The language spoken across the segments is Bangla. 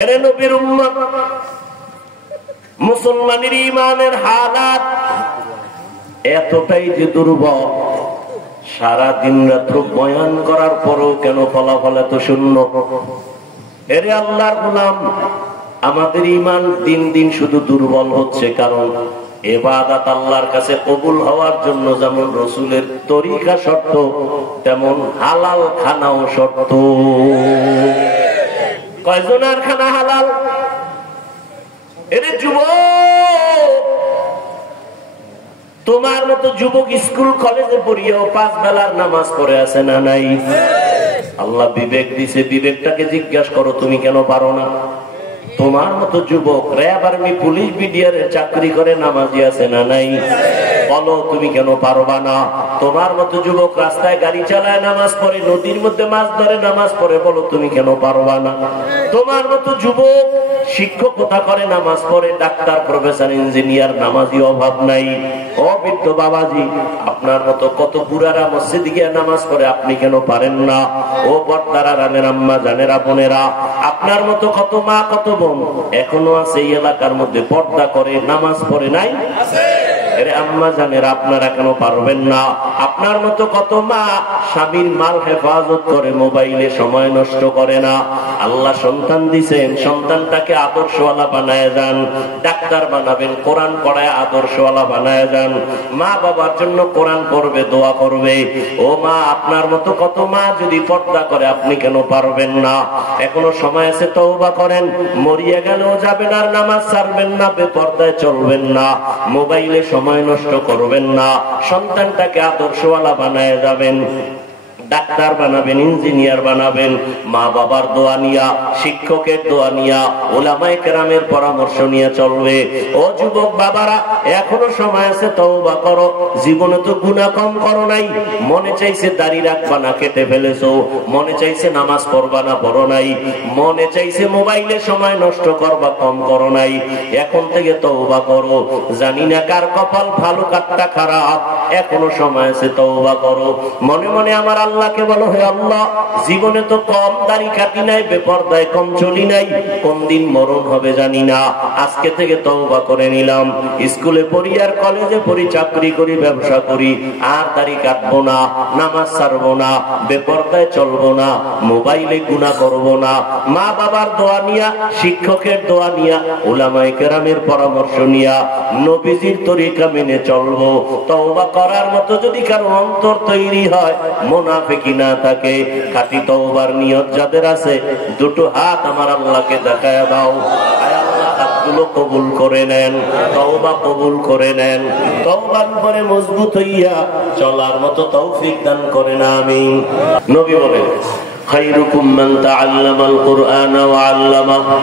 নবীর উম্মত মুসলমানের ঈমানের হালাত এতটাই যে দুর্বল, সারা দিন রাত্র বয়ান করার পরও কেন ফলাফল এত শূন্য? এরে আল্লাহর গোলাম, আমাদের ঈমান দিন দিন শুধু দুর্বল হচ্ছে। কারণ ইবাদত আল্লাহর কাছে কবুল হওয়ার জন্য যেমন রাসূলের তরিকা শর্ত, তেমন হালাল খানাও শর্ত। কয়জনের খানা হালাল? এরে যুবক, তোমার মতো যুবক স্কুল কলেজে পড়িয়েও 5 বেলার নামাজ পড়ে আছে না নাই? আল্লাহ বিবেক দিছে, বিবেকটাকে জিজ্ঞাসা করো তুমি কেন পারো না? তোমার মতো যুবক র্যাব আর্মি পুলিশ বিডিআরে চাকরি করে নামাজি আছে না নাই? বলো তুমি কেন পারবা না? তোমার মতো যুবক রাস্তায় গাড়ি চালায় নামাজ পড়ে, নদীর মধ্যে মাছ ধরে নামাজ পড়ে, বলো তুমি কেন পারবা না? তোমার মতো যুবক শিক্ষকতা করে নামাজ পড়ে, ডাক্তার প্রফেসর ইঞ্জিনিয়ার, নামাজি অভাব নাই। অবৃদ্ধ বাবাজি, আপনার মতো কত বুড়ারা মসজিদে গিয়ে নামাজ পড়ে, আপনি কেন পারেন না? ও পর্দারা রামের আম্মা জানেরা বোনেরা, আপনার মতো কত মা কত বোন এখনো আছে এই এলাকার মধ্যে পর্দা করে নামাজ পড়ে নাই? আম্মা জানের আপনারা কেন পারবেন না? আপনার মতো কত মা স্বামীর মাল হেফাজত করে, মোবাইলে সময় নষ্ট করে না। আল্লাহ সন্তান দিছেন, সন্তানটাকে আদর্শওয়ালা বানায় যান। ডাক্তার বানাবেন, কোরআন পড়ায় আদর্শওয়ালা বানায় যান। মা বাবার জন্য কোরআন পড়বে, দোয়া করবে। ও মা, আপনার মতো কত মা যদি পর্দা করে, আপনি কেন পারবেন না? এখনো সময় আছে, তওবা করেন। মরিয়া গেলেও যাবেন আর নামাজ ছাড়বেন না, বেপর্দায় চলবেন না, মোবাইলে সময় নষ্ট করবেন না। সন্তানটাকে আদর্শওয়ালা বানায় যাবেন, ডাক্তার বানাবেন, ইঞ্জিনিয়ার বানাবেন। মা বাবার দোয়া নিয়া, শিক্ষকের দোয়া নিয়া, উলামায়ে কেরামের পরামর্শ নিয়ে চলবে। ও যুবক বাবারা, এখনো সময় আছে, তওবা করো। জীবনে তো গুনাহ কম করো নাই। মনে চাইছে দাড়ি রাখবা না, কেটে ফেলেছো। মনে চাইছে নামাজ পড়বা না, পড়ো নাই। মনে চাইছে মোবাইলে সময় নষ্ট করবা, কম করো নাই। এখন থেকে তওবা করো। জানি না কার কপাল ভালো কারটা খারাপ, এখনো সময় আছে, তওবা করো। মনে মনে আমার আল্লাহকে বলো, হে আল্লাহ, জীবনে তো কম দাড়ি কাটি নাই, বেপরদায় কম চলি নাই, কোন দিন মরণ হবে জানি না। আজকে থেকে তওবা করে নিলাম। স্কুলে পড়ি আর কলেজে পড়ি, চাকরি করি, ব্যবসা করি, আর দাড়ি কাটবো না, নামাজ ছাড়বো না, বেপরদায় চলবো না, মোবাইলে গুনাহ করবো না। মা বাবার দোয়া নিয়া, শিক্ষকের দোয়া নিয়া, উলামায়ে কেরামের পরামর্শ নিয়া, নবীজির তরিকা মেনে চলবো। তওবা করার মতো যদি কারো অন্তর তৈরি হয়, মুনাফিকি না থাকে, খাঁটি তওবার নিয়ত যাদের আছে, দুটো হাত আমার আল্লাহকে দেখায় দাও। আয় আল্লাহ, হাতগুলো কবুল করে নেন, তওবা কবুল করে নেন। তওবার উপরে মজবুত হইয়া চলার মতো তৌফিক দান করেন, আমিন। নবী বলেন, খায়রুকুম মান তাআল্লামাল কুরআনা ওয়া আল্লামাহু।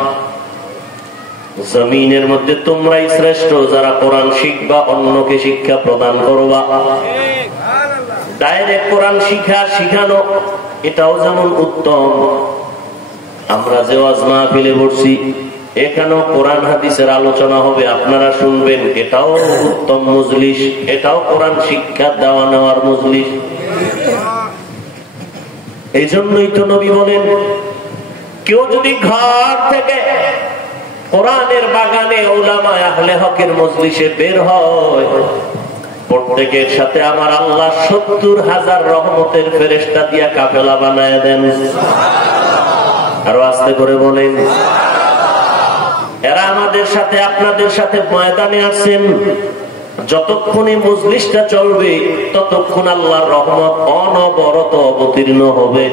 জমিনের মধ্যে তোমরাই শ্রেষ্ঠ যারা কোরআন শিখবা, অন্যকে শিক্ষা প্রদান করবা। ডাইরেক্ট কোরআন শিখানো এটাও যেমন উত্তম। আমরা যে ওয়াজ মাহফিলে বসছি, এখানেও কোরআন হাদিসের আলোচনা হবে, আপনারা শুনবেন, এটাও উত্তম মজলিস, এটাও কোরআন শিক্ষা দেওয়া নেওয়ার মজলিস। এই জন্যই তো নবী বলেন, কেউ যদি ঘর থেকে কোরআনের বাগানে উলামায়ে আহলে হকের মজলিসে বের হয়, প্রত্যেকের সাথে আমার আল্লাহ 70,000 রহমতের ফেরেশতা দিয়া কাফেলা বানায় দেন। আরো আস্তে করে বলেন। এরা আমাদের সাথে, আপনাদের সাথে ময়দানে আসেন। যতক্ষণ এই মজলিসটা চলবে, ততক্ষণ আল্লাহর রহমত অনবরত অবতীর্ণ হবে।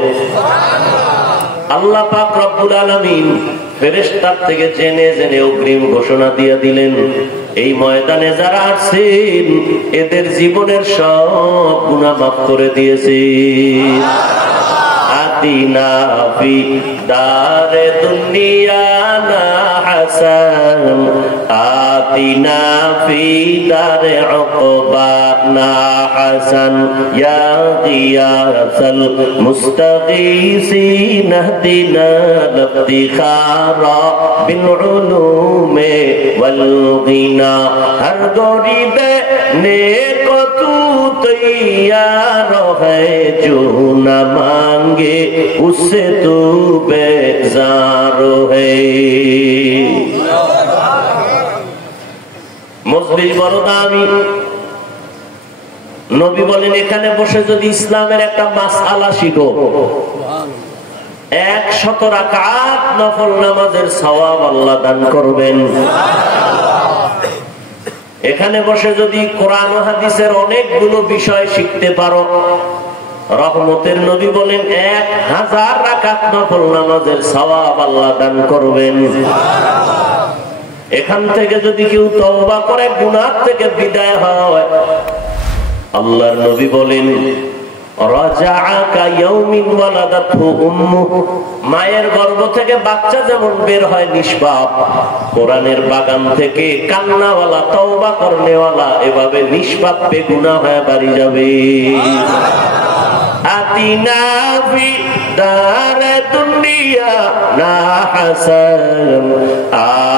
আল্লাহ পাক রব্বুল আলামিন ফেরেশতার থেকে জেনে জেনে অগ্রিম ঘোষণা দিয়ে দিলেন, এই ময়দানে যারা আসছেন, এদের জীবনের সব গুনাহ মাফ করে দিয়েছে। আতিনা ফি দারে দুনিয়া না হাসান, آتنا في دار عقبانا حسن يا غياث المستغيثين اهدنا الافتخار بالعلوم والغنى ہر غریب نیک تو تیار ہے جو نہ مانگے اس سے تو بیزار ہے মজলিস বড় দামি নবী বলেন এখানে বসে যদি ইসলামের একটা মাসআলা শিখো 100 রাকাত নফল নামাজের সওয়াব আল্লাহ দান করবেন এখানে বসে যদি কোরআন ও হাদিসের অনেকগুলো বিষয় শিখতে পারো রহমতের নবী বলেন 1000 রাকাত নফল নামাজের সওয়াব আল্লাহ দান করবেন এখান থেকে যদি কেউ তওবা করে গুনাহ থেকে বিদায় হয় আল্লাহর নবী বলেন রাজাআকা ইয়াউমিন ওয়ালাদাতহু উম্মুহু মায়ের গর্ভ থেকে বাচ্চা যেমন বের হয় নিষ্পাপ কোরআনের বাগান থেকে কান্নাওয়ালা তওবা করনেওয়ালা এভাবে নিষ্পাপ বেগুনাহ হয়ে বাড়ি যাবে আতিনা ফি দারে দুনিয়া না হাসান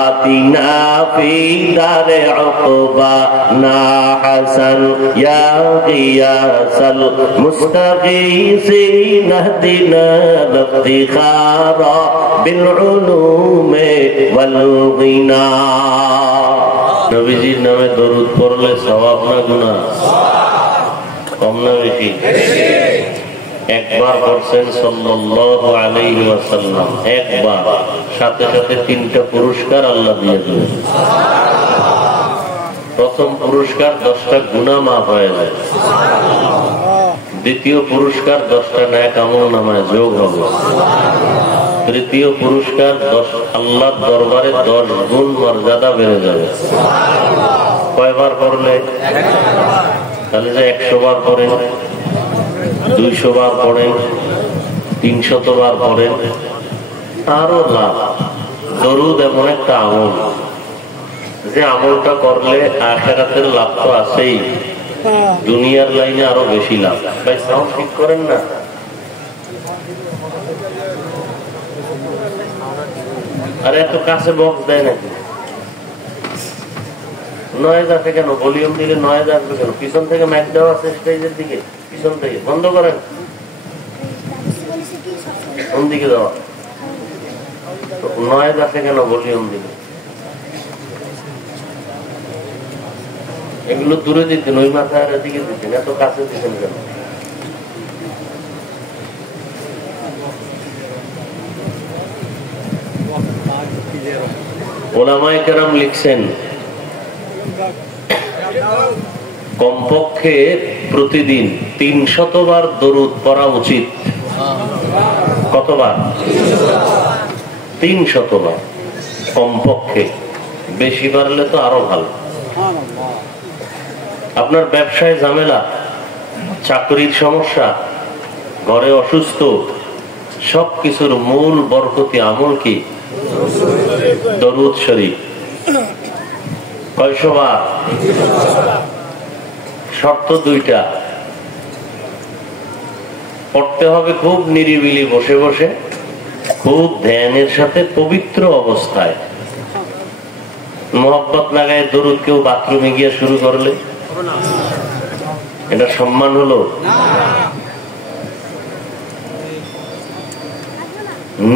আতিনা ফি দারে উকবা না হাসান ইয়া গিয়াসাল মুস্তাগীসিন ইহদিনা লিফতিখারা বিল উলুমি ওয়াল গিনা নবীজির নামে দরুদ পড়লে সওয়াব না গুনাহ কম না বেশি একবার পড়ছেন সাল্লাল্লাহু আলাইহি ওয়াসাল্লাম একবার সাথে সাথে 3টা পুরস্কার আল্লাহ দিয়ে দেন প্রথম পুরস্কার 10টা গুনাহ মাফ হয়ে যায় দ্বিতীয় পুরস্কার 10টা নেক আমল নামায় যোগ হবে তৃতীয় পুরস্কার 10 আল্লাহর দরবারে 10 গুণ মর্যাদা বেড়ে যাবে কয়বার পড়লে তাহলে যে 100 বার পড়েন 200 বার পড়েন 300 বার পড়েন আরো লাভ দরুদ এমন একটা আমল যে আমলটা করলে আখিরাতের লাভ তো আছেই দুনিয়ার লাইনে আরো বেশি লাভ ভাই সাউন্ড ঠিক করেন না আরে এত কাছে বক্স দেয় নাকি নয়েজ আছে কেন ভলিউম দিলে নয়েজ আসবে কেন পিছন থেকে মাইক দেওয়া আছে স্টেজের দিকে পিছন থেকে বন্ধ করেন কোন দিকে দেওয়া নয়েজ আছে কেন ভলিউম দিলে এগুলো দূরে দিতেন ওই মাথায় দিকে দিতেন এত কাছে দিতেন কেন ওলামায়ে কেরাম লিখছেন কমপক্ষে প্রতিদিন 300 বার দরুদ পড়া উচিত কতবার 300 বার কমপক্ষে বেশি পারলে তো আরো ভালো আপনার ব্যবসায় ঝামেলা চাকরির সমস্যা ঘরে অসুস্থ সবকিছুর মূল বরকতি আমল কি দরুদ শরীফ কয়শো বার শর্ত 2টা পড়তে হবে খুব নিরিবিলি বসে বসে খুব ধ্যানের সাথে পবিত্র অবস্থায় মোহাব্বত লাগায় দরুদ কেউ বাথরুমে গিয়ে শুরু করলে এটা সম্মান হলো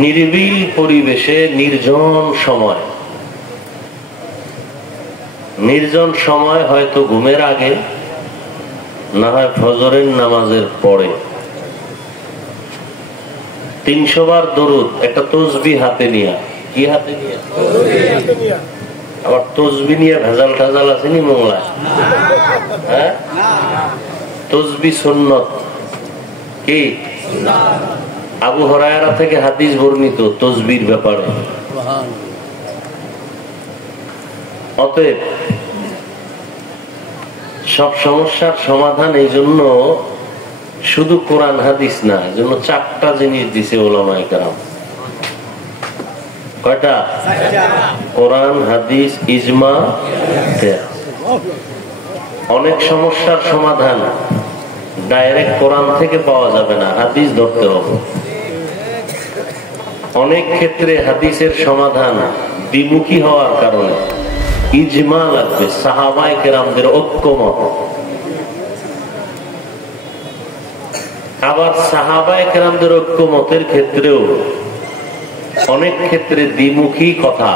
নিরিবিল পরিবেশে নির্জন সময় হয়তো ঘুমের আগে না হয় ফজরের নামাজের পরে 300 বার দরুদ একটা তসবিহ হাতে নিয়ে কি হাতে নিয়ে আবার তসবি নিয়ে ভেজাল টাজাল আসেনি মোংলায় হ্যাঁ তসবি সুন্নত কি আবু হুরায়রা থেকে হাদিস বর্ণিত তসবির ব্যাপারে অতএব সব সমস্যার সমাধান এই জন্য শুধু কোরআন হাদিস না এই জন্য 4টা জিনিস দিছে ওলামায়ে কেরাম কয়টা? কোরআন, হাদিস, ইজমা, কিয়াস। অনেক সমস্যার সমাধান ডাইরেক্ট কোরআন থেকে পাওয়া যাবে না, হাদিস ধরতে হবে। অনেক ক্ষেত্রে হাদিসের সমাধান দ্বিমুখী হওয়ার কারণে ইজমা লাগবে, সাহাবায়ে কেরামদের ঐক্যমত। আবার সাহাবায়ে কেরামদের ঐক্যমতের ক্ষেত্রেও অনেক ক্ষেত্রে দ্বিমুখী কথা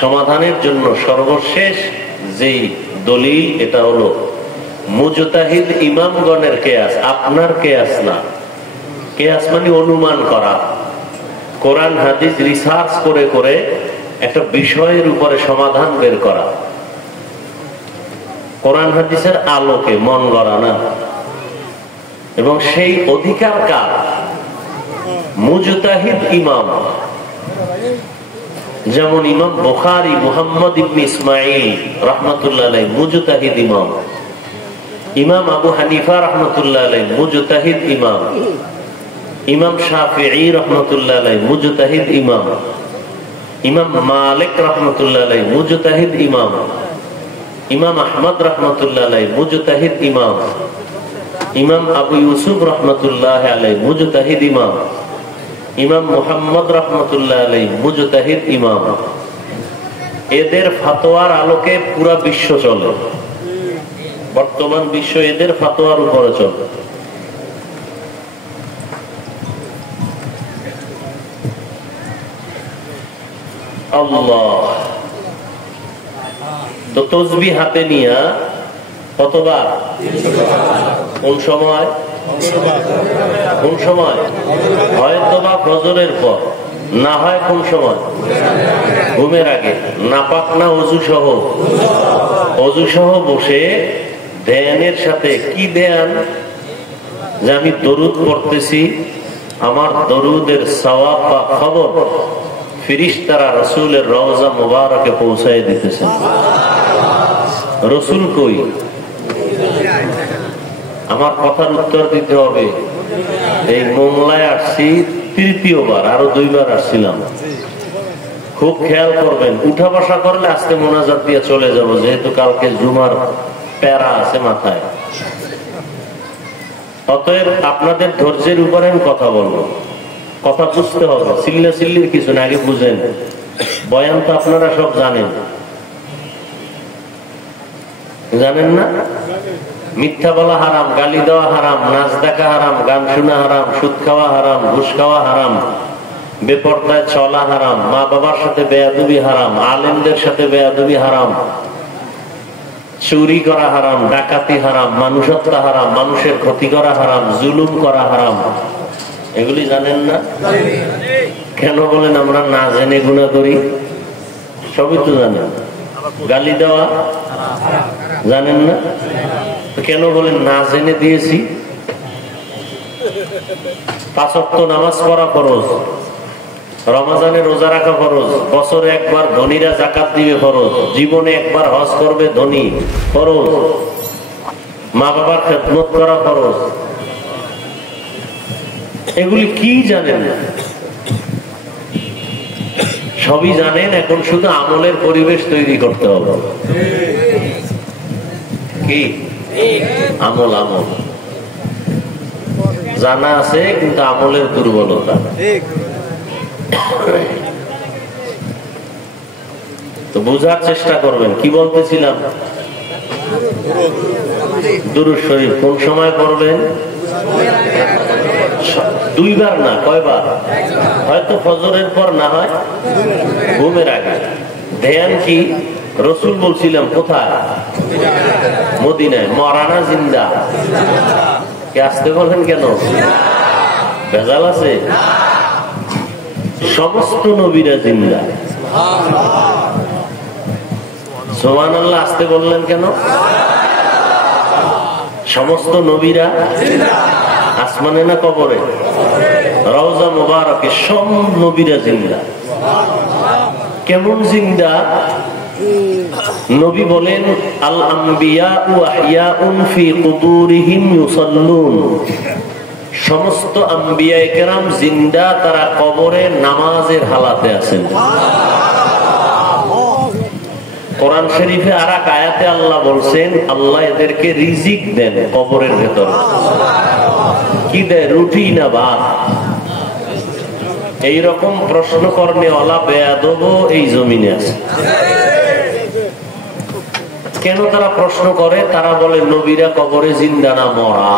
সমাধানের জন্য সর্বশেষ যেই দলিল, এটা হলো মুজতাহিদ ইমামগণের কিয়াস, আপনার কিয়াস না। কিয়াস মানে অনুমান করা, কোরআন হাদিস রিসার্চ করে করে একটা বিষয়ের উপরে সমাধান বের করা, কোরআন হাদিসের আলোকে মন গড়া না। এবং সেই অধিকার কার? মুজতাহিদ ইমাম। যেমন ইমাম বুখারী মুহাম্মদ ইবনে ইসমাঈল রাহমাতুল্লাহ আলাইহি মুজতাহিদ ইমাম, ইমাম আবু হানিফা রাহমাতুল্লাহ আলাইহি মুজতাহিদ ইমাম, ইমাম শাফিঈ রাহমাতুল্লাহ আলাইহি মুজতাহিদ ইমাম, ইমাম মালিক রাহমাতুল্লাহ আলাইহি মুজতাহিদ ইমাম, ইমাম আহমদ রাহমাতুল্লাহ আলাইহি মুজতাহিদ ইমাম, ইমাম আবু ইউসুফ রাহমাতুল্লাহ আলাইহি মুজতাহিদ ইমাম, ইমাম মুহাম্মদ রাহমাতুল্লাহ আলাইহি মুজতাহিদ ইমাম। এদের ফতোয়ার আলোকে পুরা বিশ্ব চলে, বর্তমান বিশ্ব এদের ফতোয়ার উপরে চলে। আল্লাহ তো তসবিহ হাতে নিয়া কতবার? কোন সময়? কোন সময়? হয়তো বা ফজরের পর, না হয় কোন সময়? ঘুমের আগে। নাপাক না অজু সহ? অজু সহ বসে ধ্যানের সাথে কি ধ্যান? যে আমি দরুদ পড়তেছি, আমার দরুদের সওয়াব বা খবর ফেরেশতারা রাসূলের রওজা মুবারকে পৌঁছায় দিতেছেন। রসুল কই? আমার কথার উত্তর দিতে হবে। এই মোংলায় আসছি তৃতীয়বার, আরো 2 বার আসছিলাম। খুব খেয়াল করবেন, উঠা বসা করলে আজকে মোনাজাত দিয়ে চলে যাব, যেহেতু কালকে জুমার প্যারা আছে মাথায়। অতএব আপনাদের ধৈর্যের উপরে আমি কথা বলবো, কথা বুঝতে হবে। চিল্লা চিল্লির কিছু না, আগে বুঝেন। বয়ান তো আপনারা সব জানেন, জানেন না? মিথ্যা বলা হারাম, গালি দেওয়া হারাম, নাচ দেখা হারাম, গান শোনা হারাম, সুদ খাওয়া হারাম, ঘুষ খাওয়া হারাম, বেপরদায় চলা হারাম, মা বাবার সাথে বেয়াদবি হারাম, আলেমদের সাথে বেয়াদবি হারাম, চুরি করা হারাম, ডাকাতি হারাম, মানুষ হত্যা হারাম, মানুষের ক্ষতি করা হারাম, জুলুম করা হারাম। এগুলি জানেন না? কেন বলেন আমরা না জেনে গুনাহ করি? সবই তো জানেন। গালি দেওয়া জানেন না? কেন বলেন না জেনে দিয়েছি? 5 ওয়াক্ত নামাজ পড়া ফরজ, রমজানে রোজা রাখা ফরজ, বছরে একবার ধনীরা যাকাত দিবে ফরজ, জীবনে একবার হজ করবে ধনী ফরজ, মা বাবার খেদমত করা ফরজ। এগুলি কি জানেন না? সবই জানেন, এখন শুধু আমলের পরিবেশ তৈরি করতে হবে। কি আমল? আমল জানা আছে কিন্তু আমলের দুর্বলতা। তো বুঝার চেষ্টা করবেন। কি বলতেছিলাম? দুরূদ শরীফ কোন সময় পড়বেন? 2 বার না, কয়বার? হয়তো ফজরের পর, না হয় ঘুমের আগে। ধ্যান কি? রসুল বলছিলাম কোথায়? মদিনায়। মরানা জিন্দা? কে আসতে বলেন কেন? ভেজাল আছে? সমস্ত নবীরা জিন্দা। সুবহানাল্লাহ আসতে বললেন কেন? সমস্ত নবীরা আসমানে না কবরে? রওজা মুবারকে সব নবীরা জিন্দা। কেমন জিন্দা? নবী বলেন আল আম্বিয়া ওয়া আহইয়াউন ফি কুবুরিহিম ইউসাল্লুন। সমস্ত আম্বিয়ায়ে কেরাম জিন্দা, তারা কবরে নামাজের হালাতে আছেন। কোরআন শরীফে আর এক আয়াতে আল্লাহ বলছেন, আল্লাহ এদেরকে রিজিক দেন কবরের ভেতর। কি দেয়? রুটি না ভাত? এইরকম প্রশ্ন করনেওয়ালা বেয়াদব এই জমিনে আছে। কেন তারা প্রশ্ন করে? তারা বলে নবীরা কবরে জিন্দা না মরা?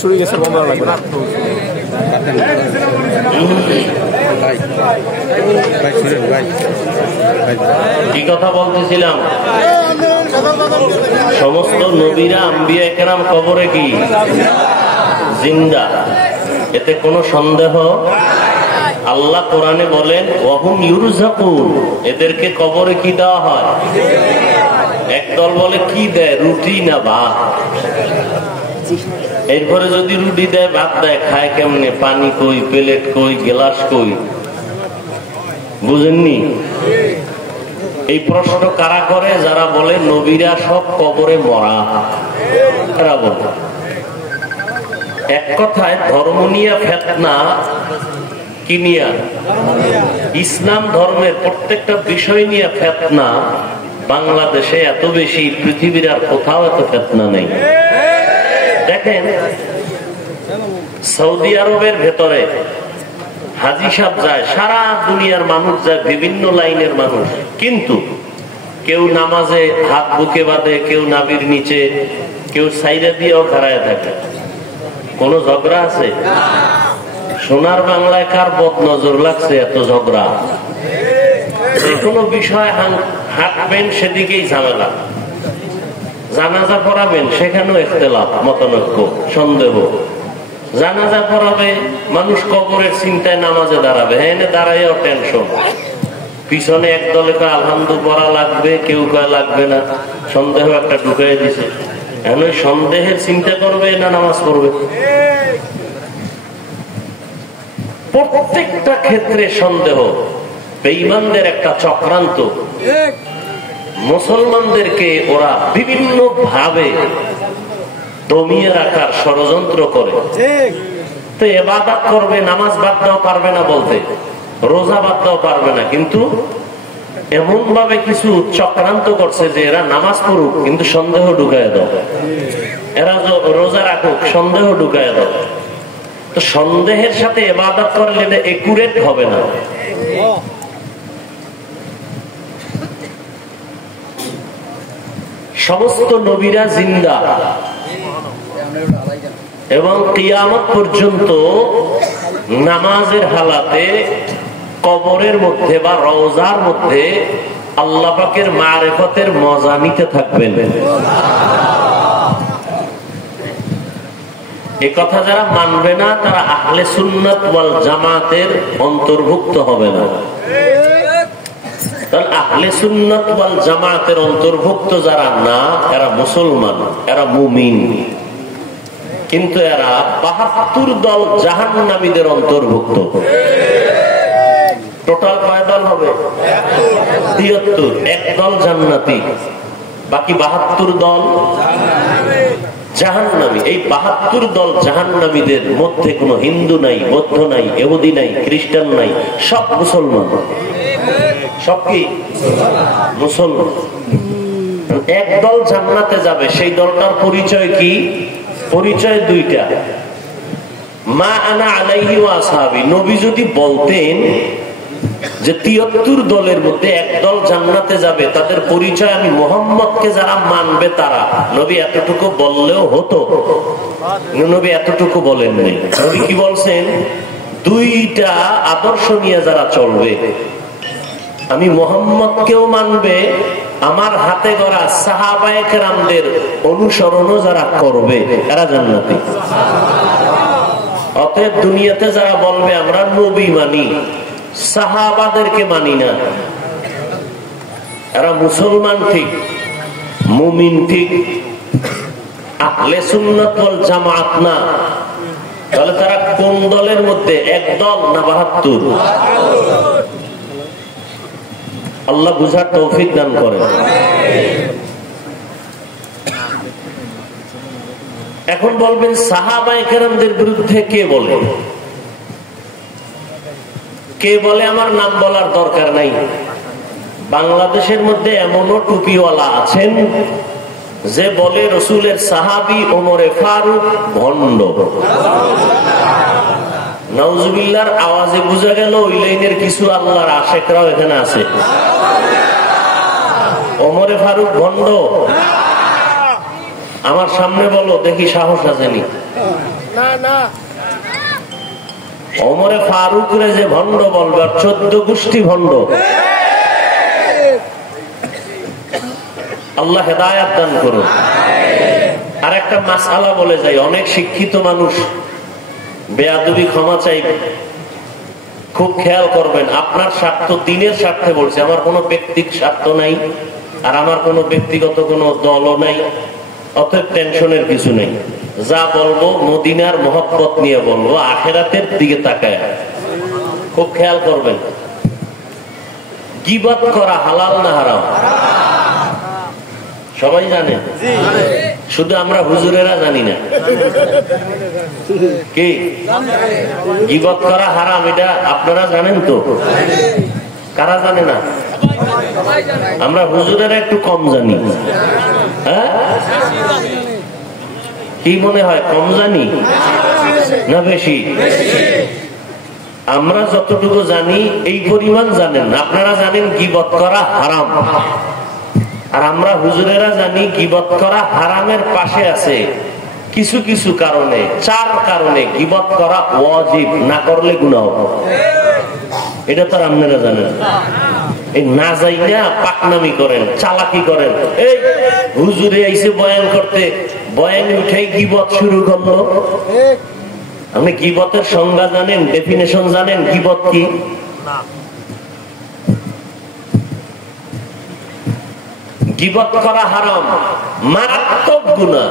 শুরু গেছে বন্ধ লাগবে না। কি কথা বলতেছিলাম? সমস্ত নবীরা আম্বিয়া কেরাম কবরে কি জিন্দা, এতে কোনো সন্দেহ? আল্লাহ কোরআনে বলেন ওয়াহুম ইউরযাকুন, এদেরকে কবরে কি দেওয়া হয়? একদল বলে কি দেয়? রুটি না ভাত? এরপরে যদি রুটি দেয় ভাত দেয়, খায় কেমনে? পানি কই, প্লেট কই, গ্লাস কই? বুঝেননি? এই প্রশ্ন কারা করে? যারা বলে নবীরা সব কবরে মরা। তারা বলে এক কথায় ধর্ম নিয়ে ফেতনা। কি নিয়ে? ইসলাম ধর্মের প্রত্যেকটা বিষয় নিয়ে ফেতনা। বাংলাদেশে এত বেশি, পৃথিবীর আর কোথাও এত ফেতনা নেই। দেখেন সৌদি আরবের ভেতরে হাজি সাহেব যায়, সারা দুনিয়ার মানুষ যায়, বিভিন্ন লাইনের মানুষ, কিন্তু কেউ নামাজে হাত বুকে বাঁধে, কেউ নাভির নিচে, কেউ সাইডে দিয়েও খাড়ায় থাকে। কোন ঝগড়া আছে? সোনার বাংলায় কার বদ নজর লাগছে এত ঝগড়া? যে কোনো বিষয় হাঁটবেন সেদিকেই ঝামেলা। জানাজা পড়াবেন সেখানেও ইখতিলাফ, মতানৈক্য, সন্দেহ। জানাজা পড়াবে মানুষ, কবরের চিন্তায় নামাজে দাঁড়াবে, হ্যাঁ দাঁড়াইও টেনশন। পিছনে একদলে কয় আলহামদুলিল্লাহ পড়া লাগবে, কেউ কয় লাগবে না। সন্দেহ একটা ঢুকাই দিছে। এখন ওই সন্দেহের চিন্তা করবে না নামাজ পড়বে? প্রত্যেকটা ক্ষেত্রে সন্দেহ। বেঈমানদের একটা চক্রান্ত। মুসলমানদেরকে ওরা বিভিন্ন ভাবে দমিয়ে রাখার ষড়যন্ত্র করে। তো ইবাদত করবে, নামাজ বাদ দেওয়া পারবে না বলতে, রোজা বাদ দেওয়া পারবে না, কিন্তু এমন ভাবে কিছু চক্রান্ত করছে যে এরা নামাজ পড়ুক কিন্তু সন্দেহ ঢুকায় দাও, এরা রোজা রাখুক সন্দেহ ঢুকায় দাও। তো সন্দেহের সাথে ইবাদত করলে এটা একুরেট হবে না। সমস্ত নবীরা জিন্দা এবং কিয়ামত পর্যন্ত নামাজের হালাতে কবরের মধ্যে বা রওজার মধ্যে আল্লাহ পাকের মারিফতের মজা নিতে থাকবেন। এই কথা যারা মানবে না তারা আহলে সুন্নাত ওয়াল জামাতের অন্তর্ভুক্ত হবে না। আহলে সুন্নাত ওয়াল জামাতের অন্তর্ভুক্ত যারা না, এরা মুসলমান, এরা মুমিন, কিন্তু এরা ৭২ দল জাহান্নামীদের অন্তর্ভুক্ত। টোটাল কয় দল হবে? ৭৩। এক দল জান্নাতি, বাকি ৭২ দল জাহান্নামী। এই ৭২ দল জাহান্নামীদের মধ্যে কোনো হিন্দু নাই, বৌদ্ধ নাই, ইহুদি নাই, খ্রিস্টান নাই, সব মুসলমান। সব কি মুসলমান। এক দল জান্নাতে যাবে, সেই দলটার পরিচয় কি? পরিচয় দুইটা, মা আনা আলাইহি ওয়া আসহাবি। নবী যদি বলতেন যে ৭৩ দলের মধ্যে এক দল জান্নাতে যাবে, তাদের পরিচয় আমি মুহাম্মদকে যারা মানবে তারা, নবী এতটুকু বললেও হতো। নবী এতটুকু বলেন নাই। নবী কি বলছেন? দুইটা আদর্শ নিয়ে যারা চলবে, আমি মুহাম্মদকেও মানবে, আমার হাতে গড়া সাহাবায়ে কেরামদের অনুসরণও যারা করবে এরা জান্নাতি। অতএব দুনিয়াতে যারা বলবে আমরা নবী মানি, সাহাবাদেরকে মানি না, এরা মুসলমান ঠিক, মুমিন ঠিক, আহলে সুন্নাত ওয়াল জামাত না, তাহলে তারা কোন দলের মধ্যে? এক দল না ৭২? আল্লাহ বুঝার তৌফিক দান করেন। এখন বলবেন সাহাবায়ে কেরামদের বিরুদ্ধে কে বলে? কে বলে আমার নাম বলার দরকার নাই। বাংলাদেশের মধ্যে এমনও টুপিওয়ালা আছেন যে বলে রসুলের সাহাবী ওমরে ফারুক ভণ্ড। নাউজুবিল্লাহর আওয়াজে বোঝা গেল ওই লাইনের কিছু আল্লাহর আশেকরাও এখানে আছে। ওমরে ফারুক ভণ্ড, আমার সামনে বলো দেখি সাহস আসেনি। ওমরে ফারুক রে যে ভণ্ড বলবে, আর 14 গোষ্ঠী ভণ্ড। আল্লাহ হেদায়েত দান করুন। আর একটা মাসআলা বলে যাই, অনেক শিক্ষিত মানুষ বেয়াদবি ক্ষমা চাইবে, খুব খেয়াল করবেন। আপনার স্বার্থ, দিনের স্বার্থে বলছে, আমার কোনো ব্যক্তিগত স্বার্থ নাই, আর আমার কোনো ব্যক্তিগত কোনো দলও নাই, অতএব টেনশনের কিছু নেই। যা বলবো মদিনার মহব্বত নিয়ে বলবো, আখিরাতের দিকে তাকায়। খুব খেয়াল করবেন। গীবত করা হালাল না হারাম? সবাই জানে, শুধু আমরা হুজুরেরা জানি না। কি গীবত করা হারাম এটা আপনারা জানেন তো? কারা জানে না? আমরা হুজুরেরা একটু কম জানি। হ্যাঁ, কি মনে হয় কম জানি না বেশি? আমরা যতটুকু জানি এই পরিমাণ জানেন। আপনারা জানেন গীবত করা হারাম, আর আমরা হুজুরেরা জানি গীবত করা হারামের পাশে আছে কিছু কিছু কারণে, 4 কারণে গীবত করা ওয়াজিব, না করলে গুনাহ। এটা তো আপনারা জানেন। এই না যাই না পাকনামি করেন, চালাকি করেন। এই হুজুরে আইসে বয়ান করতে, বয়ান উঠেই গীবত শুরু করলো। আপনি গীবতের সংজ্ঞা জানেন, ডেফিনেশন জানেন গীবত কি? গীবত করা হারাম, মারাত্মক গুনাহ,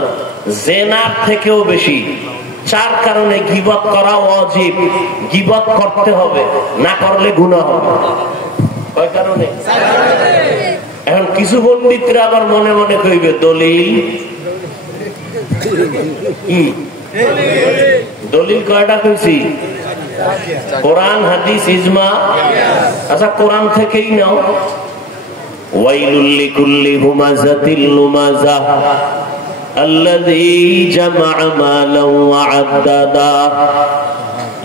জিনার থেকেও বেশি। 4 কারণে গীবত করা ওয়াজিব, গীবত করতে হবে, না করলে গুনাহ হবে। কয় কারণে? এখন কিছু পণ্ডিতরা আবার মনে মনে কইবে দলিল। কি দলিল? কয়টা কইছি? কোরআন, হাদিস, ইজমা। আচ্ছা, কোরআন থেকেই নাও। ওয়াইলুল লিকুল্লি হুমাযাতিল লুমাযাহ আল্লাযী জামা'a মালান ওয়া 'আদ্দাদা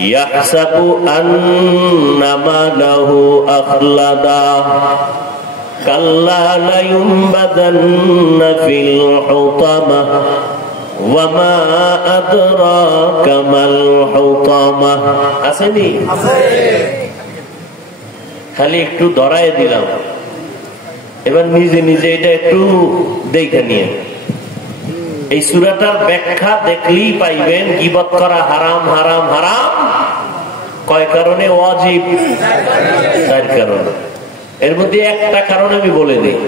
ইয়াহসাবু আন্না মালাহু আখলাদা কাল্লা লা ইউনবাযান্না ফিল হুতামাহ ওয়া মা আদরাকা মাল হুতামাহ। আসেনি? খালি একটু ধরায় দিলাম, এবার নিজে নিজে এটা একটু দেখে নিয়ে। এই সূরাটার ব্যাখ্যা দেখলেই পাইবেন গীবত করা হারাম হারাম হারাম। কয় কারণে ওয়াজিব? 4 কারণে। এর মধ্যে একটা কারণ আমি বলে দিই।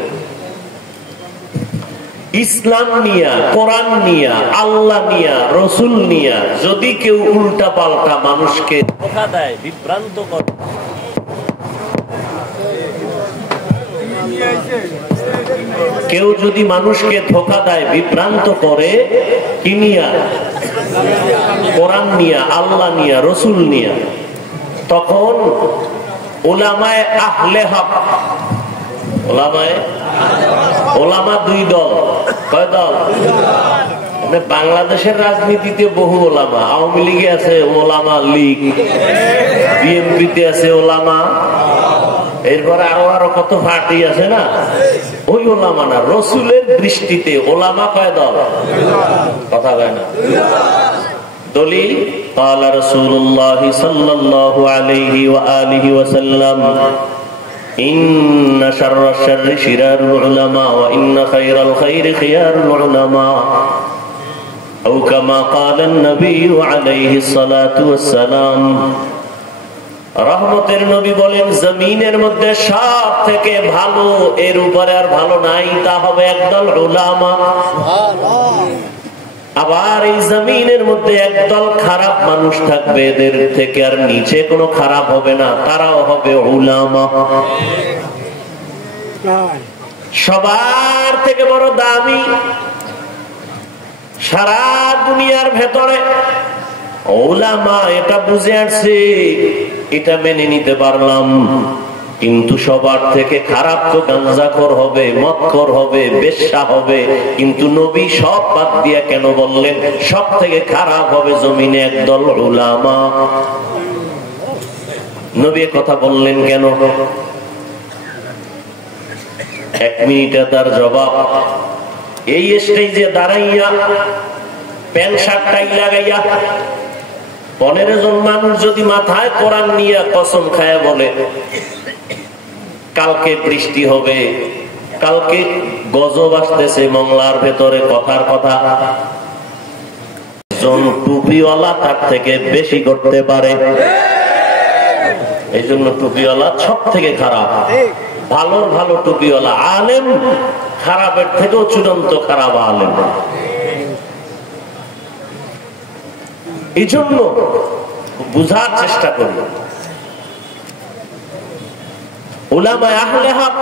ইসলাম নিয়া, কোরআন নিয়া, আল্লাহ নিয়া, রসুল নিয়া যদি কেউ উল্টা পাল্টা মানুষকে ধোঁকা দেয়, বিভ্রান্ত করে, কেউ যদি মানুষকে ধোঁকা দেয়, বিভ্রান্ত করে, কি নিয়া? কোরআন নিয়া, আল্লাহ নিয়া, রসুল নিয়া, তখন উলামায়ে আহলে হক, ওলামা দুই দল। কয় দল? বাংলাদেশের রাজনীতিতে বহু ওলামা। আওয়ামী লীগে আছে ওলামা লীগ, বিএনপিতে আছে ওলামা, এরপরে আরো কত পার্টি আছে না, ওই ওলামা না। রসুলের দৃষ্টিতে ওলামা কয় দল? কথা কয় না। দলিল قال رسول الله صلى الله عليه وآله وسلم إن شر الشر شرار العلماء وإن خير الخير خيار العلماء أو كما قال النبي عليه الصلاة والسلام। রহমতের নবী বলেন, জমিনের মধ্যে সব থেকে ভালো, এর উপরে আর ভালো নাই, তা হবে একদল উলামা। আবার এই জমিনের মধ্যে একদল খারাপ মানুষ থাকবে, এদের থেকে আর নিচে কোনো খারাপ হবে না, তারাও হবে উলামা। সবার থেকে বড় দামি সারা দুনিয়ার ভেতরে উলামা। এটা বুঝে আসছে, এটা মেনে নিতে পারলাম, কিন্তু সবার থেকে খারাপ তো গাঁজাখোর হবে, মদখোর হবে, বেশ্যা হবে। কিন্তু নবী সব বাদ দিয়া কেন বললেন সব থেকে খারাপ হবে জমিনে একদল উলামা? নবী কথা বললেন কেন? এক মিনিটে তার জবাব। এই স্টেজে দাঁড়াইয়া প্যান্ট শার্ট টাই লাগাইয়া 15 জন মানুষ যদি মাথায় কোরআন নিয়ে কসম খায়া বলে কালকে বৃষ্টি হবে, কালকে গজব আসতেছে মংলার ভেতরে, কথার কথা, জন টুপিওয়ালা তার থেকে বেশি করতে পারে। এই জন্য টুপিওয়ালা সব থেকে খারাপ। ভালোর ভালো টুপিওয়ালা আলেম, খারাপের থেকেও চূড়ান্ত খারাপ আলেম। এই জন্য বুঝার চেষ্টা করি, উলামায়ে আহলে হক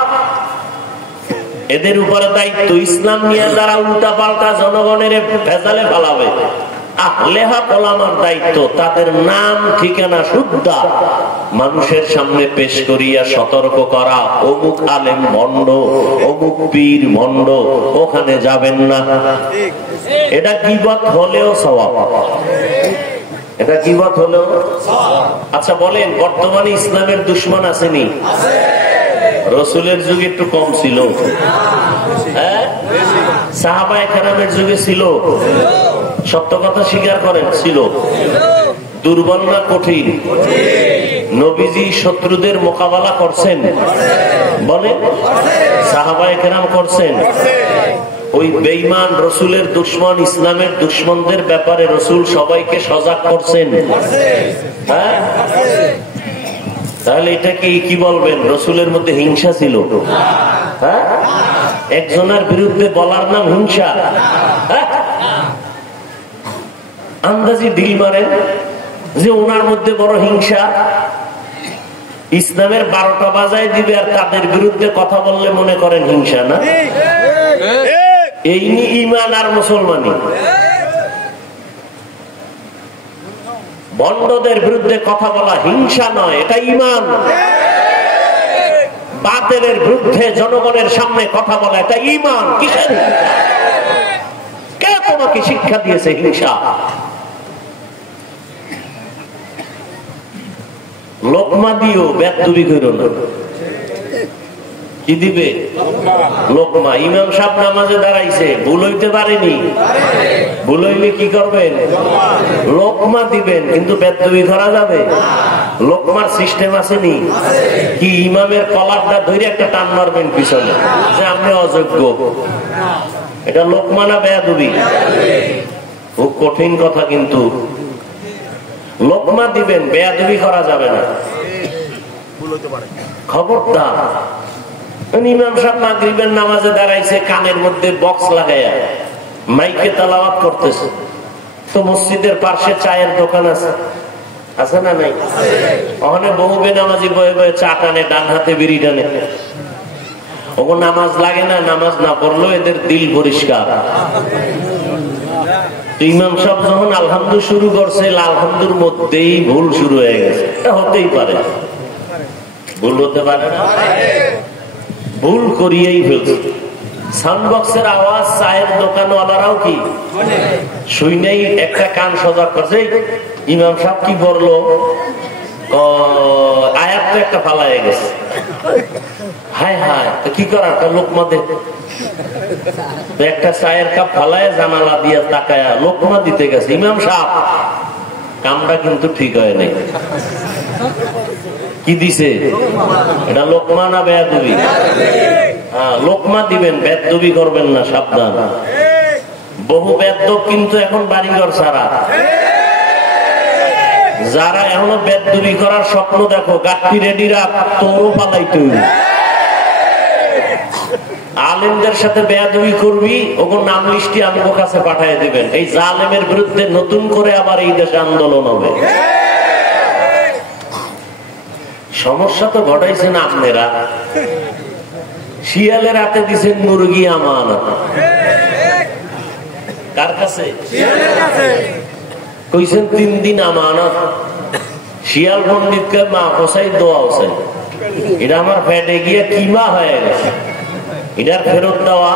এদের উপরে দায়িত্ব ইসলাম নিয়ে যারা উল্টা পাল্টা জনগণের ভেজালে ফেলাবে, আহলে হক ওলামার দায়িত্ব তাদের নাম ঠিকানা শুদ্ধা মানুষের সামনে পেশ করিয়া সতর্ক করা, অমুক আলেম ভণ্ড, অমুক পীর ভণ্ড, ওখানে যাবেন না। এটা গীবত হলেও সওয়াব, এটা গীবত হলেও। আচ্ছা বলেন, বর্তমানে ইসলামের দুশমন আসেনি? রসুলের যুগে একটু কম ছিল, হ্যাঁ? সাহাবায়ে কেরামের যুগে ছিল, সত্য কথা স্বীকার করেন, ছিল। দুর্বল না কঠিন? নবীজি শত্রুদের মোকাবেলা করছেন, বলেন? সাহাবায়ে কেরাম করছেন। ওই বেঈমান রসুলের দুশমন, ইসলামের দুশমনদের ব্যাপারে রসুল সবাইকে সজাগ করছেন, হ্যাঁ? তাহলে এটা কি বলবেন? রসুলের মধ্যে হিংসা ছিল? হ্যাঁ, একজনের বিরুদ্ধে বলার নাম হিংসা? আন্দাজি ঢিল মারেন যে ওনার মধ্যে বড় হিংসা। ইসলামের 12টা বাজায় দিবে আর তাদের বিরুদ্ধে কথা বললে মনে করেন হিংসা না? এই ঈমান আর মুসলমানি। ভণ্ডদের বিরুদ্ধে কথা বলা হিংসা নয়, এটা ঈমান। বাতিলের বিরুদ্ধে জনগণের সামনে কথা বলা এটা ঈমান। কিসের হিংসা? কে তোমাকে শিক্ষা দিয়েছে হিংসা? লোকমা দিও, বেদবি করো না। কি দিবে? লোকমা। ইমাম সাহেব নামাজে দাঁড়াইছে, ভুল হইতে পারেনি, ভুল হইলে কি করবেন? লোকমা দিবেন, কিন্তু বেদবি করা যাবে? লোকমার সিস্টেম আসেনি? কি ইমামের কলারটা ধরে একটা টান মারবেন পিছনে যে আপনি অযোগ্য? এটা লোকমা না বেদবি? খুব কঠিন কথা, কিন্তু লোকমা দিবেন, বেয়াদবি করা যাবে না। খবরদার। ইমাম সাহেব মাগরিবের নামাজে দাঁড়াইছে, কানের মধ্যে বক্স লাগাইয়া মাইকে তেলাওয়াত করতেছে, তো মসজিদের পাশে চায়ের দোকান আছে, আছে না নাই? ওখানে বহু বেনামাজি বয়ে বয়ে চা টানে, ডান হাতে বিড়ি টানে। ওগো নামাজ লাগে না, নামাজ না পড়লেও এদের দিল পরিষ্কার। ইমাম সাহেব যখন আলহামদু শুরু করছে, আলহামদুর মধ্যেই ভুল শুরু হয়ে গেছে। এটা হতেই পারে, ভুল হতে পারে না, ভুল করিয়েই ফেলছে। সাউন্ড বক্সের আওয়াজ চায়ের দোকানওয়ালারাও কি শুনেই একটা কান সজাগ করছে। ইমাম সাহেব কি বললো, আয়াত তো একটা ফালাই গেছে। হায় হায়, তো কি করার, লোকমা দে। একটা চায়ের কাপ ফালায় জানালা দিয়ে তাকায় লোকমা দিতে গেছে ইমাম সাহেব, কামটা কিন্তু ঠিক হয় নাই। কি দিছে এটা, লোকমা না বেয়াদবি? হ্যাঁ, লোকমা দিবেন, বেয়াদবি করবেন না, সাবধান। বহু বেয়াদব কিন্তু এখন বাড়িঘর ছাড়া। যারা এখনো বেয়াদবি করার স্বপ্ন দেখো, গাঠি রেডি রাখ, তোরও পালাইতে হইবে। আলেমদের সাথে বেয়াদবি করবি, ওর নাম লিস্টি আমাদের কাছে পাঠিয়ে দিবেন। এই জালেমের বিরুদ্ধে নতুন করে আবার এই দেশে আন্দোলন হবে। সমস্যা তো ঘটাইছেন আপনারা। শিয়ালের হাতে দিচ্ছেন মুরগি আমানত, কার কাছে? কইছেন 3 দিন আমানত। শিয়াল পন্ডিতকে মা হোসাই দোয়া হোসাই, এটা আমার পেটে গিয়ে কিমা হয়ে গেছে, এটার ফেরত দেওয়া,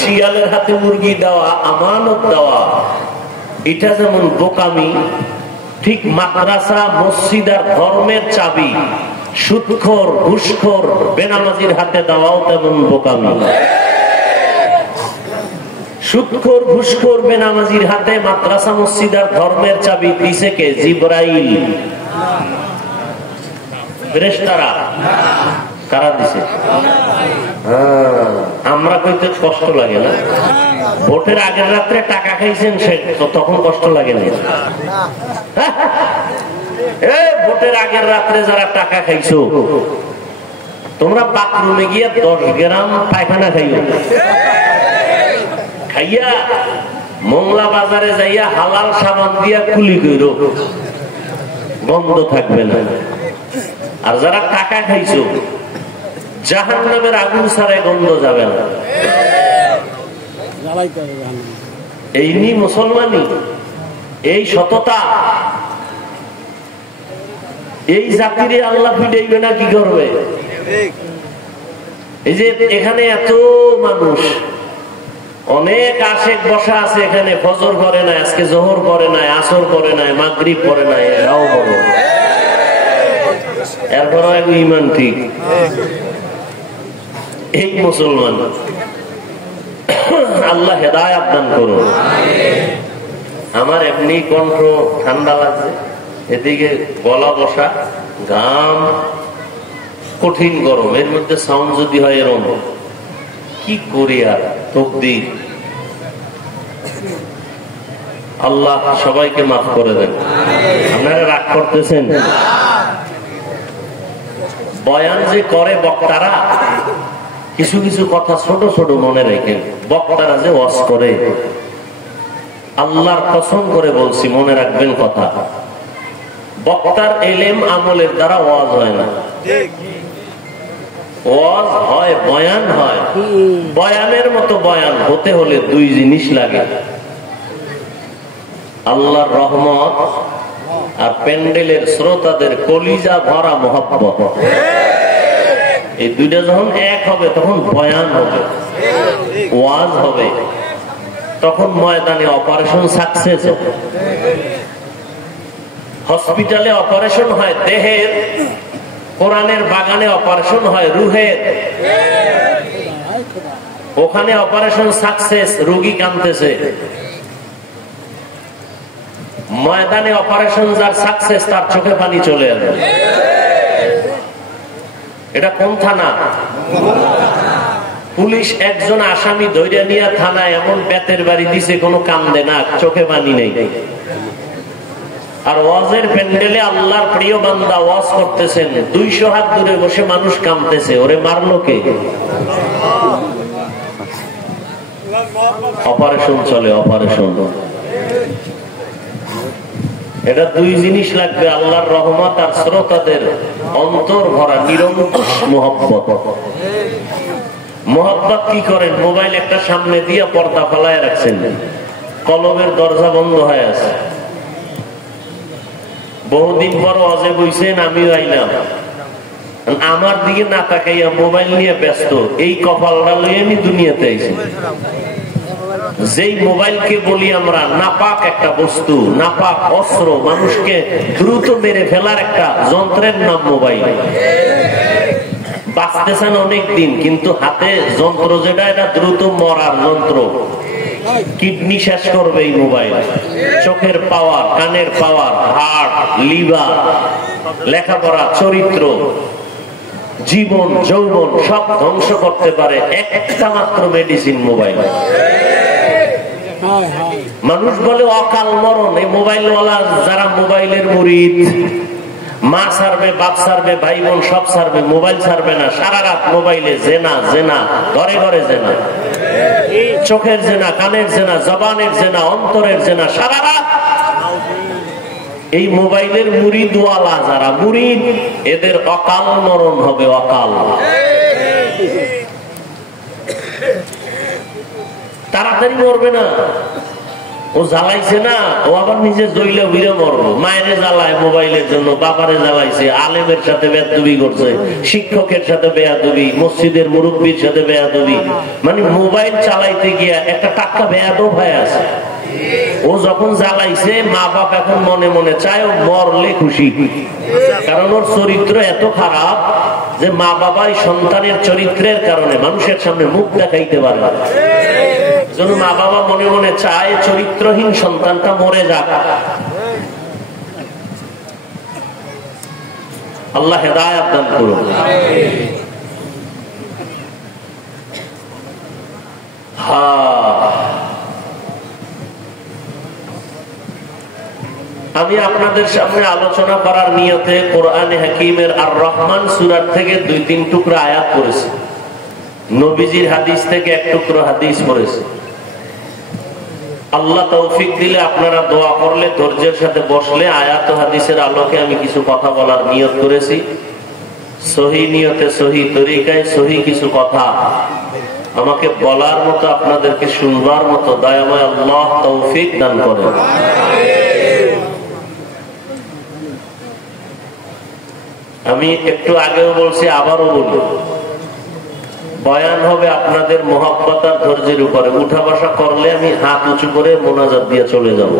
শিয়ালের হাতে মুরগি দেওয়া, আমানত দেওয়া, এটা যেমন বোকামি, ঠিক মাদ্রাসা মসজিদ আর ধর্মের চাবি সুদখোর ঘুষখোর বেনামাজির হাতে দেওয়াও তেমন বোকামি। সুদখোর ঘুষখোর বেনামাজির হাতে মাদ্রাসা মসজিদ আর ধর্মের চাবি দিছে কে? জিবরাইল। ফেরেশতারা কারা দিছে? আমরা কইতে কষ্ট লাগে না? ভোটের আগের রাত্রে টাকা খাইছেন, তখন কষ্ট লাগে না? ভোটের আগের রাত্রে যারা টাকা খাইছো, তোমরা বাথরুমে গিয়ে 10 গ্রাম পায়খানা খাইও, খাইয়া মংলা বাজারে যাইয়া হালাল সাবান দিয়া কুলি কইরো, বন্ধ থাকবে না। আর যারা টাকা খাইছো, জাহান্নামের আগুন ছাড়া গন্ধ যাবে না। এই নি মুসলমানি, এই সততা, এই জাতিরে আল্লাহ ফিরাইবে না কি করবে? এই যে এখানে এত মানুষ, অনেক আশেক বসা আছে এখানে, ফজর করে নাই, আজকে জোহর করে নাই, আসর করে নাই, মাগরিব করে নাই, এরাও বড়, এরপরও এক ইমান ঠিক। এই মুসলমান, আল্লাহ হেদায়েত দান করুন। আমার এমনি কণ্ঠ ঠান্ডা লাগছে, এদিকে গলা বসা, ঘাম, কঠিন গরম, এর মধ্যে সাউন্ড যদি হয় এরকম, কি করি আর? তকদির। আল্লাহ সবাইকে মাফ করে দেন। আপনারা রাগ করতেছেন? বয়ান যে করে বক্তারা, কিছু কিছু কথা ছোট ছোট মনে রেখেন। বক্তারা যে ওয়াজ করে, আল্লাহর কসম করে বলছি, মনে রাখবেন কথা, বক্তার এলেম আমলের দ্বারা ওয়াজ হয় না। ওয়াজ হয়, বয়ান হয়। বয়ানের মতো বয়ান হতে হলে 2 জিনিস লাগে, আল্লাহর রহমত আর প্যান্ডেলের শ্রোতাদের কলিজা ভরা মহব্বত। এই দুইটা যখন এক হবে, তখন বয়ান হবে, ওয়াজ হবে, তখন ময়দানে অপারেশন সাকসেস হবে। হসপিটালে অপারেশন হয় দেহের, কোরআনের বাগানে অপারেশন হয় রুহের। ওখানে অপারেশন সাকসেস, রোগী কাঁদতেছে। ময়দানে অপারেশন যার সাকসেস, তার চোখে পানি চলে আসে। এটা কোন থানা? পুলিশ একজন আসামি ধৈর্য নিয়ে থানায় এমন বেতের বাড়ি দিছে, কোনো কান্দে না, চোখে পানি নেই। আর ওয়াজের প্যান্ডেলে আল্লাহর প্রিয় বান্দা ওয়াজ করতেছেন, 200 হাত দূরে বসে মানুষ কাঁদতেছে, ওরে মারলো কে? অপারেশন চলে, অপারেশন। এটা দুই জিনিস লাগবে, আল্লাহর রহমত আর শ্রোতাদের অন্তর ভরা নিরঙ্কুশ মোহব্বত। মোহব্বত কি করেন? মোবাইল একটা সামনে দিয়ে পর্দা ফালায় রাখছেন, কলমের দরজা বন্ধ হয়ে আছে। বহুদিন পর অজে বইছেন, আমিও আইলাম, আমার দিকে না তাকাইয়া মোবাইল নিয়ে ব্যস্ত। এই কপালটা লইয়ে আমি দুনিয়াতে আইছি। যেই মোবাইলকে বলি আমরা নাপাক একটা বস্তু, নাপাক অস্ত্র, মানুষকে দ্রুত মেরে ফেলার একটা যন্ত্রের নাম মোবাইল। বাঁচতেছেন অনেকদিন, কিন্তু হাতে যন্ত্র যেটা, এটা দ্রুত মরার যন্ত্র। কিডনি শেষ করবে এই মোবাইল। চোখের পাওয়ার, কানের পাওয়ার, হার্ট, লিভার, লেখাপড়া, চরিত্র, জীবন, যৌবন সব ধ্বংস করতে পারে একটা মাত্র মেডিসিন মোবাইল। মানুষ বলে অকাল মরণ। এই মোবাইলওয়ালা যারা মোবাইলের মুরিদ, মা ছাড়বে, বাপ ছাড়বে, ভাই বোন সব ছাড়বে, মোবাইল ছাড়বে না। সারা রাত মোবাইলে জেনা জেনা, ঘরে ঘরে জেনা, চোখের জেনা, কানের জেনা, জবানের জেনা, অন্তরের জেনা, সারা রাত। এই মোবাইলের মুরিদওয়ালা যারা মুরিদ, এদের অকাল মরণ হবে, অকাল। তাড়াতাড়ি মরবে না, ও জ্বালাইছে না, ও আবার নিজে জইলে উইরে মরবো। মায়েরে জ্বালায় মোবাইলের জন্য, বাবারে জ্বালাইছে, আলেমের সাথে বেয়াদবি করছে, শিক্ষকের সাথে বেয়াদবি, মসজিদের মুরব্বীর সাথে বেয়াদবি। মানে মোবাইল চালাইতে গিয়া একটা টাকা বেয়াদব হয়ে আছে। ও যখন জ্বালাইছে, মা বাপ এখন মনে মনে চায় ও মরলে খুশি, কারণ ওর চরিত্র এত খারাপ যে মা বাবাই সন্তানের চরিত্রের কারণে মানুষের সামনে মুখ দেখাইতে পারে না। যেন মা বাবা মনে মনে চায় চরিত্রহীন সন্তানটা মরে যাক। আল্লাহ হেদায়েত দান করুন। আমি আপনাদের সামনে আলোচনা করার নিয়তে কোরআনে হাকিমের আর রহমান সূরা থেকে 2-3 টুকরা আয়াত পড়েছি। নবীজির হাদিস থেকে 1 টুকরো হাদিস পড়েছি। আল্লাহ তৌফিক দিলে আপনারা দোয়া করলে, ধৈর্যের সাথে বসলে আয়াত ও হাদিসের আলোকে আমি কিছু কথা বলার নিয়ত করেছি। সহি নিয়তে, সহি তরিকায়, সহি কিছু কথা আমাকে বলার মতো, আপনাদেরকে শুনবার মতো দয়াময় আল্লাহ তৌফিক দান করেন। আমি একটু আগেও বলছি, আবারও বলি, বয়ান হবে আপনাদের মোহাব্বত আর ধৈর্যের উপরে। উঠা বসা করলে আমি হাত উঁচু করে মোনাজাত দিয়ে চলে যাব।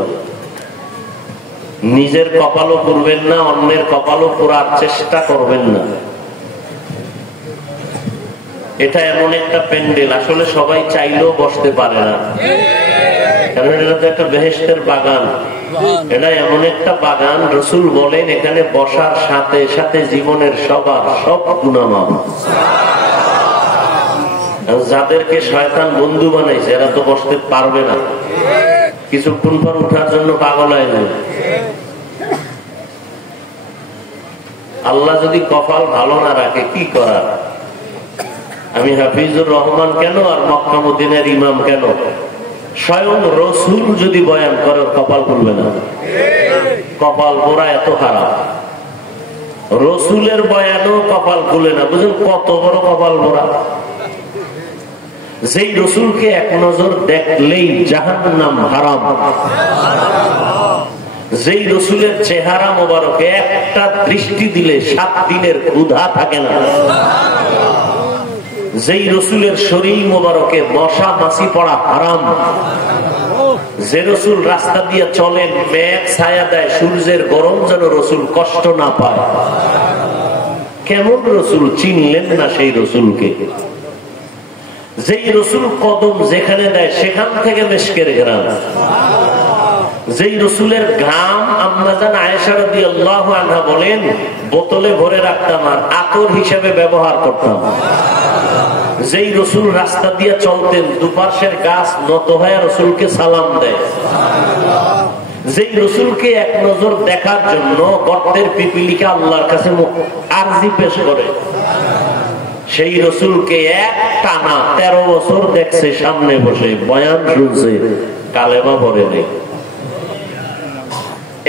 নিজের কপালও পুরবেন না, অন্যের কপালও পুরার চেষ্টা করবেন না। এটা এমন একটা প্যান্ডেল, আসলে সবাই চাইলেও বসতে পারে না, কারণ এটা তো একটা বেহেশতের বাগান। এটা এমন একটা বাগান, রাসূল বলেন এখানে বসার সাথে সাথে জীবনের সবার সব গুনাহ মাফ। যাদেরকে শয়তান বন্ধু বানাইছে এরা তো বসতে পারবে না, কিছুক্ষণ পর উঠার জন্য পাগল হয়ে যাবে। আল্লাহ যদি কপাল ভালো না রাখে কি করার? আমি হাফিজুর রহমান কেন আর মক্কা মদিনার ইমাম কেন, স্বয়ং রসুল যদি বয়ান করে কপাল খুলবে না। কপাল পোড়া এত খারাপ, রসুলের বয়ানও কপাল খুলে না। বুঝুন কত বড় কপাল পোড়া। যেই রসুলকে এক নজর দেখলেই জাহান্নাম হারাম, যেই রসুলের চেহারা মোবারকে একটা দৃষ্টি দিলে 7 দিনের ক্ষুধা থাকে না, যেই রসুলের শরীর মোবারকে মশা মাছি পড়া হারাম, যে রসুল রাস্তা দিয়ে চলেন মেঘ ছায়া দেয়, সূর্যের গরম যেন রসুল কষ্ট না পায়। কেমন রসুল চিনলেন না সেই রসুলকে? যেই রসুল কদম যেখানে দেয় সেখান থেকে মেশকের ঘ্রাণ, যেই রসুলের ঘাম আম্মাজান আয়েশা রাদিয়াল্লাহু আনহা বলেন বোতলে ভরে রাখতাম আর আতর হিসেবে ব্যবহার করতাম। যেই রসুল রাস্তা দিয়ে চলতেন দুপাশের গাছ নত হয়ে রসুলকে সালাম দেয়। যেই রসুলকে এক নজর দেখার জন্য গর্তের পিপিলিকা আল্লাহর কাছে আরজি পেশ করে, সেই রসুলকে এক টানা 13 বছর দেখছে, সামনে বসে বয়ান শুনছে, কালেমা পড়ে নেই।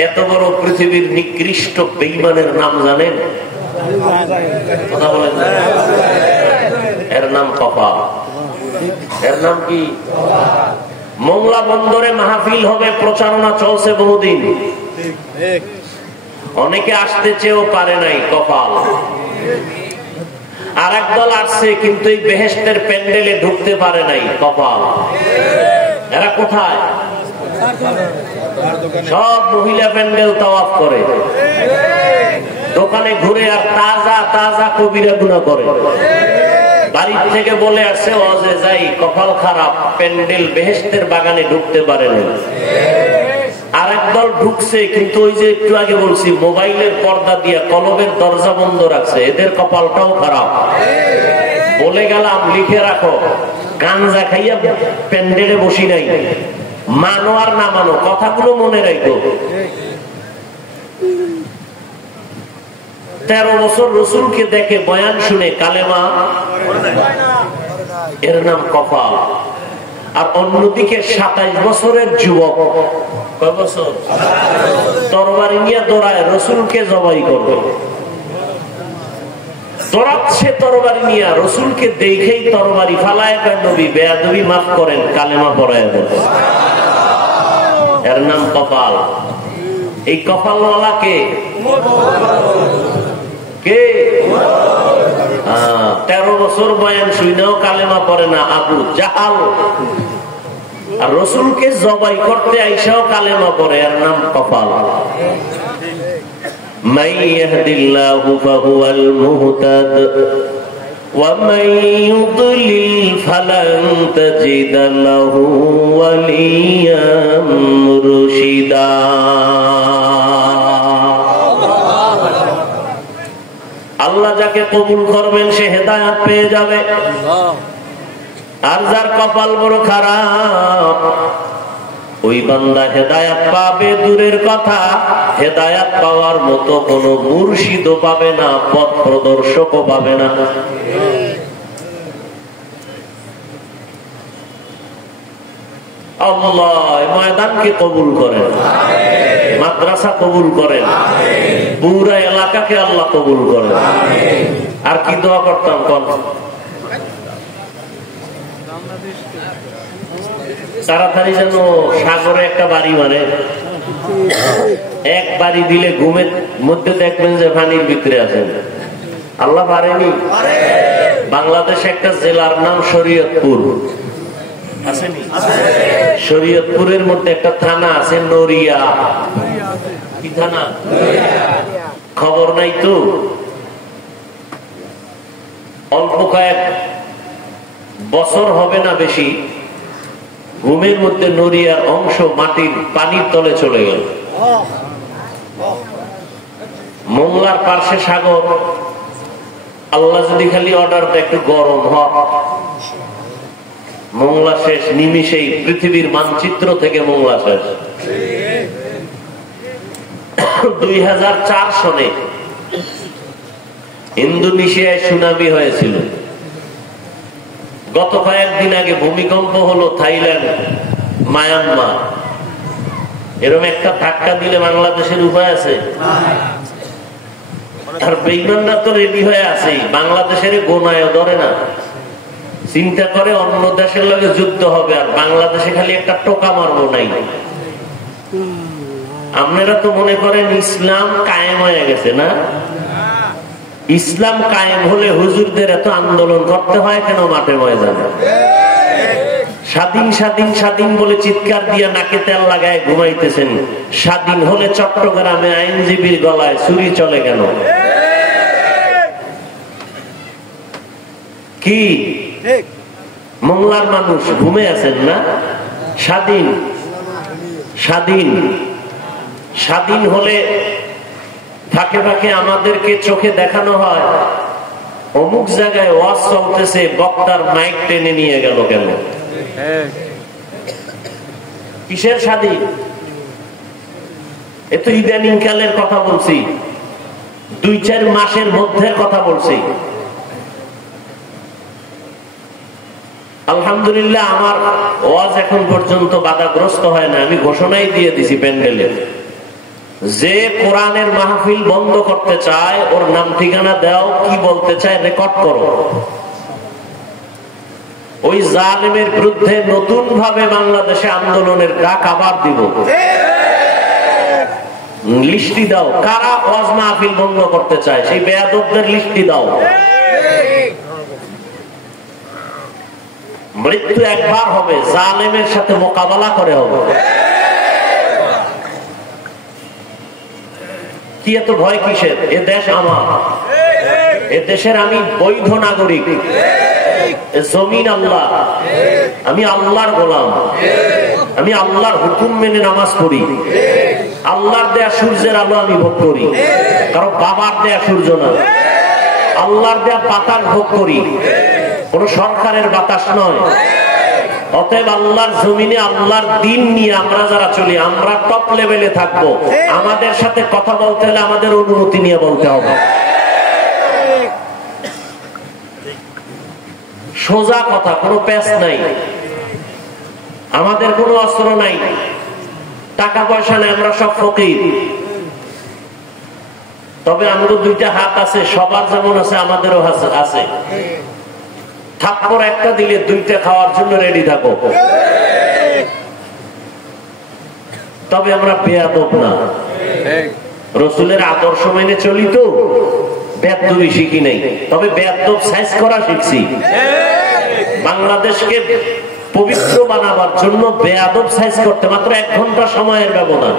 এত বড় পৃথিবীর নিকৃষ্ট বেঈমানের নাম জানেন? কথা বলেন। এর নাম কপাল। এর নাম কি? মোংলা বন্দরে মাহফিল হবে, প্রচারণা চলছে বহুদিন, অনেকে আসতে চেয়েও পারে নাই, কপাল। আর একদল আসছে কিন্তু এই বেহেশতের প্যান্ডেলে ঢুকতে পারে নাই, কপাল। এরা কোথায়? সব মহিলা প্যান্ডেল তাওয়াফ করে, দোকানে ঘুরে আর তাজা তাজা কবিরা গুনাহ করে। বাড়ির থেকে বলে আসছে ওয়াজে যাই, কপাল খারাপ, প্যান্ডেল বেহেশতের বাগানে ঢুকতে পারে না। আর একদল ঢুকছে কিন্তু ওই যে একটু আগে বলছি মোবাইলের পর্দা দিয়ে কলবের দরজা বন্ধ রাখছে, এদের কপালটাও খারাপ। বলে গেলাম লিখে রাখো, গাঞ্জা খাইয়া প্যান্ডেলে বসি নাই, মানো আর না মানো, কথাগুলো মনে রাখো। 13 বছর রসুলকে দেখে বয়ান শুনে কালেমা, এর নাম কপাল। আর অন্যদিকে 27 বছরের যুবক, কয় বছর? তরবারি নিয়ে দৌড়ায় রসুলকে জবাই করবে, দৌড়াচ্ছে তরবারি নিয়ে, রসুলকে দেখেই তরবারি ফালায়, নবী বেয়াদবি মাফ করেন, কালেমা পড়ায় দেন। এর নাম কপাল। এই কপালওয়ালা কে? কে? 13 বছর বয়ান শুনেও কালেমা পড়ে না, আবু জাহাল। আর রসুলকে জবাই করতে আইসাও কালেমা পড়ে, এর নাম কপাল। মান ইয়াহদিল্লাহু ফাহুয়াল মুহতাদ ওয়া মান ইউদ্লিল ফালান তাজিদা লাহু ওয়ালিয়াম মুরশিদা। আল্লাহ যাকে কবুল করবেন সে হেদায়েত পেয়ে যাবে, আর যার কপাল বড় খারাপ ওই বান্দা হেদায়েত পাবে দূরের কথা, হেদায়েত পাওয়ার মতো কোনো মুর্শিদও পাবে না, পথ প্রদর্শকও পাবে না। আল্লাহ ময়দানকে কবুল করেন, মাদ্রাসা কবুল করেন, পুরা এলাকাকে আল্লাহ কবুল করেন। আর কি দোয়া করতাম কোন? তাড়াতাড়ি যেন সাগরে একটা বাড়ি, মানে এক বাড়ি দিলে ঘুমের মধ্যে দেখবেন যে পানির ভিতরে আছেন। আল্লাহ পারেনি? বাংলাদেশে একটা জেলার নাম শরীয়তপুর, আসেনি? শরীয়তপুরের মধ্যে একটা থানা আছে নড়িয়া। কি থানা? খবর নাই তো। অল্প কয়েক বছর হবে না বেশি, ঘুমের মধ্যে নড়িয়ার অংশ মাটির পানির তলে চলে গেল। মোংলার পার্শ্বে সাগর। আল্লাহ যদি খালি অর্ডার দেয় একটু গরম হয়, মোংলা শেষ নিমিষেই, পৃথিবীর মানচিত্র থেকে মোংলা শেষ। 2004 সনে ইন্দোনেশিয়ায় সুনামি হয়েছিল। গত কয়েকদিন আগে ভূমিকম্প হলো থাইল্যান্ড, মায়ানমার। এরকম একটা ধাক্কা দিলে বাংলাদেশের উপায় আছে? আর বেঈমানরা তো রেডি হয়ে আছে, বাংলাদেশের গোনায় ধরে না, চিন্তা করে অন্য দেশের লগে যুদ্ধ হবে, আর বাংলাদেশে খালি একটা টোকা মারবো নাই। আপনারা তো মনে করেন ইসলাম কায়েম হয়ে গেছে না? ইসলাম কায়েম হলে হুজুরদের এত আন্দোলন করতে হয় কেন মাঠে ময়দানে? স্বাধীন স্বাধীন স্বাধীন বলে চিৎকার দিয়ে নাকে তেল লাগায় ঘুমাইতেছেন, স্বাধীন হলে চট্টগ্রামে আইনজীবীর গলায় ছুরি চলে কেন? কি মোংলার মানুষ ঘুমে আছেন না? স্বাধীন স্বাধীন স্বাধীন হলে ফাঁকে ফাঁকে আমাদেরকে চোখে দেখানো হয় অমুক জায়গায় ওয়াজ চলতেছে, বক্তার মাইক টেনে নিয়ে গেল কেন? কিসের স্বাধীন? এ তো ইদানিং কালের কথা বলছি, 2-4 মাসের মধ্যে কথা বলছি। আলহামদুলিল্লাহ আমার ওয়াজ এখন পর্যন্ত বাধাগ্রস্ত হয় না। আমি ঘোষণাই দিয়ে দিছি প্যান্ডেলে, যে কোরআনের মাহফিল বন্ধ করতে চায় ওর নাম ঠিকানা দাও, কি বলতে চায় রেকর্ড করো। ওই জালেমের বিরুদ্ধে নতুন ভাবে বাংলাদেশে আন্দোলনের ডাক আবার দিব। লিস্টি দাও কারা ওয়াজ মাহফিল বন্ধ করতে চায়, সেই বেয়াদবদের লিস্টি দাও। মৃত্যু একবার হবে, জালেমের সাথে মোকাবেলা করে হবে। কি এত ভয় কিসের? এ দেশ আমার, এ দেশের আমি বৈধ নাগরিক, জমিন আল্লাহ, আমি আল্লাহর গোলাম, আমি আল্লাহর হুকুম মেনে নামাজ পড়ি, আল্লাহর দেয়া সূর্যের আলো আমি ভোগ করি, কারণ বাবার দেয়া সূর্য না, আল্লাহর দেয়া বাতাস ভোগ করি, কোন সরকারের বাতাস নয়। অতএব আল্লাহর জমিনে আল্লাহর দিন নিয়ে আমরা যারা চলি, আমরা টপ লেভেলে থাকবো। আমাদের সাথে কথা বলতে হলে আমাদের অনুমতি নিয়ে বলতে হবে। সোজা কথা, কোনো প্যাচ নাই, আমাদের কোনো অস্ত্র নাই, টাকা পয়সা নাই, আমরা সব ফকির। তবে আমাদের দুইটা হাত আছে, সবার যেমন আছে আমাদেরও আছে। থাপ্পড় একটা দিলে দুইটা খাওয়ার জন্য রেডি থাকো। তবে আমরা বেয়াদব না, রসুলের আদর্শ মেনে চলি, তো বেয়াদবি শিখি নাই, তবে বেয়াদব সাইজ করা শিখছি। বাংলাদেশকে পবিত্র বানাবার জন্য বেয়াদব সাইজ করতে মাত্র 1 ঘন্টা সময়ের ব্যবধান।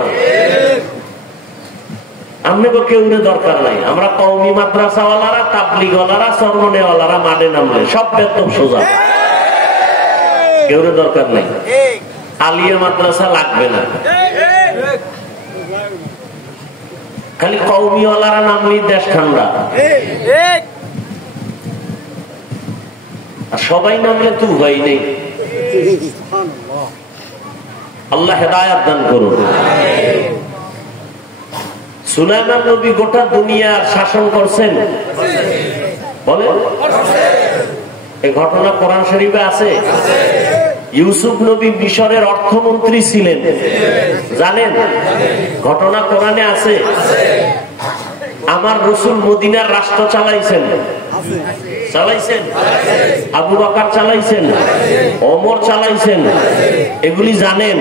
আমনেও কেউ দরকার নাই, আমরা কওমি মাদ্রাসাওয়ালারা, তাবলিগওয়ালারা, চরমনেওয়ালারা মাঠে নামলে সব বেতব সোজা, কেউ দরকার নাই। আলিয়া মাদ্রাসা লাগবে না, খালি কওমিওয়ালারা নামলেই দেশ ঠান্ডা। আর সবাই নামলে তো উপায় নেই। আল্লাহ হেদায়েত দান করুন। সুলাইমান নবী গোটা দুনিয়ার শাসন করছেন, বলে এই ঘটনা কোরআন শরীফে আছে। ইউসুফ নবী মিশরের অর্থমন্ত্রী ছিলেন, জানেন? ঘটনা কোরআনে আছে। আমার রাসূল মদিনার রাষ্ট্র চালাইছেন, আবু বকর চালাইছেন, ওমর চালাইছেন, এগুলি জানেন।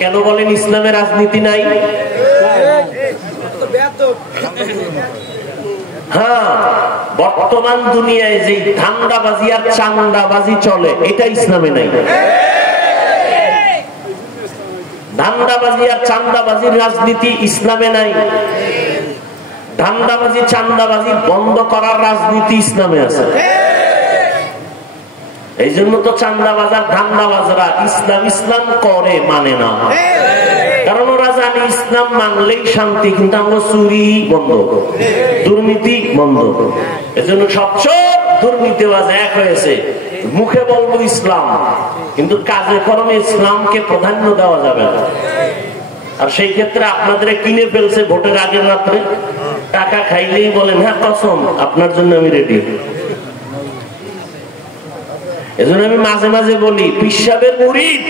কেন বলেন ইসলামের রাজনীতি নাই? হ্যাঁ, বর্তমান দুনিয়ায় যে ধান্দাবাজি আর চান্দাবাজি চলে, এটা ইসলামে নাই। ধান্দাবাজি আর চান্দাবাজির রাজনীতি ইসলামে নাই। ধান্দাবাজি চান্দাবাজি বন্ধ করার রাজনীতি ইসলামে আছে। এই জন্য তো চান্দাবাজার ধান্দাবাজরা ইসলাম করে মানে না, কারণ ওরা জানে ইসলাম মানলেই শান্তি, কিন্তু আমরা চুরি বন্ধ, দুর্নীতি বন্ধ। এজন্য সবচেয়ে দুর্নীতিবাজ এক হয়েছে। মুখে বলবো ইসলাম, কিন্তু কাজে কর্মে ইসলামকে প্রাধান্য দেওয়া যাবে না। আর সেই ক্ষেত্রে আপনাদের কিনে ফেলছে ভোটের আগের রাত্রে, টাকা খাইলেই বলেন হ্যাঁ কসম আপনার জন্য আমি রেডি। এজন্য আমি মাঝে মাঝে বলি, পিসাবের মুরিদ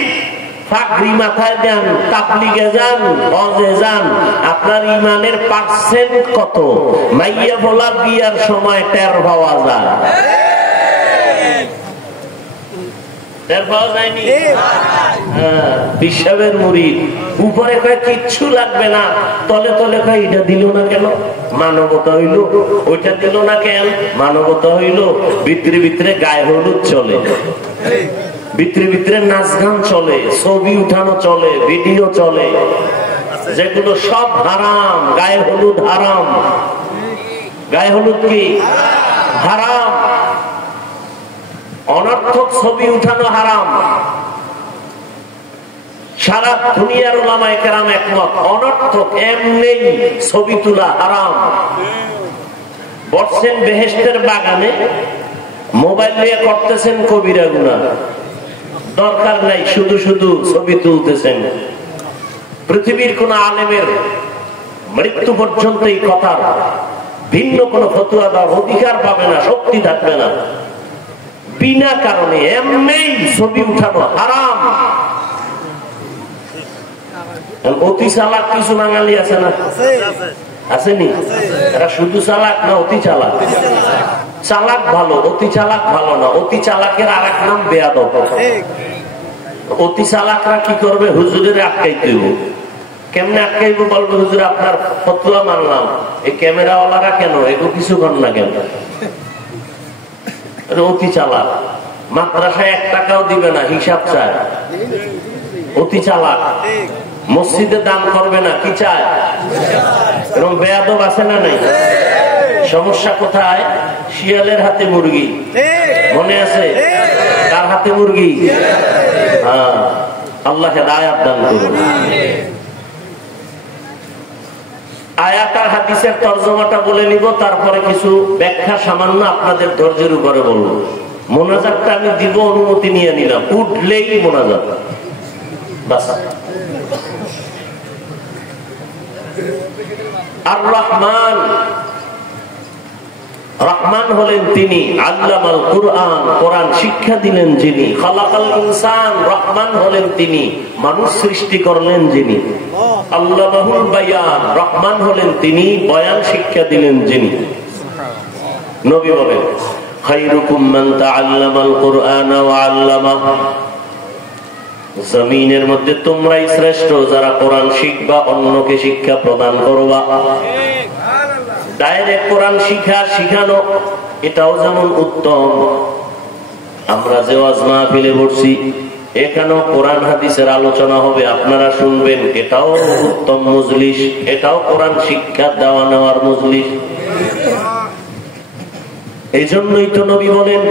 পাগড়ি মাথায় দেন, তাবলিগে যান, হজে যান, আপনার ইমানের পার্সেন্ট কত মাইয়া বলা বিয়ার সময় টের পাওয়া যায়। পিসাবের মুরিদ উপরে কয় কিচ্ছু লাগবে না, তলে তলে কয় এটা দিল না কেন, মানবতা হইল, ওইটা দিল না কেন, মানবতা হইল। ভিতরে ভিতরে গায়ে হলুদ চলে, ভিতরে ভিতরে নাচ গান চলে, ছবি উঠানো চলে, ভিডিও চলে, যেগুলো সব হারাম। গায়ে হলুদ হারাম, গায়ে হলুদ কি হারাম, অনর্থক ছবি উঠানো হারাম। সারা দুনিয়ার উলামায়ে কেরাম একমত, অনর্থক এমনি ছবি তোলা হারাম। বসছেন বেহেশতের বাগানে, মোবাইল নিয়ে করতেছেন কবিরা গুনাহ, দরকার নাই, শুধু শুধু ছবি তুলতেছেন। পৃথিবীর কোন আলেমের মৃত্যু পর্যন্ত এই কথা ভিন্ন কোন ফতোয়া দেওয়ার অধিকার পাবে না, শক্তি থাকবে না। বিনা কারণে এমনি ছবি উঠানো হারাম। অতি চালাক কিছু বাঙালি আছে না? আসেনি? এরা শুধু চালাক না অতি চালাক? চালাক ভালো, অতি চালাক ভালো না। অতি চালাকের আর এক নাম বেয়াদব। অতি চালাকরা কি করবে? হুজুরের আটকাইতে হইব। কেমনে আটকাইব? বলবে হুজুর আপনার ফতোয়া মানলাম, এই ক্যামেরাওয়ালারা কেন এগুলো কিছু কর না কেন? অতি চালাক। মাদ্রাসায় 1 টাকাও দিবে না, হিসাব চায়। অতি চালাক। মসজিদে দান করবে না, কি চায়? এরকম বেয়াদব আছে না নাই? সমস্যা কোথায়? শিয়ালের হাতে মুরগি, মনে আছে? কার হাতে মুরগি? হ্যাঁ, আল্লাহ হেদায়েত দান করুন। আয়াত আর হাদিসের তরজমাটা বলে নিব, তারপরে কিছু ব্যাখ্যা সামান্য আপনাদের ধৈর্যের উপরে বলবো। মোনাজাতটা আমি দিব, অনুমতি নিয়ে নিলাম, উঠলেই মোনাজাত বাস। আর রহমান, রহমান হলেন তিনি, আল্লামাল কুরআন, কোরআন শিক্ষা দিলেন যিনি। খালাকাল ইনসান, রহমান হলেন তিনি, মানুষ সৃষ্টি করলেন যিনি। আল্লামাহুল বায়ান, রহমান হলেন তিনি, বয়ান শিক্ষা দিলেন যিনি। নবী বলেন খায়রুকুম মান তাআল্লামাল কুরআন ওয়া আল্লামাহু, জমিনের মধ্যে তোমরাই শ্রেষ্ঠ যারা কোরআন শিখবা, অন্যকে শিক্ষা প্রদান করবা। ডাইরেক্ট কোরআন শিখানো এটাও যেমন উত্তম। আমরা যে ওয়াজ মাহফিলে বসছি, এখানেও কোরআন হাদিসের আলোচনা হবে, আপনারা শুনবেন, এটাও উত্তম মজলিস, এটাও কোরআন শিক্ষা দেওয়া নেওয়ার মজলিস। এই জন্যই তো নবী বলেন,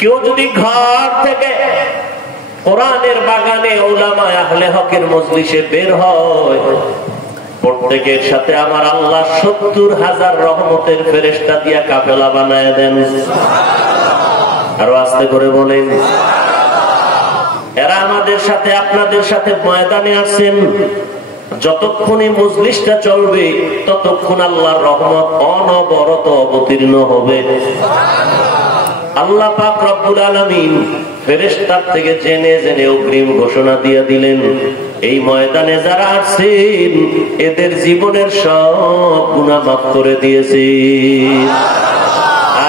কেউ যদি ঘর থেকে কোরআনের বাগানে উলামা আহলে হকের মজলিসে বের হয়, প্রত্যেকের সাথে আমার আল্লাহ 70,000 রহমতের ফেরেশতা দিয়া কাফেলা বানায় দেন। আরো আস্তে করে বলেন। এরা আমাদের সাথে, আপনাদের সাথে ময়দানে আছেন। যতক্ষণে মজলিসটা চলবে ততক্ষণ আল্লাহর রহমত অনবরত অবতীর্ণ হবে। আল্লাহ পাক রব্বুল আলামিন ফেরেশতার থেকে জেনে জেনে অগ্রিম ঘোষণা দিয়ে দিলেন, এই ময়দানে যারা আছেন এদের জীবনের সব গুনাহ মাফ করে দিয়েছে।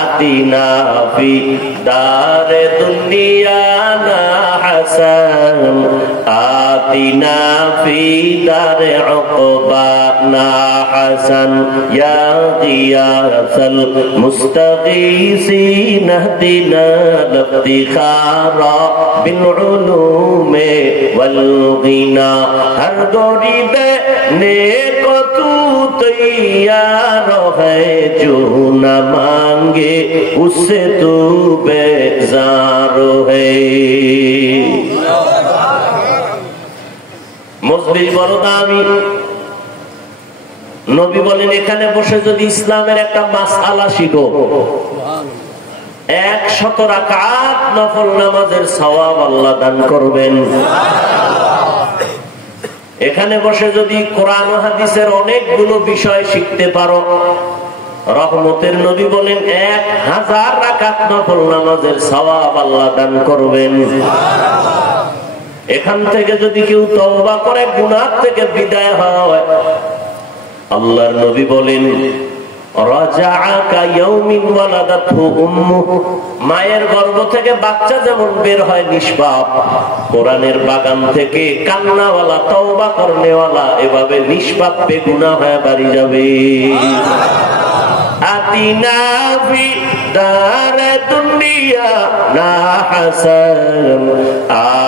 আতিনা ফি দারে দুনিয়া না হাসান, আতিনা ফি দারে উকবা না হাসান, ইয়া গিয়াসাল মুস্তাগীসিন ইহদিনা লিফতিখারা বিল উলুমে ওয়াল গিনা। হর গরিবে নেক তু তৈয়ার है जो न मांगे उससे तू बेजार है। মজলিস বড় দামি। নবী বলেন, এখানে বসে যদি ইসলামের একটা মাসআলা শিখো, 100 রাকাত নফল নামাজের সওয়াব আল্লাহ দান করবেন। এখানে বসে যদি কোরআন ও হাদিসের অনেকগুলো বিষয় শিখতে পারো, রহমতের নবী বলেন 1000 রাকাত নফল নামাজের সওয়াব আল্লাহ দান করবেন। এখান থেকে যদি কেউ তওবা করে গুনাহ থেকে বিদায় হয়, আল্লাহর নবী বলেন রাজাআকা ইয়াউমিন ওয়ালাদাতহু উম্মুহু, মায়ের গর্ভ থেকে বাচ্চা যেমন বের হয় নিষ্পাপ, কোরআনের বাগান থেকে কান্নাওয়ালা তওবা করনেওয়ালা এভাবে নিষ্পাপ বেগুনাহ হয়ে বাড়ি যাবে। আতিনা ফি দারে দুনিয়া না হাসান,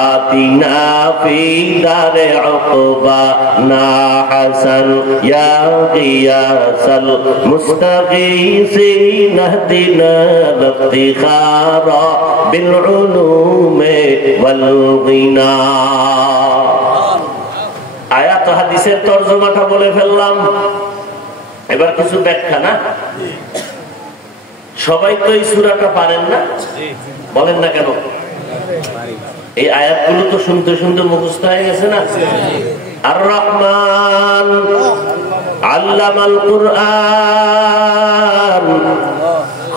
আতিনা ফি দারে উকবা না হাসান, ইয়া গিয়াসাল মুস্তাগীসিন ইহদিনা লিফতিখারা বিল উলুমে ওয়াল গিনা। আয়াত হাদিসের তরজমাটা বলে ফেললাম, এবার কিছু ব্যাখ্যা। না সবাই তো এই সূরাটা পারেন না, বলেন না কেন? এই আয়াতগুলো তো শুনতে শুনতে মুখস্থ হয়ে গেছে না? আর রহমান আল্লামাল কুরআন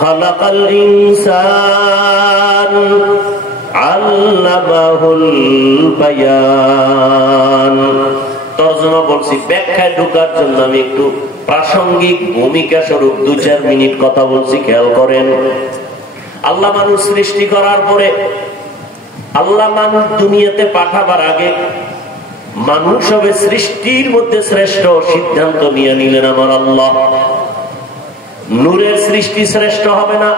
খালাকাল ইনসান আল্লামাহুল বায়ান। তর্জমা বলছি, ব্যাখ্যায় ঢোকার জন্য আমি একটু প্রাসঙ্গিক ভূমিকা স্বরূপ 2-4 মিনিট কথা বলছি, খেয়াল করেন। আল্লাহ মানুষ সৃষ্টি করার পরে, আল্লাহ মানুষ দুনিয়াতে পাঠাবার আগে মানুষ হবে সৃষ্টির মধ্যে শ্রেষ্ঠ সিদ্ধান্ত নিয়ে নিলেন আমার আল্লাহ। নূরের সৃষ্টি শ্রেষ্ঠ হবে না,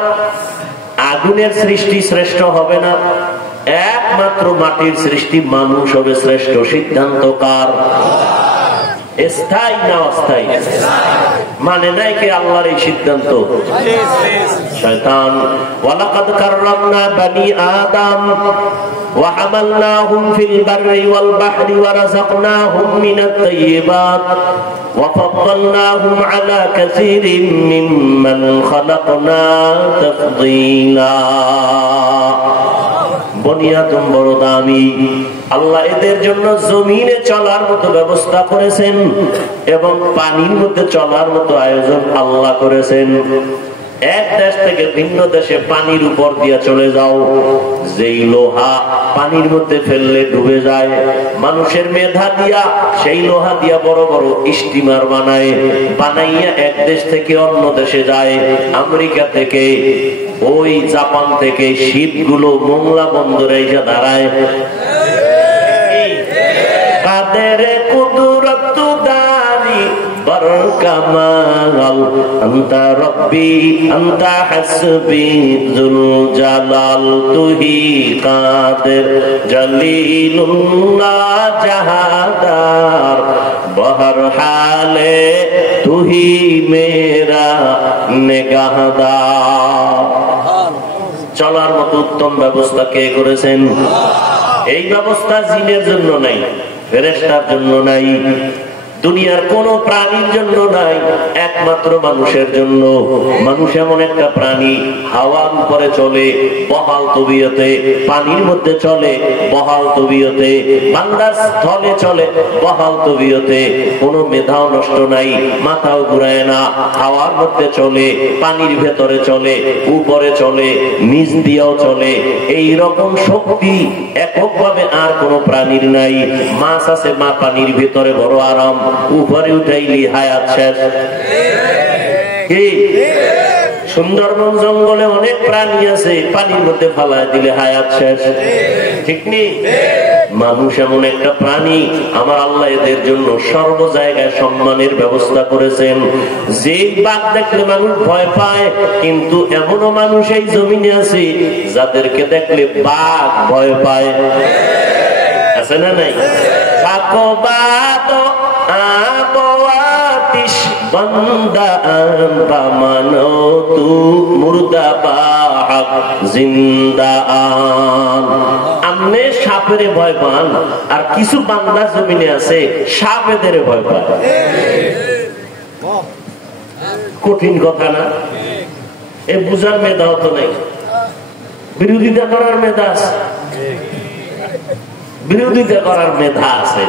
আগুনের সৃষ্টি শ্রেষ্ঠ হবে না, একমাত্র মাটির সৃষ্টি মানুষ হবে শ্রেষ্ঠ। সিদ্ধান্ত কার? স্থায়ী না অস্থায়ী? মানে নাই কে আল্লাহর এই সিদ্ধান্ত? শয়তান। ওয়ালাকাদ কাররামনা বানি আদম ওয়া হামালনাহুম ফিল বাররি ওয়াল বাহরি ওয়া রাযাকনাহুম মিনাত তাইয়্যিবাত ওয়া ফাদ্দালনাহুম আলা কাসীরিন মিম্মান খালাকনা তাফদীলা। বনি আদম বড় দামি, আল্লাহ এদের জন্য জমিনে চলার মতো ব্যবস্থা করেছেন এবং পানির মধ্যে চলার মতো আয়োজন আল্লাহ করেছেন। এক দেশ থেকে ভিন্ন দেশে পানির উপর দিয়ে চলে যাও, যেই লোহা পানির মধ্যে ফেললে ডুবে যায়, মানুষের মেধা দিয়া সেই লোহা দিয়া বড় বড় স্টিমার বানাইয়া এক দেশ থেকে অন্য দেশে যায়। আমেরিকা থেকে, ওই জাপান থেকে শিপগুলো মোংলা বন্দরে এসে দাঁড়ায়। কাদের কুদরত দারি বরকামাল আনতা রব্বি আনতা হাসবি যুল জালাল তুহি কাদের জলিলুল্লাহ জাহাদার বহর হালে তুহি মেরা নেগাহদার। চলার মতো উত্তম ব্যবস্থা কে করেছেন? এই ব্যবস্থা জিনের জন্য নাই, ফেরেশতার জন্য নাই, দুনিয়ার কোন প্রাণীর জন্য নাই, একমাত্র মানুষের জন্য। মানুষ এমন একটা প্রাণী, হাওয়ার উপরে চলে বহাল তবিয়তে, পানির মধ্যে চলে বহাল তবিয়তে, বান্দার স্থলে চলে বহাল তবিয়তে, কোনো মেধাও নষ্ট নাই, মাথাও ঘুরায় না, হাওয়ার মধ্যে চলে, পানির ভেতরে চলে, উপরে চলে, নিচ দিয়েও চলে। এই রকম শক্তি এককভাবে আর কোন প্রাণীর নাই। মাছ আছে, মা পানির ভেতরে বড় আরাম, উপরে উঠাইলি হায়াত শেষ। কি সুন্দরবন জঙ্গলে অনেক প্রাণী আছে, পানির মধ্যে ফালায় দিলে হায়াত শেষ, ঠিক নেই? মানুষ এমন একটা প্রাণী, আমার আল্লাহ এদের জন্য সর্ব জায়গায় সম্মানের ব্যবস্থা করেছেন। যে বাঘ দেখলে মানুষ ভয় পায়, কিন্তু এমনও মানুষ এই জমিনে আছে যাদেরকে দেখলে বাঘ ভয় পায়, আছে না নাই? বন্দা মানো তু মুর্দা বাহক জিন্দা। আমনে সাপের ভয় পান, আর কিছু বান্দা জমিনে আছে সাপেদের ভয় পায়। কঠিন কথা না? এ বুঝার মেধাও তো নেই, বিরোধিতা করার মেধা আছে, বিরোধিতা করার মেধা আছে,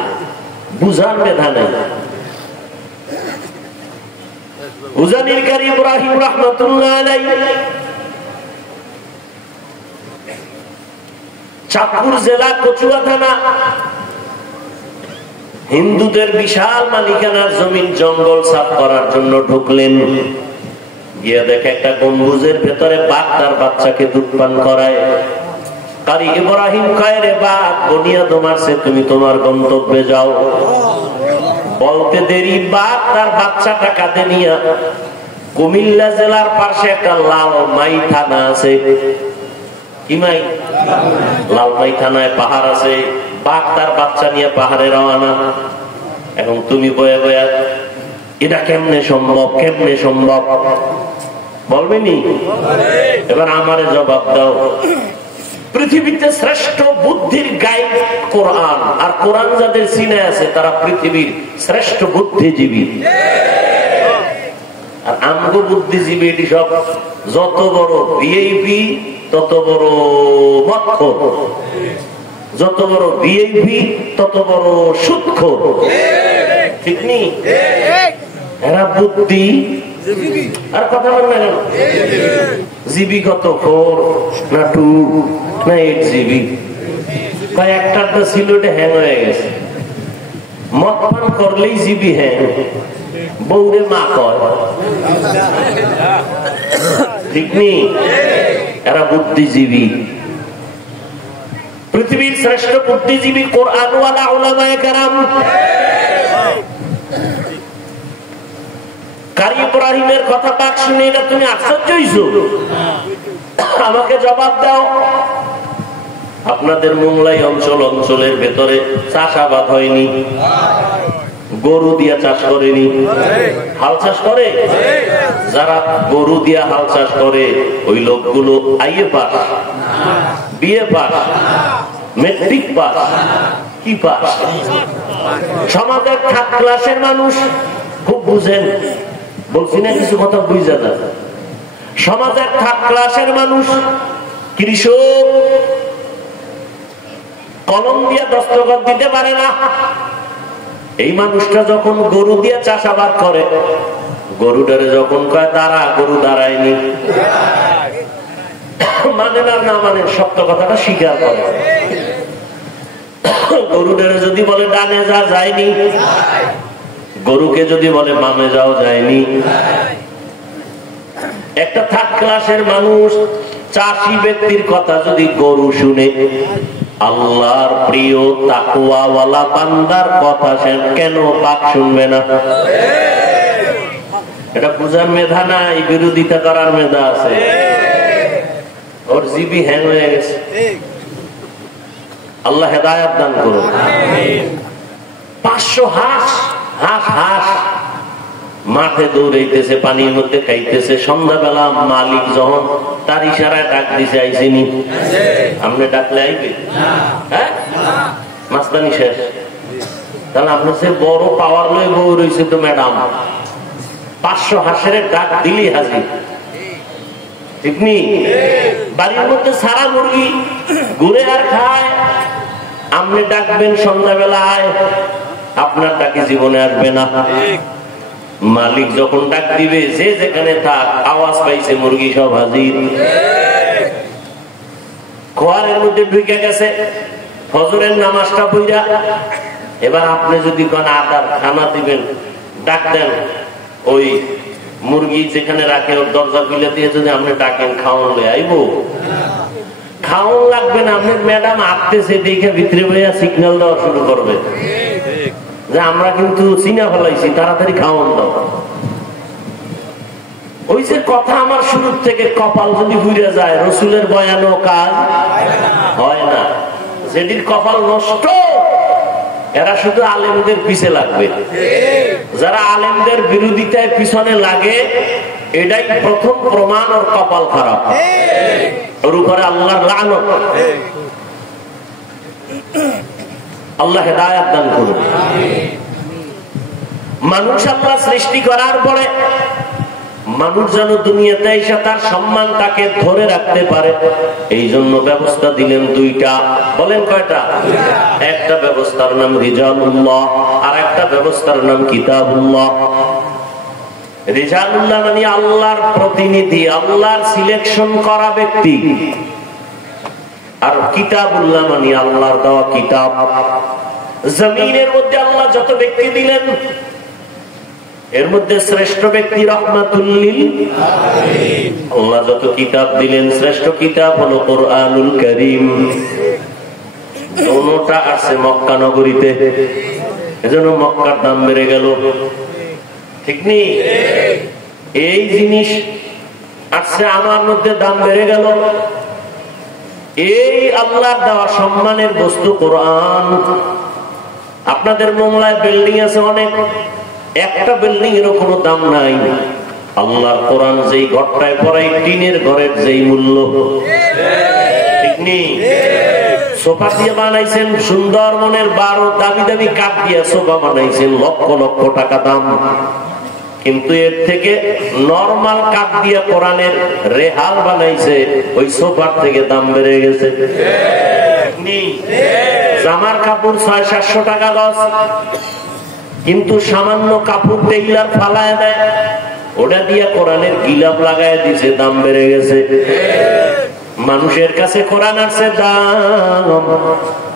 বুঝার মেধা নেই। উজানির কারি ইব্রাহিম রাহমাতুল্লাহ আলাইহি চাঁদপুর জেলা কচুয়া থানা, হিন্দুদের বিশাল মালিকানার জমিন জঙ্গল সাফ করার জন্য ঢুকলেন। গিয়ে দেখে একটা গম্বুজের ভেতরে বাঘ তার বাচ্চাকে দুধ পান করায়। কারি ইব্রাহিম কয়, রে বাঘ, বনিয়া তোমারছে, তুমি তোমার গন্তব্যে যাও। বলতে দেরি, বাঘ তার বাচ্চাটা কাঁধে নিয়ে কুমিল্লা জেলার পাশে একটা লালমাই থানা আছে। কি মাই? লালমাই থানায় পাহাড় আছে। বাঘ তার বাচ্চা নিয়ে পাহাড়ে রওনা। এখন তুমি বয়ে বয়ে এটা কেমনে সম্ভব, কেমনে সম্ভব বলবেনি? এবার আমারে জবাব দাও। পৃথিবীতে শ্রেষ্ঠ বুদ্ধির গাইড কোরআন, আর কোরআন যাদের সিনে আছে তারা পৃথিবীর শ্রেষ্ঠ বুদ্ধিজীবী। আর আমগো বুদ্ধিজীবী এটি সব যত বড় ভিআইপি তত বড় মদখোর, যত বড় ভিআইপি তত বড় সুদখোর, ঠিক নেই? এরা বুদ্ধি আর কথা বল না কেন? জিবি কত 4 না 2 না 8 জিবি? একটা ছিল, এটা হ্যাং হয়ে গেছে। মদ পান করলেই জিবি হ্যাঁ, বউরে মা কয়, ঠিক নেই? এরা বুদ্ধিজীবী, পৃথিবীর শ্রেষ্ঠ বুদ্ধিজীবী কোরআনওয়ালা উলামায়ে কেরাম। কারি ইব্রাহিমের কথা পাক শুনে না তুমি আশ্চর্য হইছো? আমাকে জবাব দাও। আপনাদের মোংলাই অঞ্চলের ভেতরে চাষাবাদ হয়নি? গরু দিয়া চাষ করেনি? হাল চাষ করে? যারা গরু দিয়া হাল চাষ করে ওই লোকগুলো IA pass, BA pass, matric pass, কি পাস? সমাজের থার্ড ক্লাসের মানুষ খুব বুঝেন, বলছি না কিছু কথা বুঝা না। সমাজের থার্ড ক্লাসের মানুষ কৃষক, কলম দিয়ে দস্তখত দিতে পারে না। এই মানুষটা যখন গরু দিয়ে চাষাবাদ করে, গরুটারে যখন কয় দাঁড়া, গরু দাঁড়ায়নি, মানে না, না মানে সত্য কথাটা স্বীকার করে। গরুটারে যদি বলে ডানে যা, যায়নি। গরুকে যদি বলে বামে যাও, যায়নি। একটা থার্ড ক্লাসের মানুষ চাষি ব্যক্তির কথা যদি গরু শুনে, আল্লাহর প্রিয় তাকওয়াওয়ালা বান্দার কথা সে কেন পাক শুনবে না? এটা বুঝার মেধা নাই, বিরোধিতা করার মেধা আছে। ওর জিবি হ্যাং হয়ে গেছে। আল্লাহ হেদায়েত দান করুন। 500 হাঁস মাঠে দৌড়াইতেছে, পানির মধ্যে খাইতেছে। সন্ধ্যাবেলা মালিক যখন তার ইশারায় ডাক দিছে, আইসিনি? আপনি ডাকলে আইবে? হ্যাঁ, মাস্তানি শেষ। তাহলে আপনার সে বড় পাওয়ার লয়ে বউ রয়েছে তো ম্যাডাম, 500 হাঁসের ডাক দিলি হাজির, ঠিক নেই? বাড়ির মধ্যে সারা মুরগি ঘুরে আর খায়, আপনি ডাকবেন সন্ধ্যাবেলা আয়, আপনার ডাকে জীবনে আসবে না। মালিক যখন ডাক দিবে, যে যেখানে থাক, আওয়াজ পাইছে মুরগি সব হাজির। খোয়ারের মধ্যে ঢুকে গেছে, ফজরের নামাজটা পড়া, এবার আপনি যদি কোন আদার খানা দিবেন, ডাক দেন, ওই মুরগি যেখানে রাখে ওর দরজা খুলে দিয়ে যদি আপনি ডাকেন, খাওয়ান লয়ে আইব? খাওয়ান লাগবে না, আপনার ম্যাডাম আসতেছে দেখে ভিতরে বইয়া সিগন্যাল দেওয়া শুরু করবে যে আমরা কিন্তু চিনা ফেলাইছি, তাড়াতাড়ি খাওয়ান দাও। ওই যে কথা আমার শুরুর থেকে, কপাল যদি ঘুরে যায়, রসুলের বয়ানও কাজ হয় না। যেটির কপাল নষ্ট, এরা শুধু আলেমদের পিছে লাগবে। যারা আলেমদের বিরোধিতায় পিছনে লাগে, এটাই প্রথম প্রমাণ ওর কপাল খারাপ, ওর উপরে আল্লাহর লানত। আল্লাহ হেদায়েত দান করুন। মানুষ আল্লাহ সৃষ্টি করার পরে মানুষ যেন দুনিয়াতে এসে তার সম্মানটাকে ধরে রাখতে পারে, এই জন্য ব্যবস্থা দিলেন দুইটা। বলেন কয়টা? একটা ব্যবস্থার নাম রিজালুল্লাহ, আর একটা ব্যবস্থার নাম কিতাবুল্লাহ। রিজালুল্লাহ মানে আল্লাহর প্রতিনিধি, আল্লাহর সিলেকশন করা ব্যক্তি। আর কিতাবুল্লাহ মানে আল্লাহর দেওয়া কিতাব। জমিনের মধ্যে আল্লাহ যত ব্যক্তি দিলেন, এর মধ্যে শ্রেষ্ঠ ব্যক্তি রাহমাতুল লিল আলামিন। আল্লাহ যত কিতাব দিলেন, শ্রেষ্ঠ কিতাব হলো কোরআনুল কারীম। দুটোটা আছে মক্কা নগরীতে, এজন্য মক্কার দাম বেড়ে গেল, ঠিক নেই? এই জিনিস আসছে, আমার মধ্যে দাম বেড়ে গেল। এই আল্লাহর দেওয়া সম্মানের বস্তু কোরআন। আপনাদের মোংলায় বিল্ডিং আছে অনেক, একটা বিল্ডিং এর কোনো দাম নাই। আল্লাহর কোরআন যেই ঘরটায় পড়াই, টিনের ঘরের যেই মূল্য, ঠিক নেই? সোফা দিয়ে বানাইছেন সুন্দরবনের 12 দামি দামি কাঠ দিয়ে সোফা বানাইছেন, লক্ষ লক্ষ টাকা দাম। কিন্তু এর থেকে নরমাল কাঠ দিয়ে কোরআনের রেহাল বানাইছে, ওই সোফার থেকে দাম বেড়ে গেছে। জামার কাপড় 600-700 টাকা গজ, কিন্তু সামান্য কাপড় টেইলার ফালায় দেয়, ওটা দিয়ে কোরআনের গিলাপ লাগায় দিছে, দাম বেড়ে গেছে। মানুষের কাছে কোরআন আছে দাম।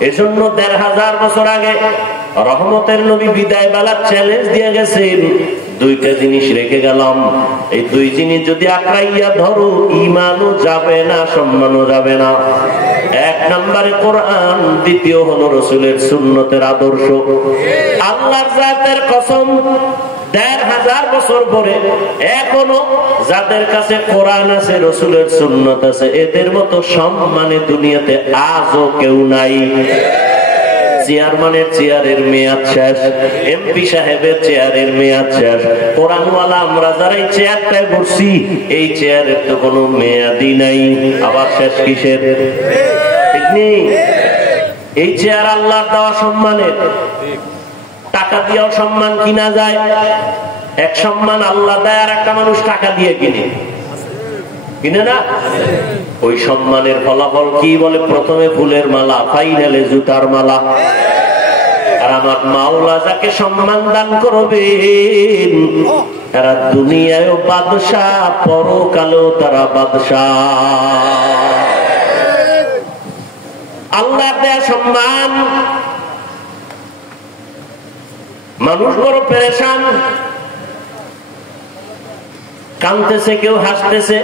এজন্য 1500 বছর আগে রহমতের নবী বিদায় বেলা চ্যালেঞ্জ দিয়ে গেছেন, দুইটা জিনিস রেখে গেলাম, এই দুই জিনিস যদি আঁকড়াইয়া ধরো ঈমানও যাবে না, সম্মানও যাবে না। এক নম্বরে কোরআন, দ্বিতীয় হলো রাসূলের সুন্নতের আদর্শ। আল্লাহর জাতের কসম, ১৫০০ বছর পরে এখনো যাদের কাছে কোরআন আছে, রাসূলের সুন্নত আছে, এদের মতো সম্মানে দুনিয়াতে আজও কেউ নাই। চেয়ারম্যানের চেয়ারের মেয়াদ শেষ, এমপি সাহেবের চেয়ারের মেয়াদ শেষ, কোরআনওয়ালা আমরা যারা এই চেয়ারটায় বসছি, এই চেয়ারের তো কোনো মেয়াদই নাই, আবার শেষ কিসের? ঠিক নেই। এই চেয়ার আল্লাহর দেওয়া সম্মানের, টাকা দিয়েও সম্মান কিনা যায়। এক সম্মান আল্লাহ দেয়, আর একটা মানুষ টাকা দিয়ে কিনে না। ওই সম্মানের ফলাফল কি বলে? প্রথমে ফুলের মালা, ফাইনালে জুতার মালা। আর আমার মাওলা যাকে সম্মান দান করবেন, তারা দুনিয়ায়ও বাদশাহ, পরকালেও তারা বাদশাহ। আল্লাহ দেয়া সম্মান। মানুষ বড় পেরেশান, কাঁদতেছে, কেউ হাসতেছে,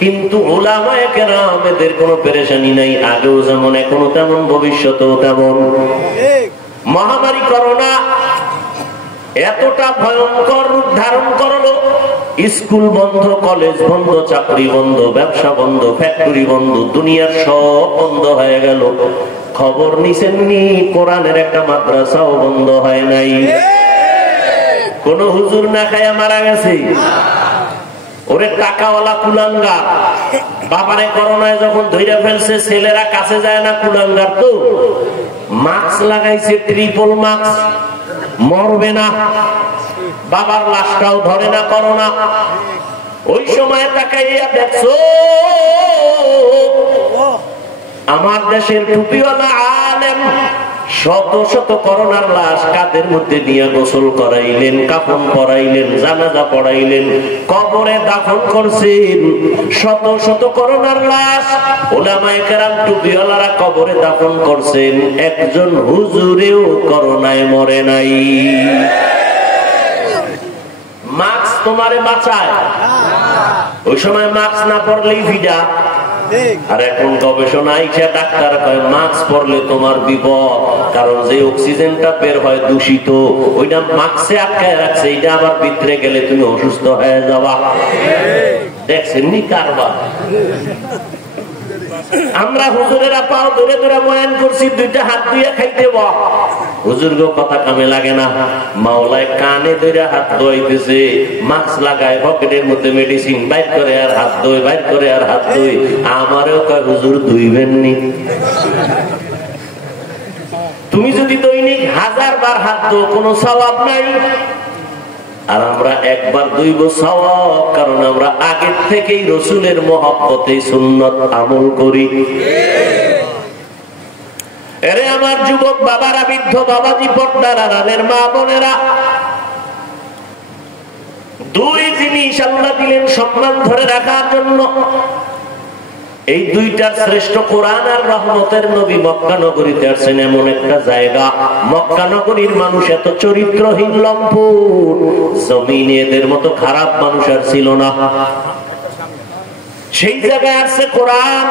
কিন্তু উলামায়ে কেরাম এদের কোনো পেরেশানি নাই। আগেও যেমন, এখনো তেমন, ভবিষ্যতেও তেমন। মহামারী করোনা এতটা ভয়ঙ্কর রূপ ধারণ করলো, স্কুল বন্ধ, কলেজ বন্ধ, চাকরি বন্ধ, ব্যবসা বন্ধ, ফ্যাক্টরি বন্ধ, দুনিয়ার সব বন্ধ হয়ে গেল। খবর নিছেননি, কোরআনের একটা মাদ্রাসাও বন্ধ হয় নাই। কোন হুজুর না খায়া মারা গেছে? ওরে টাকাওয়ালা কুলাঙ্গার, বাবারে করোনায় যখন ধইরা ফেলছে, ছেলেরা কাছে যায় না, কুলাঙ্গার তো মাস্ক লাগাইছে, ট্রিপল মাস্ক, মরবে না, বাবার লাশটাও ধরে না করোনা। ওই সময় তাকাইয়া দেখছো আমার দেশের টুপিওয়ালা আলেম শত শত করোনার লাশ কাদের মধ্যে নিয়ে গোসল করাইলেন, কাফন পরাইলেন, জানাজা পড়াইলেন, কবরে দাফন করছেন। শত শত করোনার লাশ উলামায়ে কেরাম টুপিওয়ালারা কবরে দাফন করছেন, একজন হুজুরেও করোনায় মরে নাই। মাস্ক তোমারে বাঁচায়? ওই সময় মাস্ক না পরলেই ভিডা। আর এখন গবেষণা আইছে, ডাক্তার কয় মাস্ক পরলে তোমার বিপদ, কারণ যে অক্সিজেনটা বের হয় দূষিত, ওইটা মাস্কে আটকায় রাখছে, এটা আবার ভিতরে গেলে তুমি অসুস্থ হয়ে যাবা। দেখছেন নি কারবার? আমরা হুজুরেরা পাও ধরে ধরে বয়ান করছি, দুইটা হাত দিয়ে খাইতে বা হুজুর গো কথা কামে লাগে না। মাওলায় কানে ধরে হাত ধোয়াইতেছে, মাস্ক লাগায়, পকেটের মধ্যে মেডিসিন বাইর করে আর হাত ধোয়, বাইর করে আর হাত ধোয়। আমারও কয় হুজুর ধুইবেন নি? তুমি যদি দৈনিক 1000 বার হাত ধো, কোনো সওয়াব নাই। আর আমরা একবার ধুইব সওয়াব, কারণ আমরা আগের থেকেই রাসূলের মহব্বতে সুন্নত আমল করি। এরে আমার যুবক বাবারা, বৃদ্ধ বাবাজি, পর্দার আড়ালের মা বোনেরা, দুই জিনিস আল্লাহ দিলেন সম্মান ধরে রাখার জন্য। এই দুইটার শ্রেষ্ঠ কোরআন আর রহমতের নবী মক্কা নগরীতে আসছেন এমন একটা জায়গা, মক্কা নগরীর মানুষ এত চরিত্রহীন, লম্পট, জমিনে এদের মতো খারাপ মানুষ আর ছিল না। সেই জায়গায় আসছে কোরআন,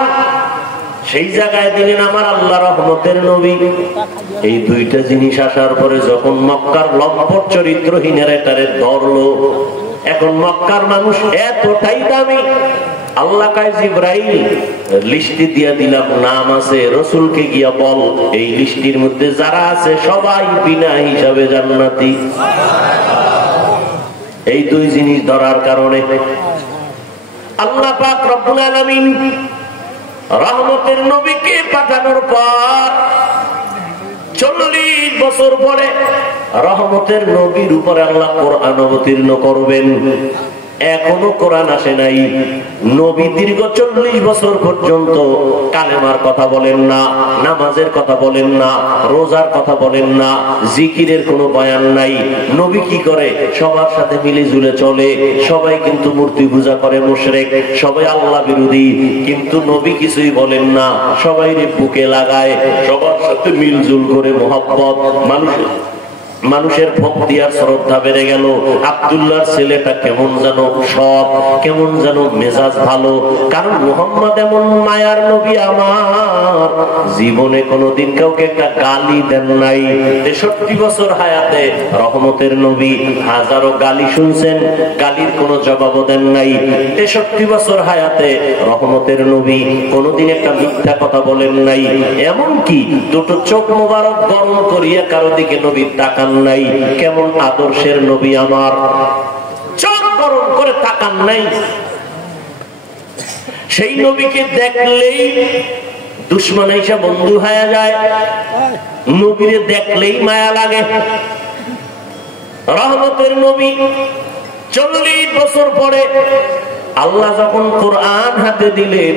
সেই জায়গায় দিলেন আমার আল্লাহ রহমতের নবী। এই দুইটা জিনিস আসার পরে যখন মক্কার লম্পট চরিত্রহীনেরা তারে ধরলো, এখন মক্কার মানুষ এতটাই দামি, আল্লাহ কয় জিবরাইল লিস্টি দিয়া দিলাম, নাম আছে, রাসূলকে গিয়া বল এই লিস্টির মধ্যে যারা আছে সবাই বিনা হিসাবে জান্নাতি। এই দুই জিনিস ধরার কারণে আল্লাহ পাক রব্বুল আলামিন রহমতের নবীকে পাঠানোর পর 40 বছর পরে রহমতের নবীর উপরে আল্লাহ কোরআন অবতীর্ণ করবেন। এখনো কোরআন আসে নাই। নবী দীর্ঘ 40 বছর পর্যন্ত কালেমার কথা বলেন না, নামাজের কথা বলেন না, রোজার কথা বলেন না, জিকিরের কোনো বয়ান নাই। নবী কি করে? সবার সাথে মিলে ঝুলে চলে। সবাই কিন্তু মূর্তি পূজা করে, মুশরিক, সবাই আল্লাহ বিরোধী, কিন্তু নবী কিছুই বলেন না। সবাই বুকে লাগায়, সবার সাথে মিলজুল করে মহব্বত। মানুষের ভক্তি আর শ্রদ্ধা বেড়ে গেল। আব্দুল্লাহর ছেলেটা কেমন যেন সৎ, কেমন যেন মেজাজ ভালো, কারণ মুহাম্মদ এমন মায়ার নবী আমার জীবনে কোনোদিন কাউকে একটা গালি দেন নাই। 63 বছর হায়াতে রহমতের নবী, হাজারো গালি শুনছেন, গালির কোনো জবাবও দেন নাই। 63 বছর হায়াতে রহমতের নবী কোনোদিন একটা মিথ্যা কথা বলেন নাই। এমনকি দুটো চোখ মোবারক গরম করিয়া কারো দিকে নবী তাকান নাই। কেমন আদর্শের নবী আমার, চোখ গরম করে তাকান নাই। সেই নবীকে দেখলেই দুশ্মন এসে বন্ধু হয়ে যায়, নবীরে দেখলেই মায়া লাগে। রহমতের নবী 40 বছর পরে আল্লাহ যখন কোরআন হাতে দিলেন,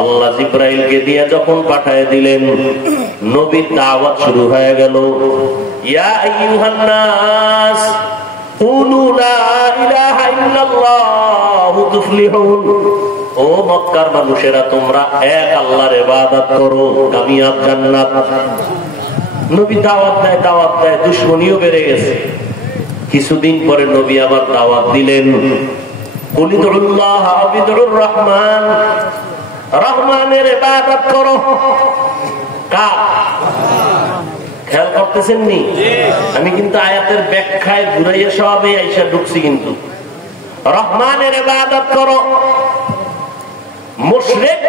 আল্লাহ জিবরাইলকে দিয়ে যখন পাঠায় দিলেন, নবীর দাওয়াত শুরু হয়ে গেল। ইয়া আইয়ুহান নাস কুলু লা ইলাহা ইল্লাল্লাহু তুফলিহুন। ও মক্কার মানুষেরা, তোমরা এক আল্লাহর ইবাদত করো, কামিয়াব জান্নাত। নবী দাওয়াত দেয়, দুশমনীও বেড়ে গেছে। কিছুদিন পরে নবী আবার দাওয়াত দিলেন, কুলিদুল্লাহ আবিদুর রহমান, রহমানের ইবাদত করো। খেয়াল করতেছেন নি? আমি কিন্তু আয়াতের ব্যাখ্যায় ঘুরাইয়া সবে আইসা ঢুকছি। কিন্তু রহমানের ইবাদত করো। মুশরিক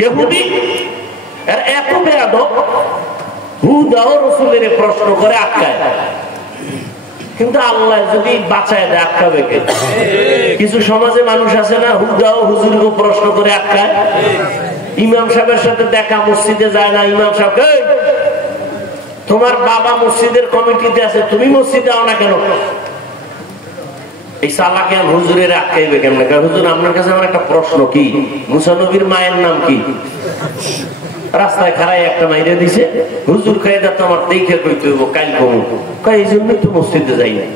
ইহুদি এর এত বেয়াদব, হুদাও রাসূলের প্রশ্ন করে আটকায়, কিন্তু আল্লাহ যদি বাঁচায় দেয় আটকাবে কে? কিছু সমাজে মানুষ আছে না, হুদাও হুজুরকে প্রশ্ন করে আটকায়। ইমাম সাহেবের সাথে দেখা, মসজিদে যায় না। ইমাম সাহেব, তোমার বাবা মসজিদের কমিটিতে আছে, তুমি মসজিদে আও না কেন? এই সালাকে হুজুরের আটকাইবে কেমন? হুজুর, আপনার কাছে আমার একটা প্রশ্ন, কি মুসা নবীর মায়ের নাম কি? রাস্তায় খাড়াই একটা মাইরে দিছে, হুজুর খাই তো আমার দেখে কইতে হইব, কাল কমু, এই জন্যই তো মসজিদে যাই না।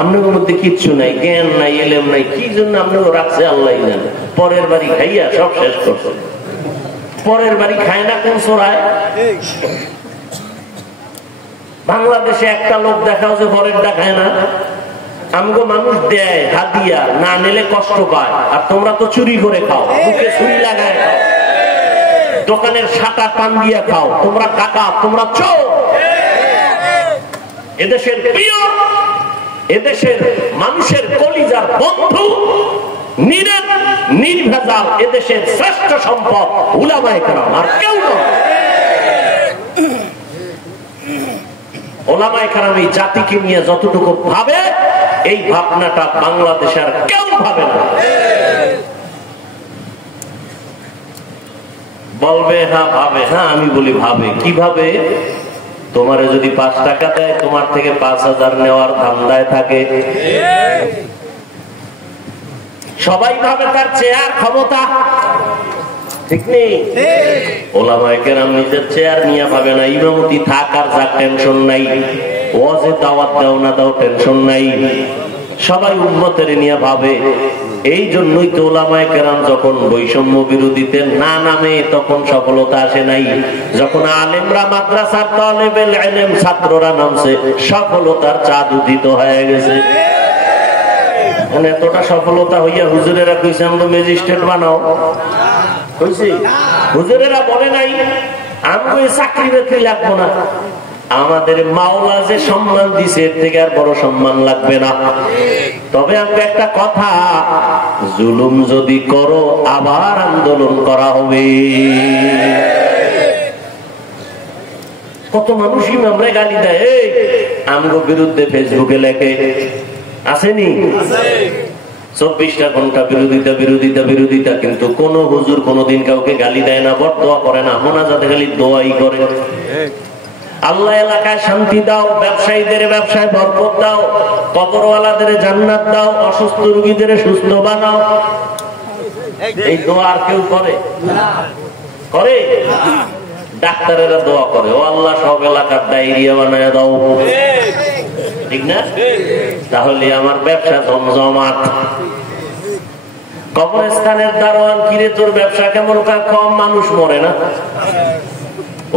আপনাদের মধ্যে কিচ্ছু নাই, জ্ঞান নাই, এলেম নাই, কি জন্য আপনাকে রাখছে আল্লাহ জানে। পরের বাড়ি খাইয়া সব শেষ করছে। পরের বাড়ি খায় না কোন চোরায়? বাংলাদেশে একটা লোক দেখাও যে পরেরটা খায় না। আমগো মানুষ দেয় হাদিয়া, না নিলে কষ্ট পায়, আর তোমরা তো চুরি করে খাও, বুকে ছুরি লাগায় খাও, দোকানের শাটা টান দিয়ে খাও। তোমরা টাকা, তোমরা চোর। এদেশের প্রিয়, এদেশের মানুষের কলিজার বন্ধু, নির্ভেজাল এদেশের শ্রেষ্ঠ সম্পদ উলামায়ে কেরাম, আর কেউ নয়। উলামায়ে কেরাম এই জাতিকে নিয়ে যতটুকু ভাবে, এই ভাবনাটা বাংলাদেশের কেউ ভাবে না। বলবে হ্যাঁ ভাবে, হ্যাঁ আমি বলি ভাবে। কিভাবে? তোমারে যদি 5 টাকা দেয়, তোমার থেকে 5000 নেওয়ার ধান্দায় থাকে। সবাই ভাবে তার চেয়ার ক্ষমতা, ঠিক নেই? ওলামায়ে কেরাম নিজের চেয়ার নিয়ে ভাবে না। ইমামতি থাক আর যাক, টেনশন নাই। ওয়াজে দাওয়াত দাও না দাও, টেনশন নাই। সবাই উম্মতের নিয়ে ভাবে। এই জন্যই তো ওলামায়ে কেরাম যখন বৈষম্য বিরোধীতে না নামে, তখন সফলতা আসে নাই। যখন আলেমরা, মাদ্রাসার তালেবেল ইলম ছাত্ররা নামছে, সফলতার চাঁদ উদিত হয়ে গেছে। এতটা সফলতা হইয়া হুজুরেরা কইছে আমরা ম্যাজিস্ট্রেট বানাও, কইছে? হুজুরেরা বলে নাই আমরা চাকরি বাকরি লাগবো না, আমাদের মাওলা যে সম্মান দিছে এর থেকে আর বড় সম্মান লাগবে না। তবে আমরা একটা কথা, জুলুম যদি করো আবার আন্দোলন করা হবে। কত মানুষই আমরা গালি দেয়, আমগো বিরুদ্ধে ফেসবুকে লেখে, আসেনি? 24টা ঘন্টা বিরোধিতা বিরোধিতা বিরোধিতা, কিন্তু কোন হুজুর কোনদিন কাউকে গালি দেয় না, বরদোয়া করে না, মোনাজাতে খালি দোয়াই করে। আল্লাহ এলাকায় শান্তি দাও, ব্যবসায়ীদের ব্যবসায় বরকত দাও, কবরওয়ালাদের জান্নাত দাও, অসুস্থ রোগীদের সুস্থ বানাও। এই দোয়া আর কেউ করে? করে? ডাক্তারেরা দোয়া করে, ও আল্লাহ সব এলাকার ডায়রিয়া বানায় দাও, ঠিক না? তাহলে আমার ব্যবসা জমজমাট। কবরস্থানের দারোয়ান, কিরে তোর ব্যবসা কেমন? কম মানুষ মরে না।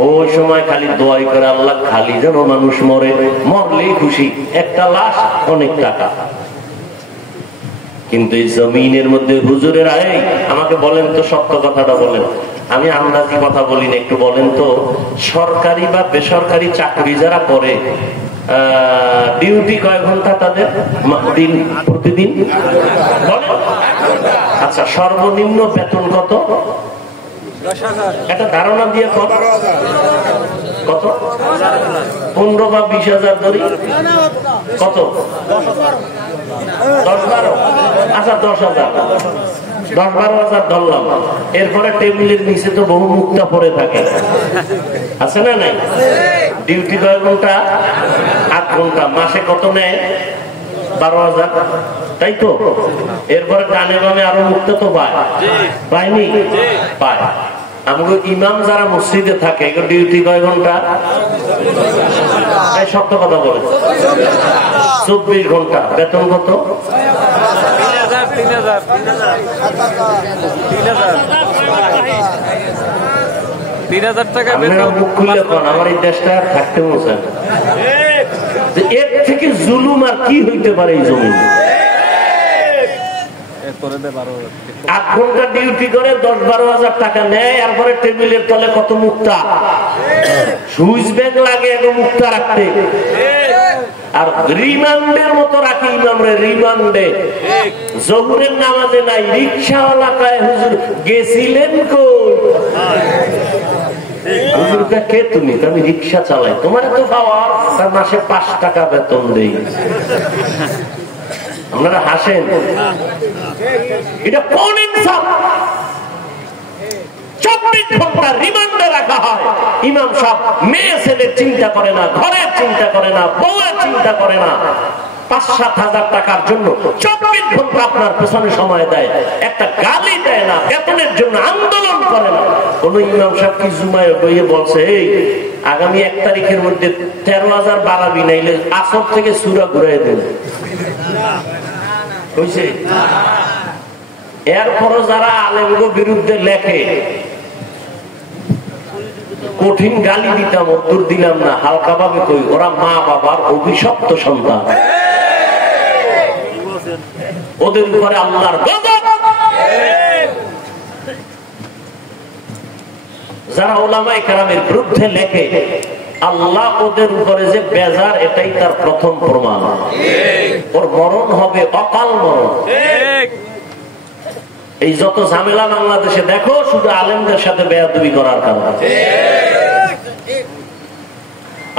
ওই সময় খালি দোয়াই করে, আল্লাহ খালি যেন মানুষ মরে, মরলেই খুশি, একটা লাশ অনেক টাকা। কিন্তু এই জমিনের মধ্যে হুজুরের আয় আমাকে বলেন তো, সত্য কথাটা বলেন, আমি আন্দাজি কথা বলি না, একটু বলেন তো, সরকারি বা বেসরকারি চাকরি যারা করে ডিউটি কয় ঘন্টা তাদের দিন প্রতিদিন? আচ্ছা, সর্বনিম্ন বেতন কত? একটা ধারণা দিয়ে কত? 15 বা 20,000 ধরি, কত? 10-12? আচ্ছা 10,000, 10-12,000 ধরলাম। এরপরে টেবিলের নিচে তো বহু মুক্তা পড়ে থাকে, আছে না নাই? ডিউটি কয় ঘন্টা? 8 ঘন্টা। মাসে কত নেয়? 12,000, তাই তো? এরপরে ডানে বামে আরো মুক্তা তো পায়, পায়নি? পায়। আমাকে ইমাম যারা মসজিদে থাকে, ডিউটি কয় ঘন্টা? সত্য কথা বলে 24 ঘন্টা। বেতন কত? 3,000 টাকা। মুখ খুললে আমার এই দেশটা থাকতে বলছেন, এর থেকে জুলুম আর কি হইতে পারে এই জমিন? 8 ঘন্টা ডিউটি করে 10-12,000 টাকা নেয়, এরপরে টেবিলের তলে কত মুক্তা, সুইচ ব্যাগ লাগে মুক্তা রাখতে, আর রিমান্ডের মতো রাখে ইমামরে, রিমান্ডে। জহুরের নামাজে নাই, রিক্সাওয়ালা কয় হুজুর গেছিলেন কই? হুজুরটা কে তুমি? আমি রিক্সা চালাই। তোমার তো পাওয়া, তার মাসে 5 টাকা বেতন দেই। আপনারা হাসেন, এটা কোন ইনসাফ? 24 ঘন্টা রিমান্ডে রাখা হয়। ইমাম সাহেব মেয়ে ছেলের চিন্তা করে না, ঘরের চিন্তা করে না, বউয়ের চিন্তা করে না, 5-7 হাজার টাকার জন্য 24 ঘন্টা আপনার পেছনে সময় দেয়, একটা গালি দেয় না, বেতনের জন্য আন্দোলন করে না। কোন ইমাম সাহেব কি জুমায় বইয়ে বলছে, এই আগামী 1 তারিখের মধ্যে 13,000 বাড়াবি, নাইলে আসর থেকে সূরা ঘুরাই দেন? হইছে? এরপরও যারা আলেমগো বিরুদ্ধে লেখে, কঠিন গালি দিতাম, উত্তর দিলাম না, হালকা ভাবে কই, ওরা মা বাবার অভিশপ্ত সন্তান, ওদের উপরে আল্লাহর গজব। যারা ওলামায়ে কেরামের বিরুদ্ধে লেখে, আল্লাহ ওদের উপরে যে বেজার, এটাই তার প্রথম প্রমাণ। ওর মরণ হবে অকাল মরণ। এই যত ঝামেলা বাংলাদেশে দেখো, শুধু আলেমদের সাথে বেয়াদবি করার কারণে।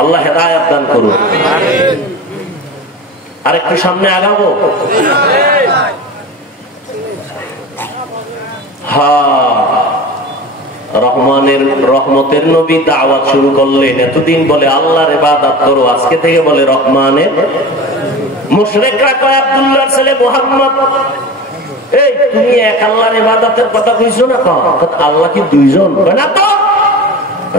আল্লাহ হেদায়েত দান করুন। আর একটু সামনে আগাবো। রহমানের রহমতের নবী দাওয়াত শুরু করলেন। এতদিন বলে আল্লাহর ইবাদত করো, আজকে থেকে বলে রহমানের। মুশরিকরা কয় আব্দুল্লাহর ছেলে মুহাম্মদ, এই তুমি এক আল্লাহর ইবাদতের কথা কইছো না? আল্লাহ কি দুইজন? না তো।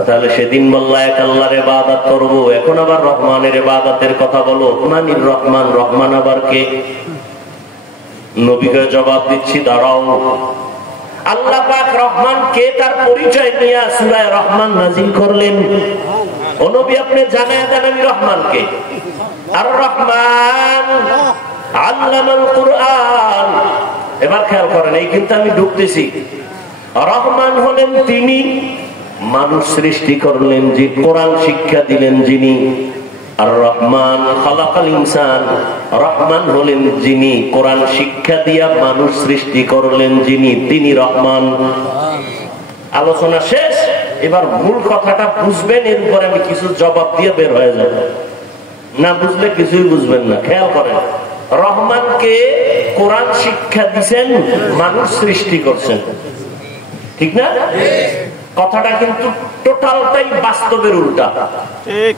তাহলে সেদিন বললা এক আল্লাহর ইবাদত করবো, এখন আবার রহমানের ইবাদতের কথা বলো। মানির রহমান, রহমান আবার কে? নবীকে জবাব দিচ্ছি, দাঁড়াও। আল্লাহ পাক রহমান কে তার পরিচয় নিয়ে সূরা রহমান নাযিল করলেন। ও নবী, আপনি জানায় দেন আমি রহমান কে। আর রহমান আল্লামাল কুরআন। এবার খেয়াল করেন, এই কিন্তু আমি ঢুকতেছি। রহমান হলেন তিনি, মানুষ সৃষ্টি করলেন, যে কোরআন শিক্ষা দিলেন যিনি। আর রহমান খালাকাল ইনসান, রহমান হলেন যিনি কোরআন শিক্ষা দিয়া মানুষ সৃষ্টি করলেন যিনি, তিনি রহমান। আলোচনা শেষ। এবার মূল কথাটা বুঝবেন, এর উপরে আমি কিছু জবাব দিয়ে বের হয়ে যাব। না বুঝলে কিছুই বুঝবেন না। খেয়াল করেন, রহমানকে কোরআন শিক্ষা দিচ্ছেন, মানুষ সৃষ্টি করছেন, ঠিক না? কথাটা কিন্তু টোটালটাই বাস্তবের উল্টা। ঠিক।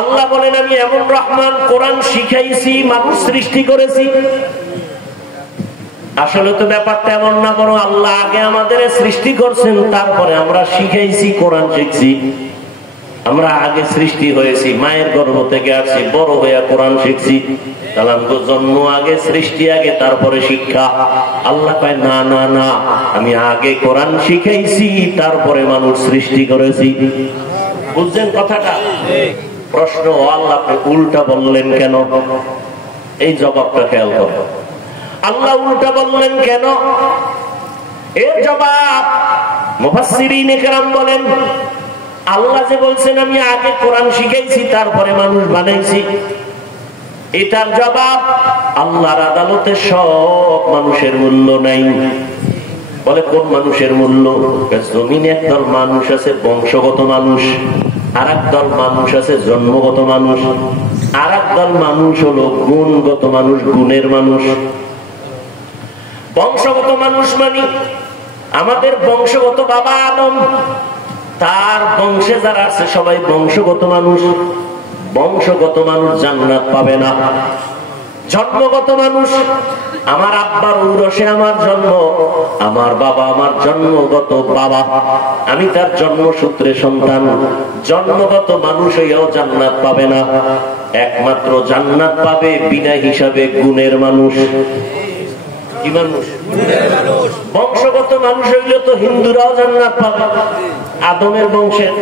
আল্লাহ বলেন আমি এমন রহমান, কোরআন শিখাইছি, মানুষ সৃষ্টি করেছি। আসলে তো ব্যাপারটা এমন না, বরং আল্লাহ আগে আমাদের সৃষ্টি করছেন, তারপরে আমরা শিখাইছি, কোরআন শিখছি। আমরা আগে সৃষ্টি হয়েছি, মায়ের গর্ভ থেকে আসছি, বড় হয়ে কোরআন শিখছি। তাহলে জন্ম আগে, সৃষ্টি আগে, তারপরে শিক্ষা। আল্লাহ কয় না না না, আমি আগে কোরআন শিখাইছি, তারপরে মানুষ সৃষ্টি করেছি। বুঝছেন কথাটা? প্রশ্ন, আল্লাহ উল্টা বললেন কেন? এই জবাবটা খেয়াল করো। আল্লাহ উল্টা বললেন কেন? এর জবাব মুফাসসিরিনে কেরাম বলেন, আল্লাহ যে বলছেন আমি আগে কোরআন শিখাইছি, তারপরে মানুষ বানাইছি, এটার জবাব আল্লাহর আদালতে সব মানুষের মূল্য নাই। বলে কোন মানুষের মূল্য? জমিনে একদল মানুষ আছে বংশগত মানুষ, আর একদল মানুষ আছে জন্মগত মানুষ, আর একদল মানুষ হলো গুণগত মানুষ, গুণের মানুষ। বংশগত মানুষ মানে আমাদের বংশগত বাবা আদম, তার বংশে যারা আছে সবাই বংশগত মানুষ। বংশগত মানুষ জান্নাত পাবে না। জন্মগত মানুষ, আমার আব্বার ঔরসে আমার জন্ম, আমার বাবা আমার জন্মগত বাবা, আমি তার জন্মসূত্রে সন্তান। জন্মগত মানুষ হইয়াও জান্নাত পাবে না। একমাত্র জান্নাত পাবে বিনা হিসাবে গুণের মানুষ। কি মানুষ? বংশগত মানুষ হইলে তো হিন্দুরাও জান্নাত পাবে, আদমের বংশের।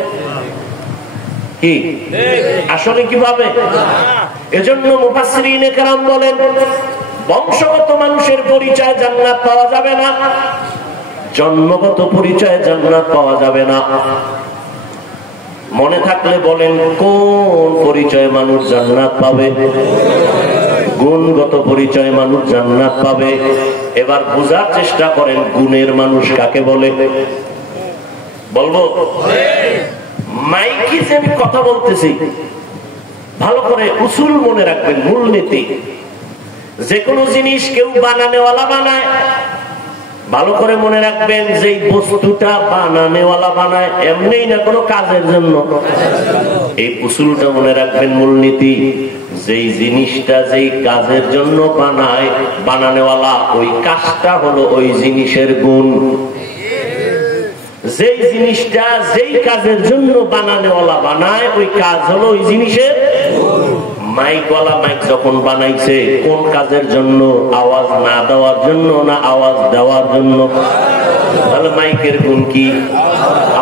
কি আসলে কিভাবে? এজন্য মুফাসসিরিনে কেরাম বলেন বংশগত মানুষের পরিচয় জান্নাত পাওয়া যাবে না, জন্মগত পরিচয় জান্নাত পাওয়া যাবে না। মনে থাকলে বলেন কোন পরিচয় মানুষ জান্নাত পাবে? গুণগত পরিচয় মানুষ জান্নাত পাবে। এবার বোঝার চেষ্টা করেন গুণের মানুষ কাকে বলে। বলবো মাইকে যে আমি কথা বলতেছি, ভালো করে উসুল মনে রাখবেন, মূলনীতি। যে কোনো জিনিস কেউ বানানেওয়ালা বানায়, ভালো করে মনে রাখবেন যে বস্তুটা বানানেওয়ালা বানায় এমনি না, কোনো কাজের জন্য। এই উসুলটা মনে রাখবেন, মূলনীতি। যেই জিনিসটা যেই কাজের জন্য বানায় বানানেওয়ালা, ওই কাজটা হলো ওই জিনিসের গুণ। যেই জিনিসটা যেই কাজের জন্য বানানেওয়ালা বানায়, ওই কাজ হলো ওই জিনিসের। মাইকওয়ালা মাইক যখন বানাইছে কোন কাজের জন্য? আওয়াজ না দেওয়ার জন্য না আওয়াজ দেওয়ার জন্য? তাহলে মাইকের গুণ কি?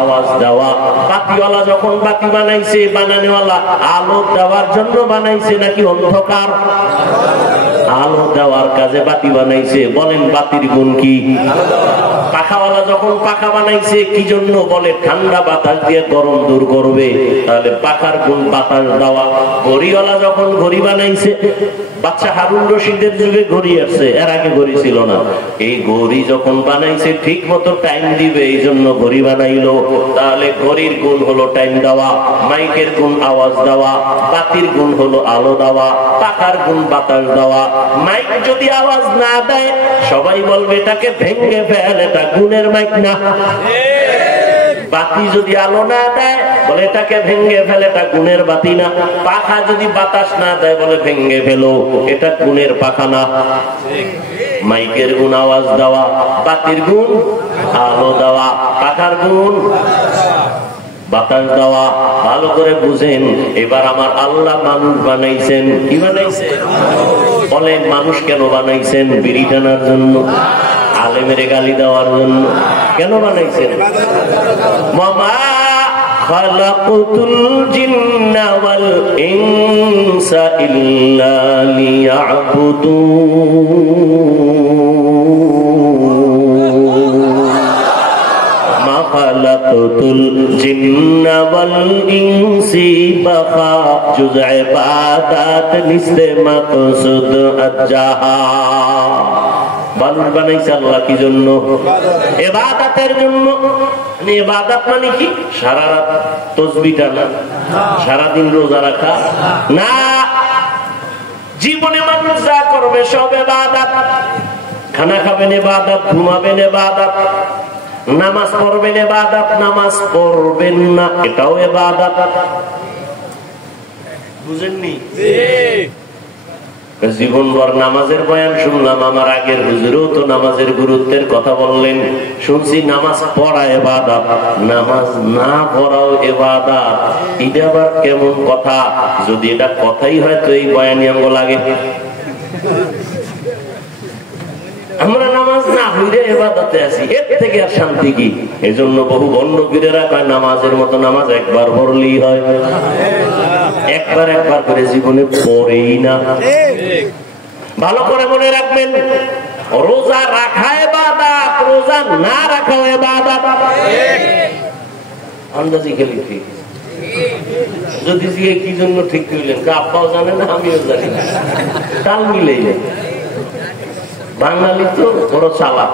আওয়াজ দেওয়া। বাতিওয়ালা যখন বাতি বানাইছে, বানানেওয়ালা আলো দেওয়ার জন্য বানাইছে নাকি অন্ধকার? আলো দেওয়ার কাজে বাতি বানাইছে। বলেন বাতির গুণ কি? পাখাওয়ালা যখন পাখা বানাইছে কি জন্য? বলে ঠান্ডা বাতাস দিয়ে গরম দূর করবে, তাহলে পাখার গুণ বাতাস দেওয়া। ঘড়িওয়ালা যখন ঘড়ি বানাইছে, বাচ্চা হারুন রশিদের যুগে ঘড়ি আসছে, এর আগে ঘড়ি ছিল না। এই ঘড়ি যখন বানাইছে ঠিক মতো টাইম দিবে, এই জন্য ঘড়ি বানাইলো। তাহলে ঘড়ির গুণ হলো টাইম দেওয়া, মাইকের গুণ আওয়াজ দেওয়া, বাতির গুণ হলো আলো দেওয়া, পাখার গুণ বাতাস দেওয়া। মাইক যদি আওয়াজ না দেয় সবাই বলবে এটাকে ভেঙে ফেল, এটা গুণের মাইক না। বাতি যদি আলো না দেয় বলে এটাকে ভেঙে ফেলে, এটা গুণের বাতি না। পাখা যদি বাতাস না দেয় বলে ভেঙে ফেলো, এটা গুণের পাখা না। মাইকের গুণ আওয়াজ দেওয়া, বাতির গুণ আলো দেওয়া, পাখার গুণ বাতাস দেওয়া। ভালো করে বুঝেন। এবার আমার আল্লাহ মানুষ বানাইছেন। কি বানাইছেন? বলেন মানুষ কেন বানাইছেন? বিড়ি টানার জন্য? আলেমের গালি দেওয়ার জন্য? কেন বানাইছেন? মামা খালাকুতুল জিন্না ওয়াল ইনসা ইল্লা লিয়াবুদুন। মা খালাকুতুল জিন্না ওয়াল ইনসি বাখা জুজ ইবাদত নিসে মাকসুদ আজ্জাহা। মানুষ বানাইছে আল্লাহ কি জন্য? ইবাদতের জন্য। ইবাদত মানে কি? সারা রাত তাসবিহ টানা, সারাদিন রোজা রাখা না। জীবনে মানুষ যা করবে সব ইবাদত। খানা খাবেন ইবাদত, ঘুমাবেন ইবাদত, নামাজ পড়বেন ইবাদত, নামাজ পড়বেন না এটাও ইবাদত। বুঝেননি? জীবনভর নামাজের বয়ান শুনলাম, আমার আগের হুজুরও তো নামাজের গুরুত্বের কথা বললেন, শুনছি নামাজ পড়া ইবাদত, নামাজ না পড়াও ইবাদত। এটা আবার কেমন কথা? যদি এটা কথাই হয় তো এই বয়ানি অঙ্গ লাগে। আমরা নামাজ না হইলে ইবাদতে আছি, এর থেকে আর শান্তি কি? এই জন্য বহু বন্ড পীরেরা কয় নামাজের মতো নামাজ একবার পড়লেই হয়। একবার করে জীবনে পড়েই না। ভালো করে মনে রাখবেন, রোজা রাখা ইবাদত, রোজা না রাখাও ইবাদত। আন্দাজি খেলি ঠিক, যদি কি জন্য ঠিক করলেন আব্বাও জানে না, আমিও জানি না, তাল মিলেই না। বাঙালি তো বড় চালাক,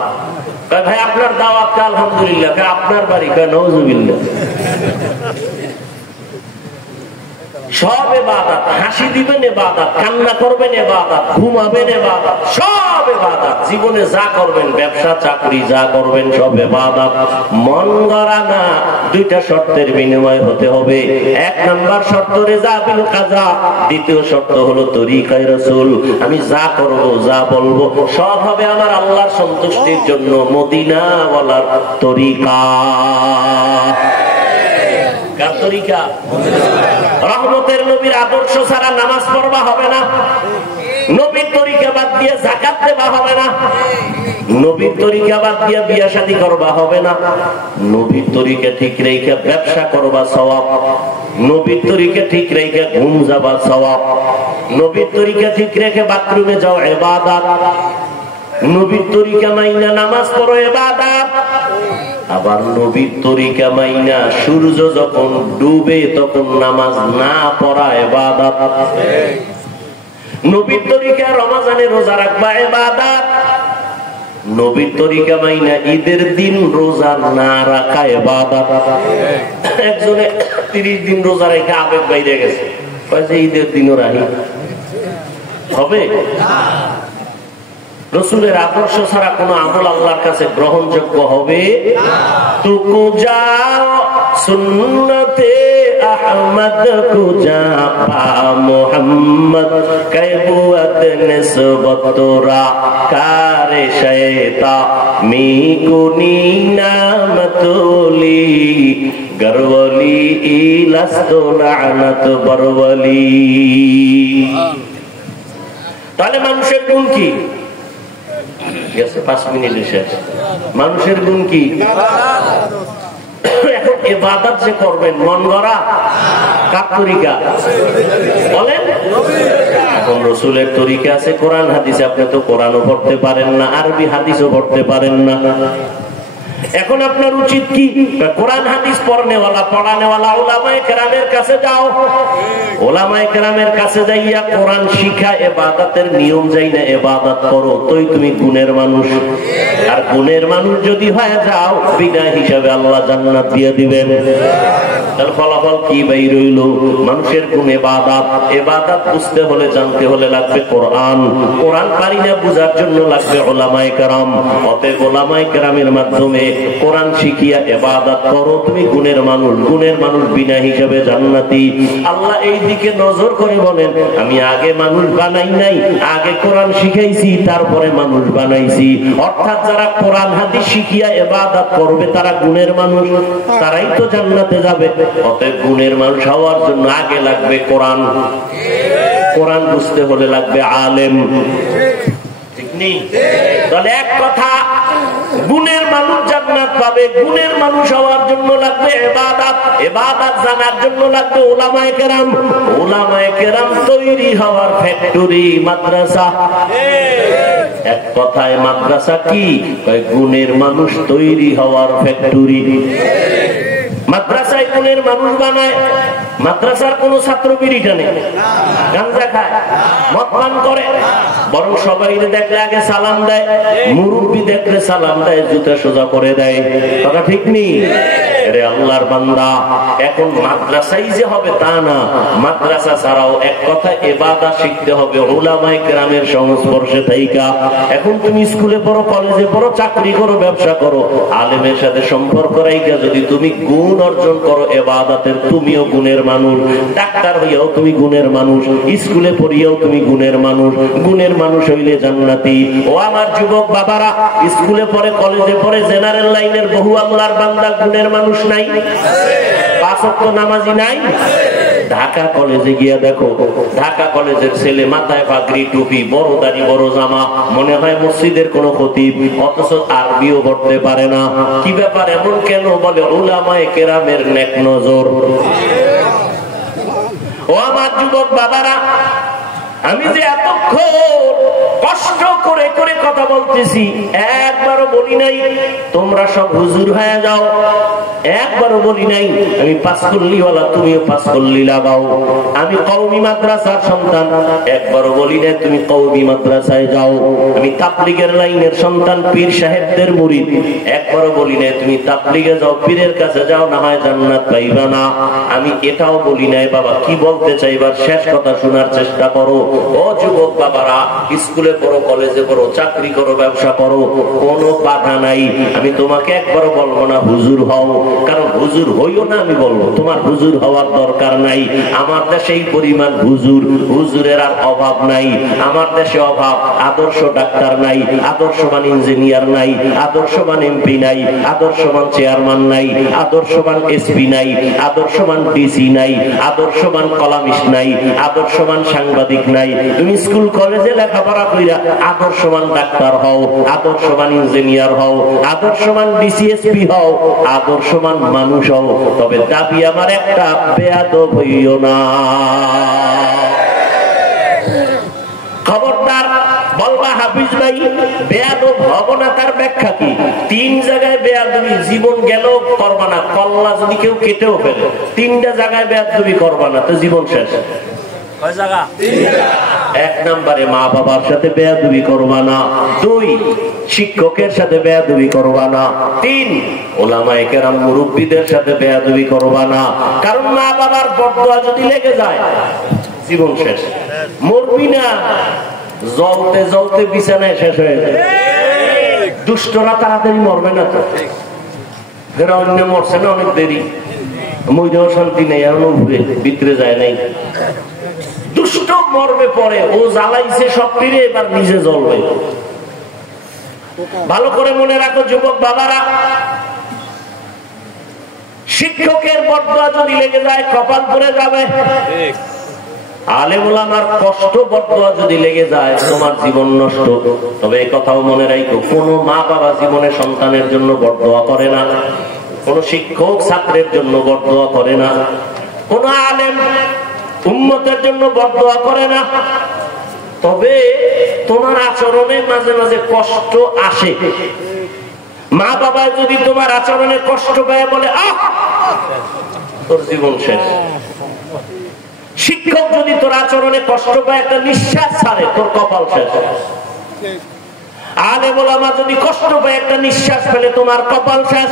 ভাই আপনার দাওয়াত আলহামদুলিল্লাহ, আপনার বাড়ি নওজুবিল্লাহ। সব ইবাদত, হাসি দিবেন ইবাদত, কান্না করবেন ইবাদত, ঘুমাবেন ইবাদত, সব ইবাদত। জীবনে যা করবেন, ব্যবসা চাকরি যা করবেন সব ইবাদত। মন গড়া না, দুইটা শর্তের বিনিময় হতে হবে। এক নাম্বার শর্ত রেজা বিল কাজা, দ্বিতীয় শর্ত হলো তরিকায়ে রাসূল। আমি যা করব, যা বলবো সব হবে আমার আল্লাহর সন্তুষ্টির জন্য, মদিনা ওয়ালার তরিকা। কার তরিকা? রহমতের নবীর আদর্শ ছাড়া নামাজ পড়বা হবে না, নবীর তরিকা বাদ দিয়ে যাকাত দেবা হবে না, নবীর তরিকা বাদ দিয়ে বিয়া শাদী করবা হবে না, নবীর তরিকা ঠিক রেখে ব্যবসা করবা সওয়াব, নবীর তরিকা ঠিক রেখে ঘুম যাবা সওয়াব, নবীর তরিকা ঠিক রেখে বাথরুমে যাও ইবাদত, নবীর তরিকা মাইনা নামাজ পড়ো ইবাদত। আবার নবীর তরিকা মাইনা সূর্য যখন ডুবে তখন নামাজ না পড়া ইবাদত। নবীর তরিকা রমজানে রোজা রাখবা ইবাদত, নবীর তরিকা মাইনা ঈদের দিন রোজা না রাখা ইবাদত। একজনে 30 দিন রোজা রেখে আবেগ বাইরে গেছে, কয়েছে ঈদের দিনও রাখি হবে? রসুলের আদর্শ ছাড়া কোন আমল আল্লাহর কাছে গ্রহণযোগ্য হবে? তুকু যাও সুন্নতে আহমদ কুজা পা মুহাম্মদ কায়বুত নিসবত রা কারে শয়তা মি কুনি নামতুলি গরওলি ইলাস্তু লানাত বরওলি। তাহলে মানুষের গুণ কি? 5 মিনিটে শেষ। মানুষের গুণ কি? এখন ইবাদত যে করবেন মন গড়া, কার তরিকা বলেন? এখন রসুলের তরিকা আছে কোরআন হাদিসে, আপনি তো কোরআনও পড়তে পারেন না, আরবি হাদিসও পড়তে পারেন না। এখন আপনার উচিত কি? কোরআন হাদিস পড়নেওয়ালা, পড়ানেওয়ালা উলামায়ে কেরামের কাছে যাও, উলামায়ে কেরামের কাছে যাইয়া কোরআন শিখা ইবাদতের নিয়ম যাই না ইবাদত করো, তোই তুমি গুণের মানুষ। আর গুণের মানুষ যদি হয়ে যাও, বিনা হিসাবে আল্লাহ জান্নাত দিয়ে দিবেন। তার ফলাফল কি বাই রইল? মানুষের গুণ ইবাদত। ইবাদত বুঝতে হলে, জানতে হলে লাগবে কোরআন। কোরআন পারি না বুঝার জন্য লাগবে উলামায়ে কেরাম। অতএব উলামায়ে কেরামের মাধ্যমে কোরআন শিখিয়া ইবাদত করো, তুমি গুণের মানুষ। গুণের মানুষ বিনা হিসাবে জান্নাতি। আল্লাহ এই দিকে নজর করে বলেন, আমি আগে মানুষ বানাই নাই, আগে কোরআন শিখাইছি, তারপরে মানুষ বানাইছি। অর্থাৎ যারা কোরআন হাদিস শিখিয়া ইবাদত করবে তারা গুণের মানুষ, তারাই তো জান্নাতে যাবে। অতএব গুণের মানুষ হওয়ার জন্য আগে লাগবে কোরআন। কোরআন বুঝতে হলে লাগবে আলেম, ঠিক নেই? তাহলে এক কথা, গুণের মানুষ জান্নাত পাবে, গুণের মানুষ হওয়ার জন্য লাগবে ইবাদত, ইবাদত জানার জন্য লাগবে উলামায়ে কেরাম, উলামায়ে কেরাম তৈরি হওয়ার ফ্যাক্টরি মাদ্রাসা। এক কথায় মাদ্রাসা কি? গুণের মানুষ তৈরি হওয়ার ফ্যাক্টরি। মাদ্রাসায় গুণের মানুষ বানায়। মাদ্রাসার কোন ছাত্র বিড়ি টানে, গাঁজা খায়, মদ পান করে, বরং সবাই দেখলে আগে সালাম দেয়, মুরব্বি দেখলে সালাম দেয়, জুতা সোজা করে দেয়। কথা ঠিক নেই? রে আল্লাহর বান্দা, এখন মাদ্রাসাই যে হবে তা না, মাদ্রাসা ছাড়াও এক কথা ইবাদত শিখতে হবে উলামায়ে কেরামের সংস্পর্শে থাইকা। এখন তুমি স্কুলে পড়ো, কলেজে পড়ো, চাকরি করো, ব্যবসা করো, আলেমের সাথে সম্পর্ক রাইখা যদি তুমি গুণ অর্জন করো ইবাদতের, তুমিও গুণের মানুষ। ডাক্তার হইয়াও তুমি গুণের মানুষ, স্কুলে পড়িয়াও তুমি গুণের মানুষ। গুণের মানুষ হইলে জান্নাতি। ও আমার যুবক বাবারা, স্কুলে পড়ে, কলেজে পড়ে, জেনারেল লাইনের বহু আল্লাহর বান্দা গুণের মানুষ নাই? 5 ওয়াক্ত নামাজি নাই? ঢাকা কলেজে গিয়া দেখো, ঢাকা কলেজের ছেলে মাথায় পাগড়ি, টুপি, বড় দাড়ি, বড় জামা, মনে হয় মসজিদের কোন খতিব, অথচ আরবিও পড়তে পারে না। কি ব্যাপার, এমন কেন? বলে উলামায়ে কেরামের নেক নজর। ও আমার যুবক বাবারা, আমি যে এতক্ষণ কষ্ট করে করে কথা বলতেছি, একবারও বলি নাই তোমরা সব হুজুর হয়ে যাও, একবারও বলি নাই আমি পাঁচকল্লিওয়ালা তুমিও পাঁচকল্লি লাগাও, আমি কওমি মাদ্রাসার সন্তান, একবারও বলি নাই তুমি কওমি মাদ্রাসায় যাও, আমি তাবলীগের লাইনের সন্তান, পীর সাহেবদের মুরিদ, একবারও বলি নাই তুমি তাবলীগে যাও, পীরের কাছে যাও, না হয় জান্নাত পাইবা না। আমি এটাও বলি নাই। বাবা কি বলতে চাইবার শেষ কথা শোনার চেষ্টা করো। ও যুবক বাবারা, স্কুলে পড়ো, কলেজে পড়ো, চাকরি করো, ব্যবসা করো, কোনো বাধা নাই। আমি তোমাকে একবারও বলবো না হুজুর হও, কারণ হুজুর হইও না আমি বলবো, তোমার হুজুর হওয়ার দরকার নাই। আমার দেশে এই পরিমাণ হুজুরের আর অভাব নাই। আমার দেশে অভাব, আদর্শ ডাক্তার নাই, আদর্শবান ইঞ্জিনিয়ার নাই, আদর্শবান এমপি নাই, আদর্শবান চেয়ারম্যান নাই, আদর্শবান এসপি নাই, আদর্শবান ডিসি নাই, আদর্শবান কলামিস্ট নাই, আদর্শবান সাংবাদিক নাই। তুমি স্কুল কলেজে লেখাপড়া কইরা আদর্শবান ডাক্তার হও, আদর্শবান ইঞ্জিনিয়ার হও, আদর্শবান ডিসিএসপি হও, আদর্শবান মানুষ হও, তবে দাবি আমার একটা, বেয়াদব হইও না। খবরদার, বলবা হাফিজ ভাই বেয়াদব হব না, তার ব্যাখ্যা কি? 3 জায়গায় বেয়াদবি, জীবন গেল করবা না, কল্লা যদি কেউ কেটেও ফেলে, 3টা জায়গায় বেয়াদবি করবা না, তো জীবন শেষ। 1 নম্বরে মা বাবার সাথে বেয়াদবি করবা না, 2 শিক্ষকের সাথে বেয়াদবি করবা না, 3 উলামায়ে কেরাম মুরব্বিদের সাথে বেয়াদবি করবা না। কারণ মা বাবার বদদোয়া যদি লেগে যায়, জীবন শেষ। মরবি না, জ্বলতে জ্বলতে বিছানায় শেষ হয়ে যায়। দুষ্টরা তাড়াতাড়ি মরবে না তো, ফেরাউন মরছে না অনেক দেরি, মইরেও শান্তি নেই, এখনো ভিতরে যায় নাই। দুষ্ট মরবে পরে, ও জ্বালাইছে সব ফিরে, এবার নিজে জ্বলবে। ভালো করে মনে রাখো যুবক বাবারা, শিক্ষকের বদদোয়া যদি লেগে যায় কপাল পড়ে যাবে। আলেম ওলামার কষ্ট বদদোয়া যদি লেগে যায় তোমার জীবন নষ্ট। তবে এই কথাও মনে রাখো, কোন মা বাবা জীবনে সন্তানের জন্য বদদোয়া করে না, কোন শিক্ষক ছাত্রের জন্য বদদোয়া করে না, কোন আলেম উম্মতের জন্য বদদোয়া করে না। তবে তোমার আচরণে মাঝে মাঝে কষ্ট আসে। মা বাবা যদি তোমার আচরণে কষ্ট পায়, বলে আহ তোর জীবন শেষ। শিক্ষক যদি তোর আচরণে কষ্ট পায়, একটা নিঃশ্বাস ছাড়ে, তোর কপাল শেষ। আলেম ওলামা যদি কষ্ট পায়, একটা নিঃশ্বাস ফেলে, তোমার কপাল শেষ।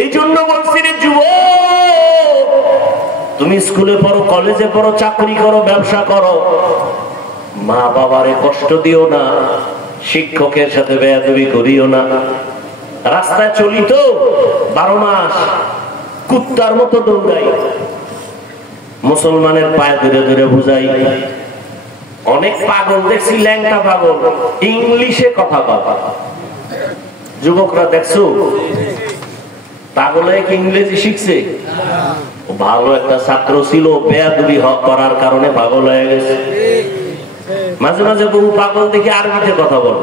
এই জন্য বলছি রে যুবক, তুমি স্কুলে পড়ো, কলেজে পড়ো, চাকরি করো, ব্যবসা করো, মা বাবারে কষ্ট দিও না, শিক্ষকের সাথে বেয়াদবি করিও না। রাস্তায় চলি তো 12 মাস কুত্তার মতো দৌড়াই, মুসলমানের পায়ে ধরে ধরে বুঝাই। অনেক পাগল দেখছি, ল্যাংটা পাগল, ইংলিশে কথা বলে। যুবকরা দেখছো পাগল ইংরেজি শিখছে? ভালো একটা ছাত্র ছিল, বেয়াদবি করার কারণে পাগল হয়ে গেছে। মাঝে মাঝে বহু পাগল দেখে আরবিতে কথা বল।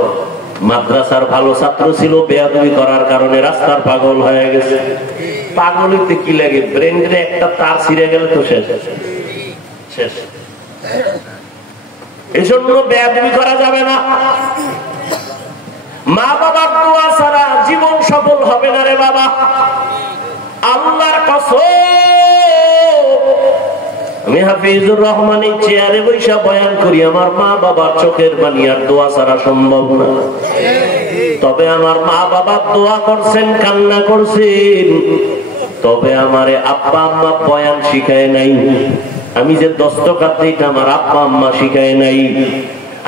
মাদ্রাসার ভালো ছাত্র ছিল, বেয়াদবি করার কারণে রাস্তার পাগল হয়ে গেছে। পাগলিতে কি লাগে, ব্রেনের একটা তার ছিঁড়ে গেলে তো শেষ শেষ। এই জন্য বেয়াদবি করা যাবে না। মা বাবার দোয়া ছাড়া জীবন সফল হবে না রে বাবা, আল্লাহর কসম। আমি হাফিজুর রহমানের চেয়ারে বৈশা বয়ান করি, আমার মা বাবার চোখের পানি আর দোয়া ছাড়া সম্ভব না। তবে আমার মা বাবা দোয়া করছেন, কান্না করছেন, তবে আমারে আব্বা আম্মা বয়ান শিখায় নাই। আমি যে দস্তখত দিই আমার আব্বা আম্মা শিখায় নাই।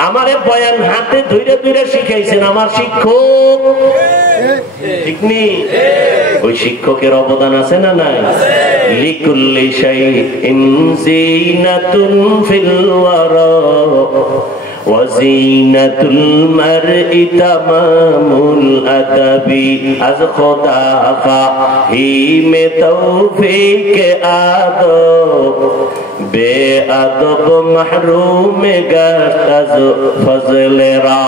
আমারে বয়ান হাতে ধরে ধরে শিখাইছেন আমার শিক্ষক, ঠিক নেই? ওই শিক্ষকের অবদান আছে না নাই? লিকুল্লি শাইইন যিনাতুন ফিল ওয়ারা ওয়া যিনাতুল মারই তামামুল আদাবি আজ খোদা ফাহিমে তৌফিক আদব বেআদব মাহরুম গশত আজ ফজলে রা।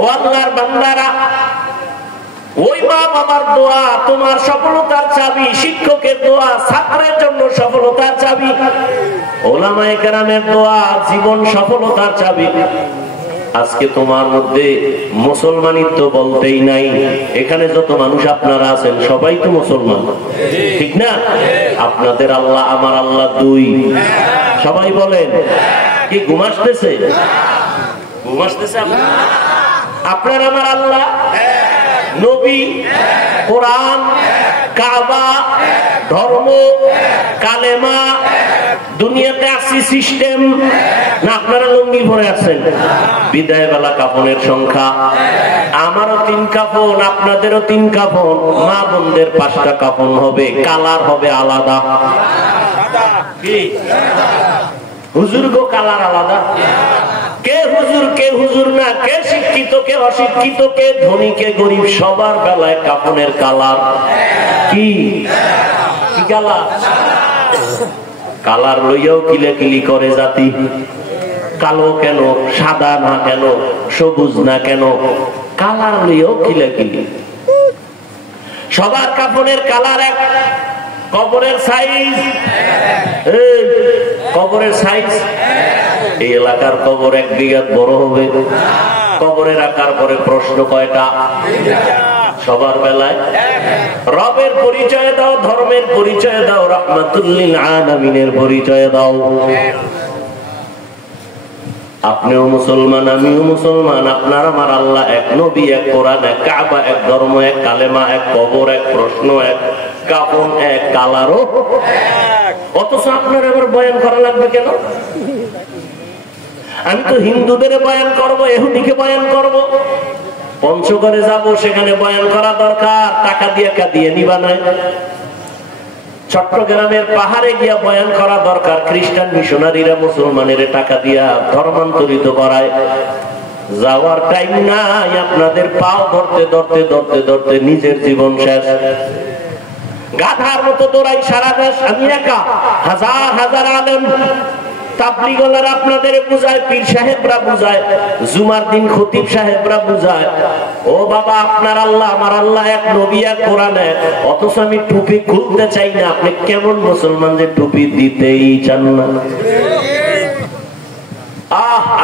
ও আল্লাহর বান্দারা, ওই মা বাবার দোয়া তোমার সফলতার চাবি, শিক্ষকের দোয়া ছাত্রের জন্য সফলতার চাবি, ওলামায়ে কেরামের দোয়া জীবন সফলতার চাবি। আজকে তোমার মধ্যে মুসলমানিত্ব বলতেই নাই। এখানে যত মানুষ আপনারা আছেন সবাই তো মুসলমান, ঠিক না? আপনাদের আল্লাহ আমার আল্লাহ দুই, সবাই বলেন। কি ঘুম আসতেছে? ঘুম আসতেছে? আপনার আমার আল্লাহ, নবী, কোরআন, কাবা, ধর্ম, কালেমা, দুনিয়াতে আসি সিস্টেম না? আপনারা লুঙ্গি পরে আছেন, বিদায় বেলা কাফনের সংখ্যা। আমারও 3 কাফন, আপনাদেরও 3 কাফন, মা বোনদের 5টা কাফন হবে, কালার হবে আলাদা। কি হুজুর গো, কালার আলাদা। কে হুজুর কে হুজুর না, কে শিক্ষিত কে অশিক্ষিত, কে ধনী কে গরিব, সবার বেলায় কাফনের কালার কি? কি কালার? কালার লইয়াও কিলাকিলি করে জাতি। কালো কেন, সাদা না কেন, সবুজ না কেন, কালার লইয়াও কিলাকিলি। সবার কাফনের কালার এক, কবরের সাইজ, কবরের সাইজ। এই এলাকার কবর 1 বিঘা বড় হবে, কবরের আকার পরে প্রশ্ন কয়টা? সবার বেলায় রবের পরিচয় দাও, ধর্মের পরিচয় দাও, রাহমাতুল লিল আলামিনের পরিচয় দাও। আপনিও মুসলমান, আমিও মুসলমান, আপনার আমার আল্লাহ এক, নবী এক, কোরআন এক, কাবা এক, ধর্ম এক, কালেমা এক, কবর এক, প্রশ্ন এক, কাফন এক, কালারও এক। অথচ আপনার আবার বয়ান করা লাগবে কেন? আমি তো হিন্দুদের বয়ান করব, ইহুদিকে বয়ান করব, পঞ্চগড়ে যাব, সেখানে বয়ান করা দরকার, টাকা দিয়ে কাঁদিয়ে নিবা না। চট্টগ্রামের পাহাড়ে গিয়া বয়ান করা দরকার, খ্রিস্টান মিশনারিরা মুসলমানের টাকা দিয়া ধর্মান্তরিত করায়। যাওয়ার টাইম নাই আপনাদের, পাও ধরতে ধরতে ধরতে ধরতে নিজের জীবন শেষ। গাধার মতো দৌড়াই সারা দেশ, আমি একা, হাজার হাজার আলেম তাবলীগওয়ালারা আপনাদের বুঝায়, পীর সাহেবরা বুঝায়, জুমার দিন খতিব সাহেবরা বুঝায়, ও বাবা আপনার আল্লাহ আমার আল্লাহ এক, নবী এক, কোরআন এক। অথচ আমি টুপি খুলতে চাই না। আপনি কেমন মুসলমান যে টুপি দিতেই চান না?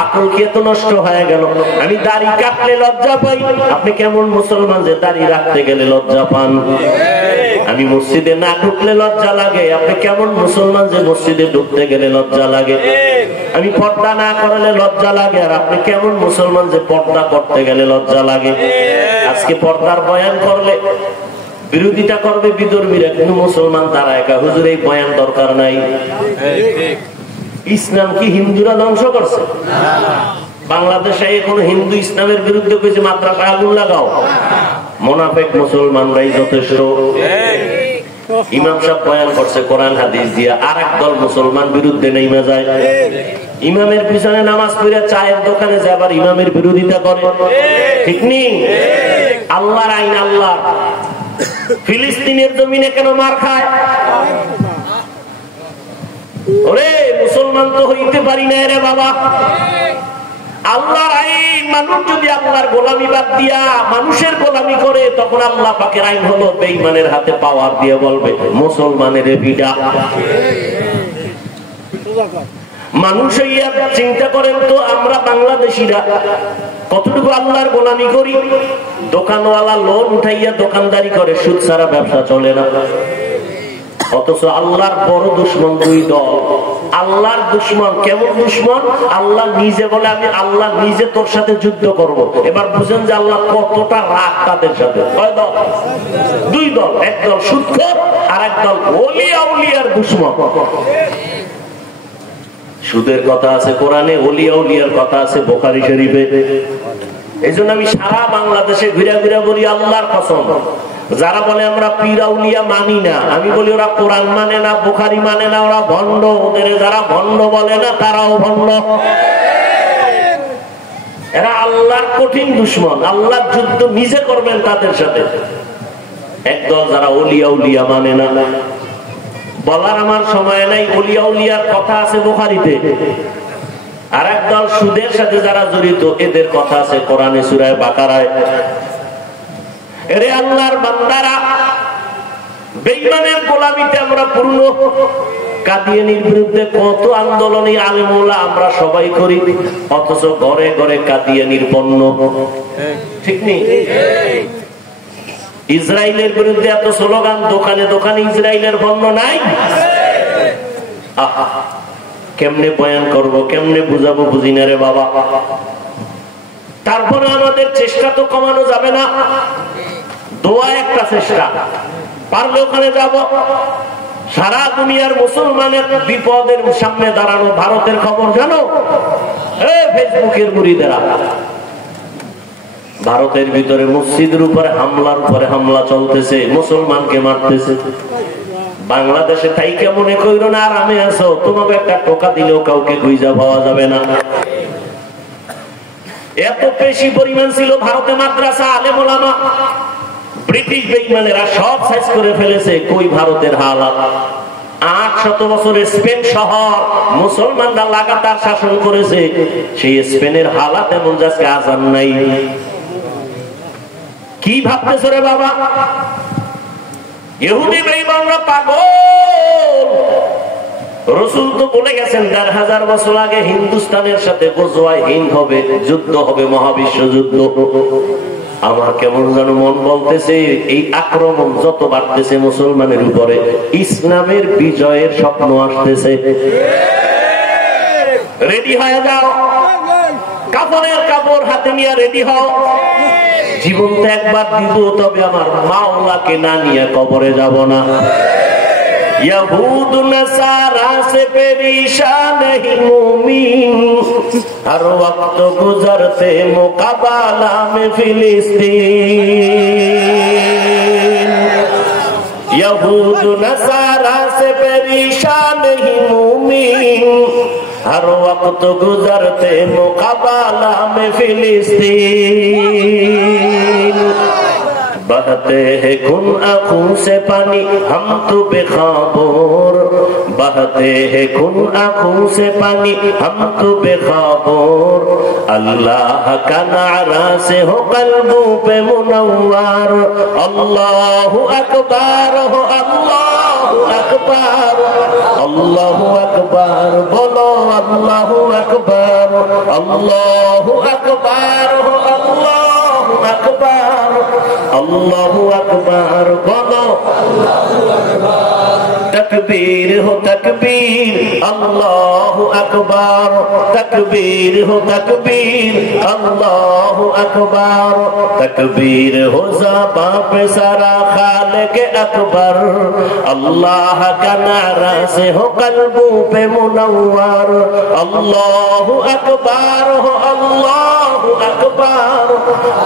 আকল কি এত নষ্ট হয়ে গেল? আমি দাড়ি কাটলে লজ্জা পাই, আপনি কেমন মুসলমান যে দাড়ি রাখতে গেলে লজ্জা পান? আমি মসজিদে না ঢুকলে লজ্জা লাগে, আপনি কেমন মুসলমান যে মসজিদে ঢুকতে গেলে লজ্জা লাগে? আমি পর্দা না করলে লজ্জা লাগে, আর আপনি কেমন মুসলমান যে পর্দা করতে গেলে লজ্জা লাগে? আজকে পর্দার বয়ান করলে বিরোধিতা করবে বিধর্মীরা, কিন্তু মুসলমান তারা একা, হুজুর এই বয়ান দরকার নাই। ইসলাম কি হিন্দুরা ধ্বংস করছে? বাংলাদেশে কোন হিন্দু ইসলামের বিরুদ্ধে কইছে মাদ্রাসায় আগুন লাগাও? মুনাফিক মুসলমানরাই যথেষ্ট। ইমাম সাহেব বয়ান করছে কোরআন হাদিস দিয়া, আর এক দল মুসলমান বিরুদ্ধে নেমে যায়। ইমামের পিছনে নামাজ পড়ে চায়ের দোকানে যায়, আবার ইমামের বিরোধিতা করে, ঠিক নেই? আল্লাহর আইন আল্লাহ। ফিলিস্তিনের জমিনে কেন মার খায়? ওরে মুসলমান তো হইতে পারি না রে বাবা। আল্লাহর আইন, মানুষ যদি আল্লাহর গোলামি বাদ দিয়া মানুষের গোলামি করে, তখন আল্লাহ পাকের আইন হলো বেঈমানের হাতে পাওয়ার দিয়ে বলবে মুসলমানের বিডা। মানুষ চিন্তা করেন তো, আমরা বাংলাদেশিরা কতটুকু আল্লাহর গোলামি করি? দোকানওয়ালা লোন উঠাইয়া দোকানদারি করে, সুদ ছাড়া ব্যবসা চলে না। অথচ আল্লাহর বড় দুশমন দুই দল। আল্লাহর দুশমন কেমন দুশমন? আল্লাহ নিজে বলে আমি আল্লাহ নিজে তোর সাথে যুদ্ধ করব। এবার বুঝেন যে আল্লাহ কতটা রাগ তাদের সাথে। কয় দল? দুই দল। একদল সুদখোর আর একদল ওলিয়া উলিয়ার দুশমন। সুদের কথা আছে কোরআনে, ওলিয়া উলিয়ার কথা আছে বুখারী শরীফে। এই জন্য আমি সারা বাংলাদেশে ঘুরে ঘুরে বলি আল্লাহর কসম, যারা বলে আমরা পীর আউলিয়া মানি না, আমি বলি ওরা কোরআন মানে না, বুখারী মানে না, ওরা ভণ্ড। ওদের যারা ভণ্ড বলে না তারাও ভণ্ড। এরা আল্লাহর কঠিন দুশমন। আল্লাহর যুদ্ধ নিজে করবেন তাদের সাথে। একদল যারা ওলিয়া উলিয়া মানে না, বলার আমার সময় নাই, ওলিয়া উলিয়ার কথা আছে বুখারীতে। আর একদল সুদের সাথে যারা জড়িত, এদের কথা আছে কোরআনে সূরা বাকারায়। এরে আল্লাহর বান্দারা, বেঈমানের গোলামিতে আমরা পূর্ণ। কাদিয়ানীর বিরুদ্ধে কত আন্দোলনী আলেমুল্লাহ আমরা সবাই করি, অথচ ঘরে ঘরে কাদিয়ানীর পণ্য। ঠিক নেই? ইসরায়েলের বিরুদ্ধে এত স্লোগান, দোকানে দোকানে ইসরায়েলের পণ্য নাই। আহা, কেমনে বয়ান করব, কেমনে বুঝাবো, বুঝি না রে বাবা। তারপরে আমাদের চেষ্টা তো কমানো যাবে না। দোয়া একটা চেষ্টা, পারলে ওখানে যাব। সারা দুনিয়ার মুসলমানের বিপদের সামনে দাঁড়ানো। ভারতের খবর জানো? ফেসবুকের মুরিদেরা ভারতের ভিতরে মসজিদের উপরে হামলা চলতেছে, মুসলমানকে মারতেছে। বাংলাদেশে তাইকে মনে কইরো না আরামে আছো, তোমাকে একটা টোকা দিলেও কাউকে খুঁজা পাওয়া যাবে না। এত বেশি পরিমাণ ছিল ভারতে মাদ্রাসা, আলেম ওলামা। ব্রিটিশ বেঈমানেরা সব সাইজ করে ফেলেছে। কই ভারতের হালাত? 800 বছরের স্পেন শহর মুসলমানরা লাগাতার শাসন করেছে। সেই স্পেনের হালাত এমন যাচ্ছে আজান নাই। কি ভাবতেছ রে বাবা? ইহুদি বেঈমানরা পাগল। রাসূল তো বলে গেছেন 1000 বছর আগে হিন্দুস্তানের সাথে গজওয়ায়ে হিন্দ হবে, যুদ্ধ হবে, মহাবিশ্ব যুদ্ধ। আমার কেমন যেন মন বলতেছে এই আক্রমণ যত বাড়তেছে মুসলমানের উপরে, ইসলামের বিজয়ের স্বপ্ন আসতেছে। রেডি হয়ে যাও, কাপড়ের কাপড় হাতে নিয়ে রেডি হও। জীবন তো একবার দিব, তবে আমার মাওলাকে না নিয়ে কবরে যাব না। यहूद नसारा से परेशान नहीं मुमीन, हर वक्त गुजरते मुकाबला में फिलिस्तीन। यहूद नसारा से परेशान नहीं मुमीन, हर वक्त गुजरते मुकाबला में फिलिस्तीन। बहते हैं खून आंखों से पानी हम तो बेखबर, बहते हैं खून आंखों से पानी हम तो बेखबर। अल्लाह का नारा से हो कल्बों पे मुनव्वर, अल्लाहु अकबर हो, अल्लाहु अकबर, अल्लाहु अकबर बोलो, अल्लाहु अकबर, अल्लाहु अकबर हो, अल्लाहु अकबर, अल्लाहु अकबर बोलो। तकबीर हो तकबीर, अल्लाहु अकबर, तकबीर हो तकबीर, अल्लाहु अकबर, तकबीर हो ज़बां पे सारा खालिक अकबर। अल्लाह का नारा से हो कल्बों पे मुनव्वर, अल्लाहु अकबर हो, अल्लाहु अकबर,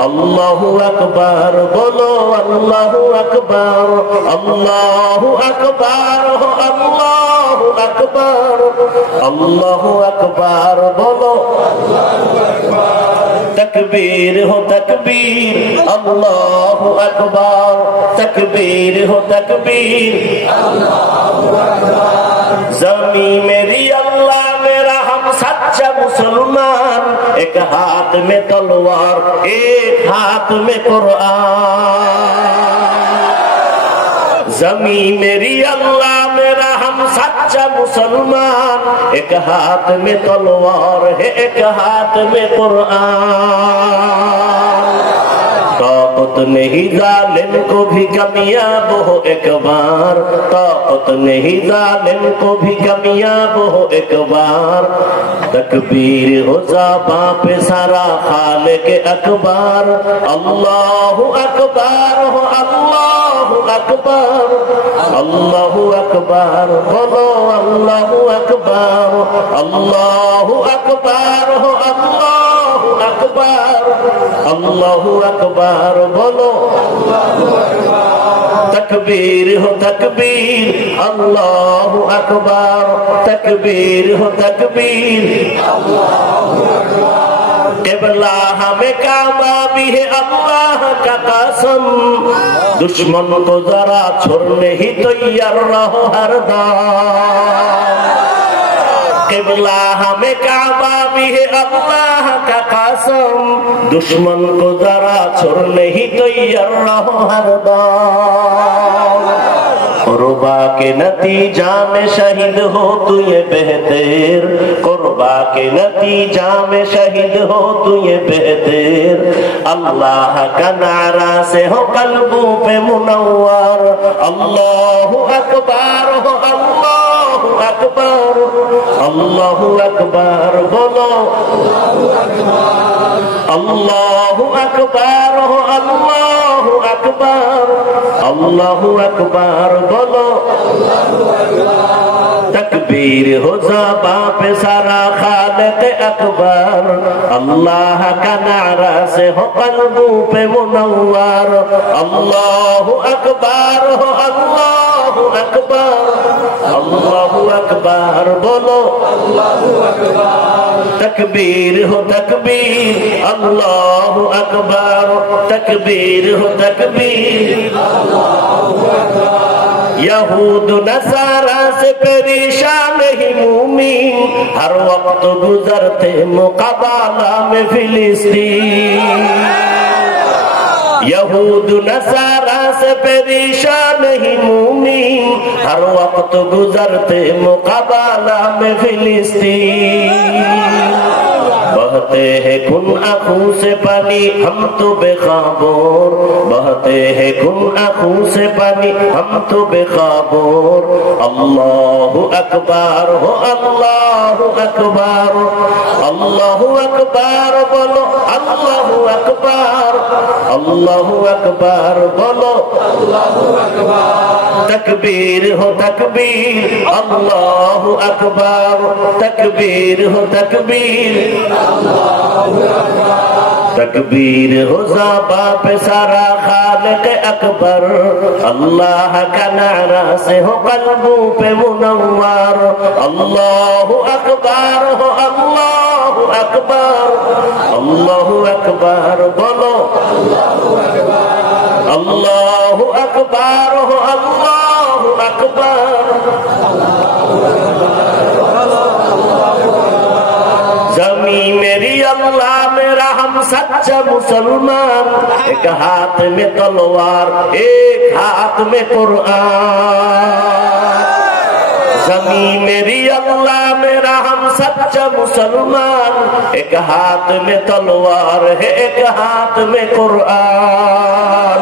अल्लाहु अकबर बोलो, अल्लाहु अकबर, अल्लाहु अकबर हो, अल्लाहु अकबर, अल्लाहु अकबर बोलो। तकबीर हो तकबीर, अल्लाहु अकबर, तकबीर हो तकबीर, अल्लाहु अकबर। ज़मीं मेरी अल्लाह मेरा हम सच्चा मुसलमान, एक हाथ में तलवार एक हाथ में कुरान। ज़मीं मेरी अल्लाह मेरा हम सच्चा मुसलमान, एक हाथ में तलवार है एक हाथ में कुरान। ताकत ताकत नहीं जालिम को भी कामयाब हो एक बार, ताकत नहीं जालिम को भी कामयाब हो एक बार। तकबीर हो ज़बां पे सारा खालिक अकबर, अल्लाहु अकबर हो अल्लाहु अकबर, अल्लाहु अकबर बोलो अल्लाहु अकबर, अल्लाहु अकबर हो अल्लाहु अकबर, अल्लाहु अकबर बोलो। तकबीर हो तकबीर, अल्लाहु अकबर, तकबीर हो तकबीर। क़िबला हमें काबा भी है अल्लाह का कसम, दुश्मन को जरा छोड़ने ही तैयार रहो हरदम। क़िबला हमें काबा भी है अल्लाह का कसम, दुश्मन को जरा छोड़ने ही तैयार रहो हरदम। कुर्बा के नतीजा में शहीद हो तू ये बेहतर, कुर्बा के नतीजा में शहीद हो तू ये बेहतर। अल्लाह का नारा से हो कल्बों पे मुनव्वर, अल्लाहु अकबर हो अल्लाहु अकबर, अल्लाहु अकबर बोलो। अल्लाहु अकबर हो अल्लाहु अकबर, अल्लाहु अकबर बोलो। तकबीर हो ज़बां पे सारा खालिक अकबर, अल्लाह का नारा से हो कल्बों पे मुनव्वर, अल्लाहु अकबर हो अल्लाहु अकबर, अल्लाहु अकबर बोलो। तकबीर हो तकबीर, अल्लाहु अकबर, तकबीर हो तकबीर। यहूद नसारा से परेशान ही मूमिन, हर वक्त गुजरते मुकाबला में फिलिस्तीन। यहूद नसारा से परेशान ही मूमिन, हर वक्त गुजरते मुकाबला में फिलिस्तीन। बहते हैं खून आंखों से पानी हम तो बेखबर, बहते हैं खून आंखों से पानी हम तो बेखबर। अल्लाहु अकबर हो अल्लाहु अकबर, अल्लाहु अकबर बोलो अल्लाहु अकबर, अल्लाहु अकबर बोलो। तकबीर हो तकबीर, अल्लाहु अकबर, तकबीर हो तकबीर। तकबीर हो ज़बां पे सारा खालिक अकबर, अल्लाह का नारा से हो कल्बों पे मुनव्वर, अल्लाहु अकबर हो अल्लाहु अकबर, अल्लाहु अकबर बोलो। अल्लाहु अकबर हो अल्लाहु अकबर। जमी मेरी अल्लाह मेरा हम सच्चा मुसलमान, एक हाथ में तलवार एक हाथ में कुरान। जमी मेरी अल्लाह मेरा हम सच्चा मुसलमान, एक हाथ में तलवार है एक हाथ में कुरान।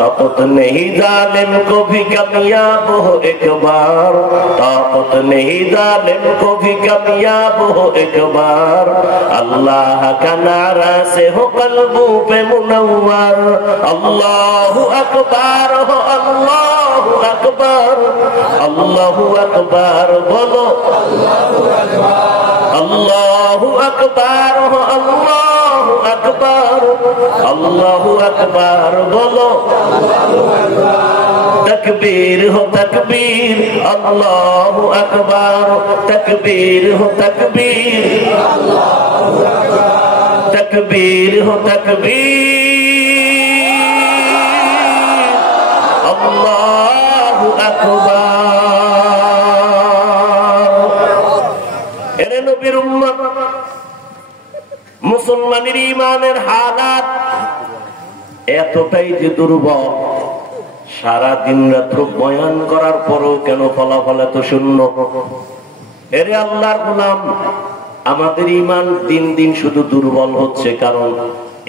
ताकत नहीं जालिम को भी कामयाब हो एक बार, ताकत नहीं जालिम को भी कामयाब हो एक बार। अल्लाह का नारा से हो कल्बों पे मुनव्वर, अल्लाहु अकबर हो अल्लाहु अकबर, अल्लाहु अकबर बोलो। अल्लाहु अकबर हो अल्लाहु अकबर, अल्लाहु अकबर बोलो। तकबीर हो तकबीर, अल्लाहु अकबर, तकबीर हो तकबीर। तकबीर हो तकबीर, अल्लाहु अकबर। एरे नबीर उम्मत, মুসলমানের ঈমানের হালাত এতটাই যে দুর্বল, সারা দিন রাত্র বয়ান করার পরও কেন ফলাফল এত শূন্য? এরে আল্লাহর গোলাম, আমাদের ঈমান দিন দিন শুধু দুর্বল হচ্ছে, কারণ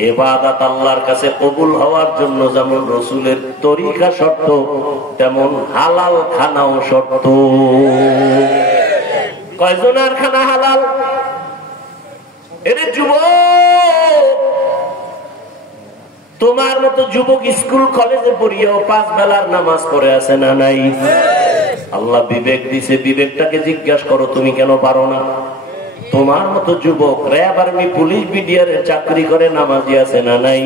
ইবাদত আল্লাহর কাছে কবুল হওয়ার জন্য যেমন রাসূলের তরিকা শর্ত, তেমন হালাল খানাও শর্ত। কয়জনের খানা হালাল? এরে যুবক, তোমার মতো যুবক স্কুল কলেজে পড়িয়েও 5 বেলার নামাজ পড়ে আছে না নাই? আল্লাহ বিবেক দিছে, বিবেকটাকে জিজ্ঞাসা করো তুমি কেন পারো না? তোমার মতো যুবক র্যাব আর্মি পুলিশ বিডিআর চাকরি করে নামাজি আছে না নাই?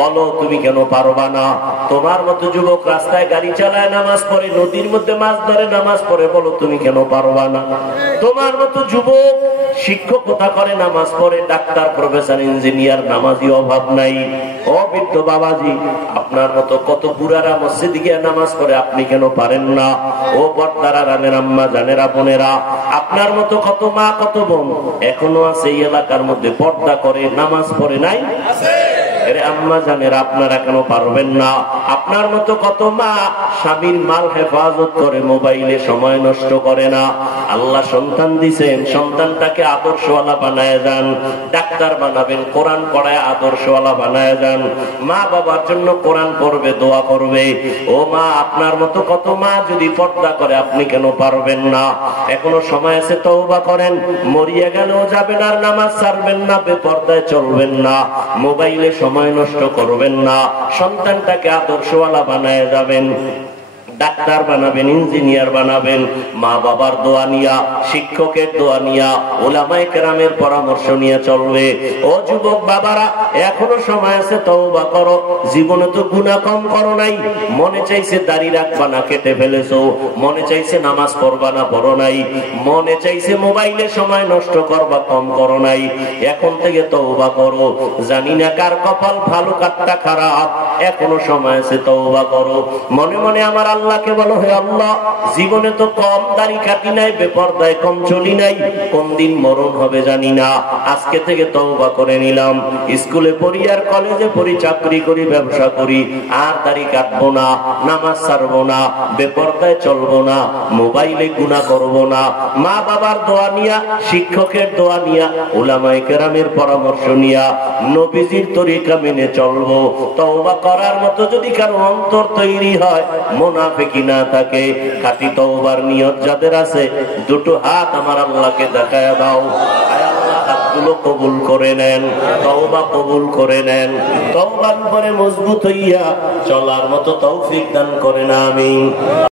বলো তুমি কেন পারবা না? তোমার মতো যুবক রাস্তায় গাড়ি চালায় নামাজ পড়ে, নদীর মধ্যে মাছ ধরে নামাজ পড়ে, বলো তুমি কেন পারবা না? তোমার মতো যুবক শিক্ষকতা করে নামাজ পড়ে, ডাক্তার প্রফেসর ইঞ্জিনিয়ার, নামাজি অভাব নাই। ও বৃদ্ধ বাবাজি, আপনার মতো কত বুড়ারা মসজিদে গিয়ে নামাজ পড়ে, আপনি কেন পারেন না? ও বর্তারা, রানের আম্মা, জানেরা, বোনেরা, আপনার মতো কত মা, কত বোন এখনো আছে এই এলাকার মধ্যে পর্দা করে নামাজ পড়ে নাই? আম্মা জানেরা, আপনারা কেন পারবেন না? আপনার মতো কত মা স্বামীর মাল হেফাজত করে, মোবাইলে সময় নষ্ট করে না। আল্লাহ সন্তান দিছেন, সন্তানটাকে আদর্শওয়ালা বানায় যান। ডাক্তার বানাবেন, কোরআন পড়ায় আদর্শওয়ালা বানায় যান। মা বাবার জন্য কোরআন পড়বে, দোয়া করবে। ও মা, আপনার মতো কত মা যদি পর্দা করে, আপনি কেন পারবেন না? এখনো সময় আছে, তওবা করেন। মরিয়া গেলেও যাবেন, আর নামাজ ছাড়বেন না, বেপর্দায় চলবেন না, মোবাইলে সময় নষ্ট করবেন না। সন্তানটাকে আদর্শওয়ালা বানায় যাবেন, ডাক্তার বানাবেন, ইঞ্জিনিয়ার বানাবেন। মা বাবার দোয়া নিয়া, শিক্ষকের দোয়া নিয়া, উলামায়ে কেরামের পরামর্শ নিয়ে চলবে। ও যুবক বাবারা, এখনো সময় আছে, তওবা করো। জীবনে তো গুনাহ কম করো নাই। মনে চাইছে দাড়ি রাখবা না, কেটে ফেলেছো। মনে চাইছে নামাজ পড়বা না, পড়ো নাই। মনে চাইছে মোবাইলে সময় নষ্ট করবা, কম করো নাই। এখন থেকে তওবা করো। জানি না কার কপাল ভালো, কারটা খারাপ। এখনো সময় আছে, তওবা করো। মনে মনে আমার আল্লাহকে বলো, হে আল্লাহ, জীবনে তো কম দাড়ি কাটি নাই, বেপরদায় কম চলি নাই, কোন দিন মরণ হবে জানি না। আজকে থেকে তওবা করে নিলাম। স্কুলে পড়ি আর কলেজে পড়ি, চাকরি করি, ব্যবসা করি, আর দাড়ি কাটবো না, নামাজ ছাড়বো না, বেপরদায় চলবো না, মোবাইলে গুনাহ করবো না। মা বাবার দোয়া নিয়া, শিক্ষকের দোয়া নিয়া, উলামায়ে কেরামের পরামর্শ নিয়া, নবীজির তরিকা মেনে চলবো। তওবা করার মতো যদি কারো অন্তর তৈরি হয়, মুনাফিকি না থাকে, খাঁটি তওবার নিয়ত যাদের আছে, দুটো হাত আমার আল্লাহকে দেখায়া দাও। আয় আল্লাহ, হাতগুলো কবুল করে নেন, তওবা কবুল করে নেন। তওবার উপরে মজবুত হইয়া চলার মতো তৌফিক দান করেন, আমিন।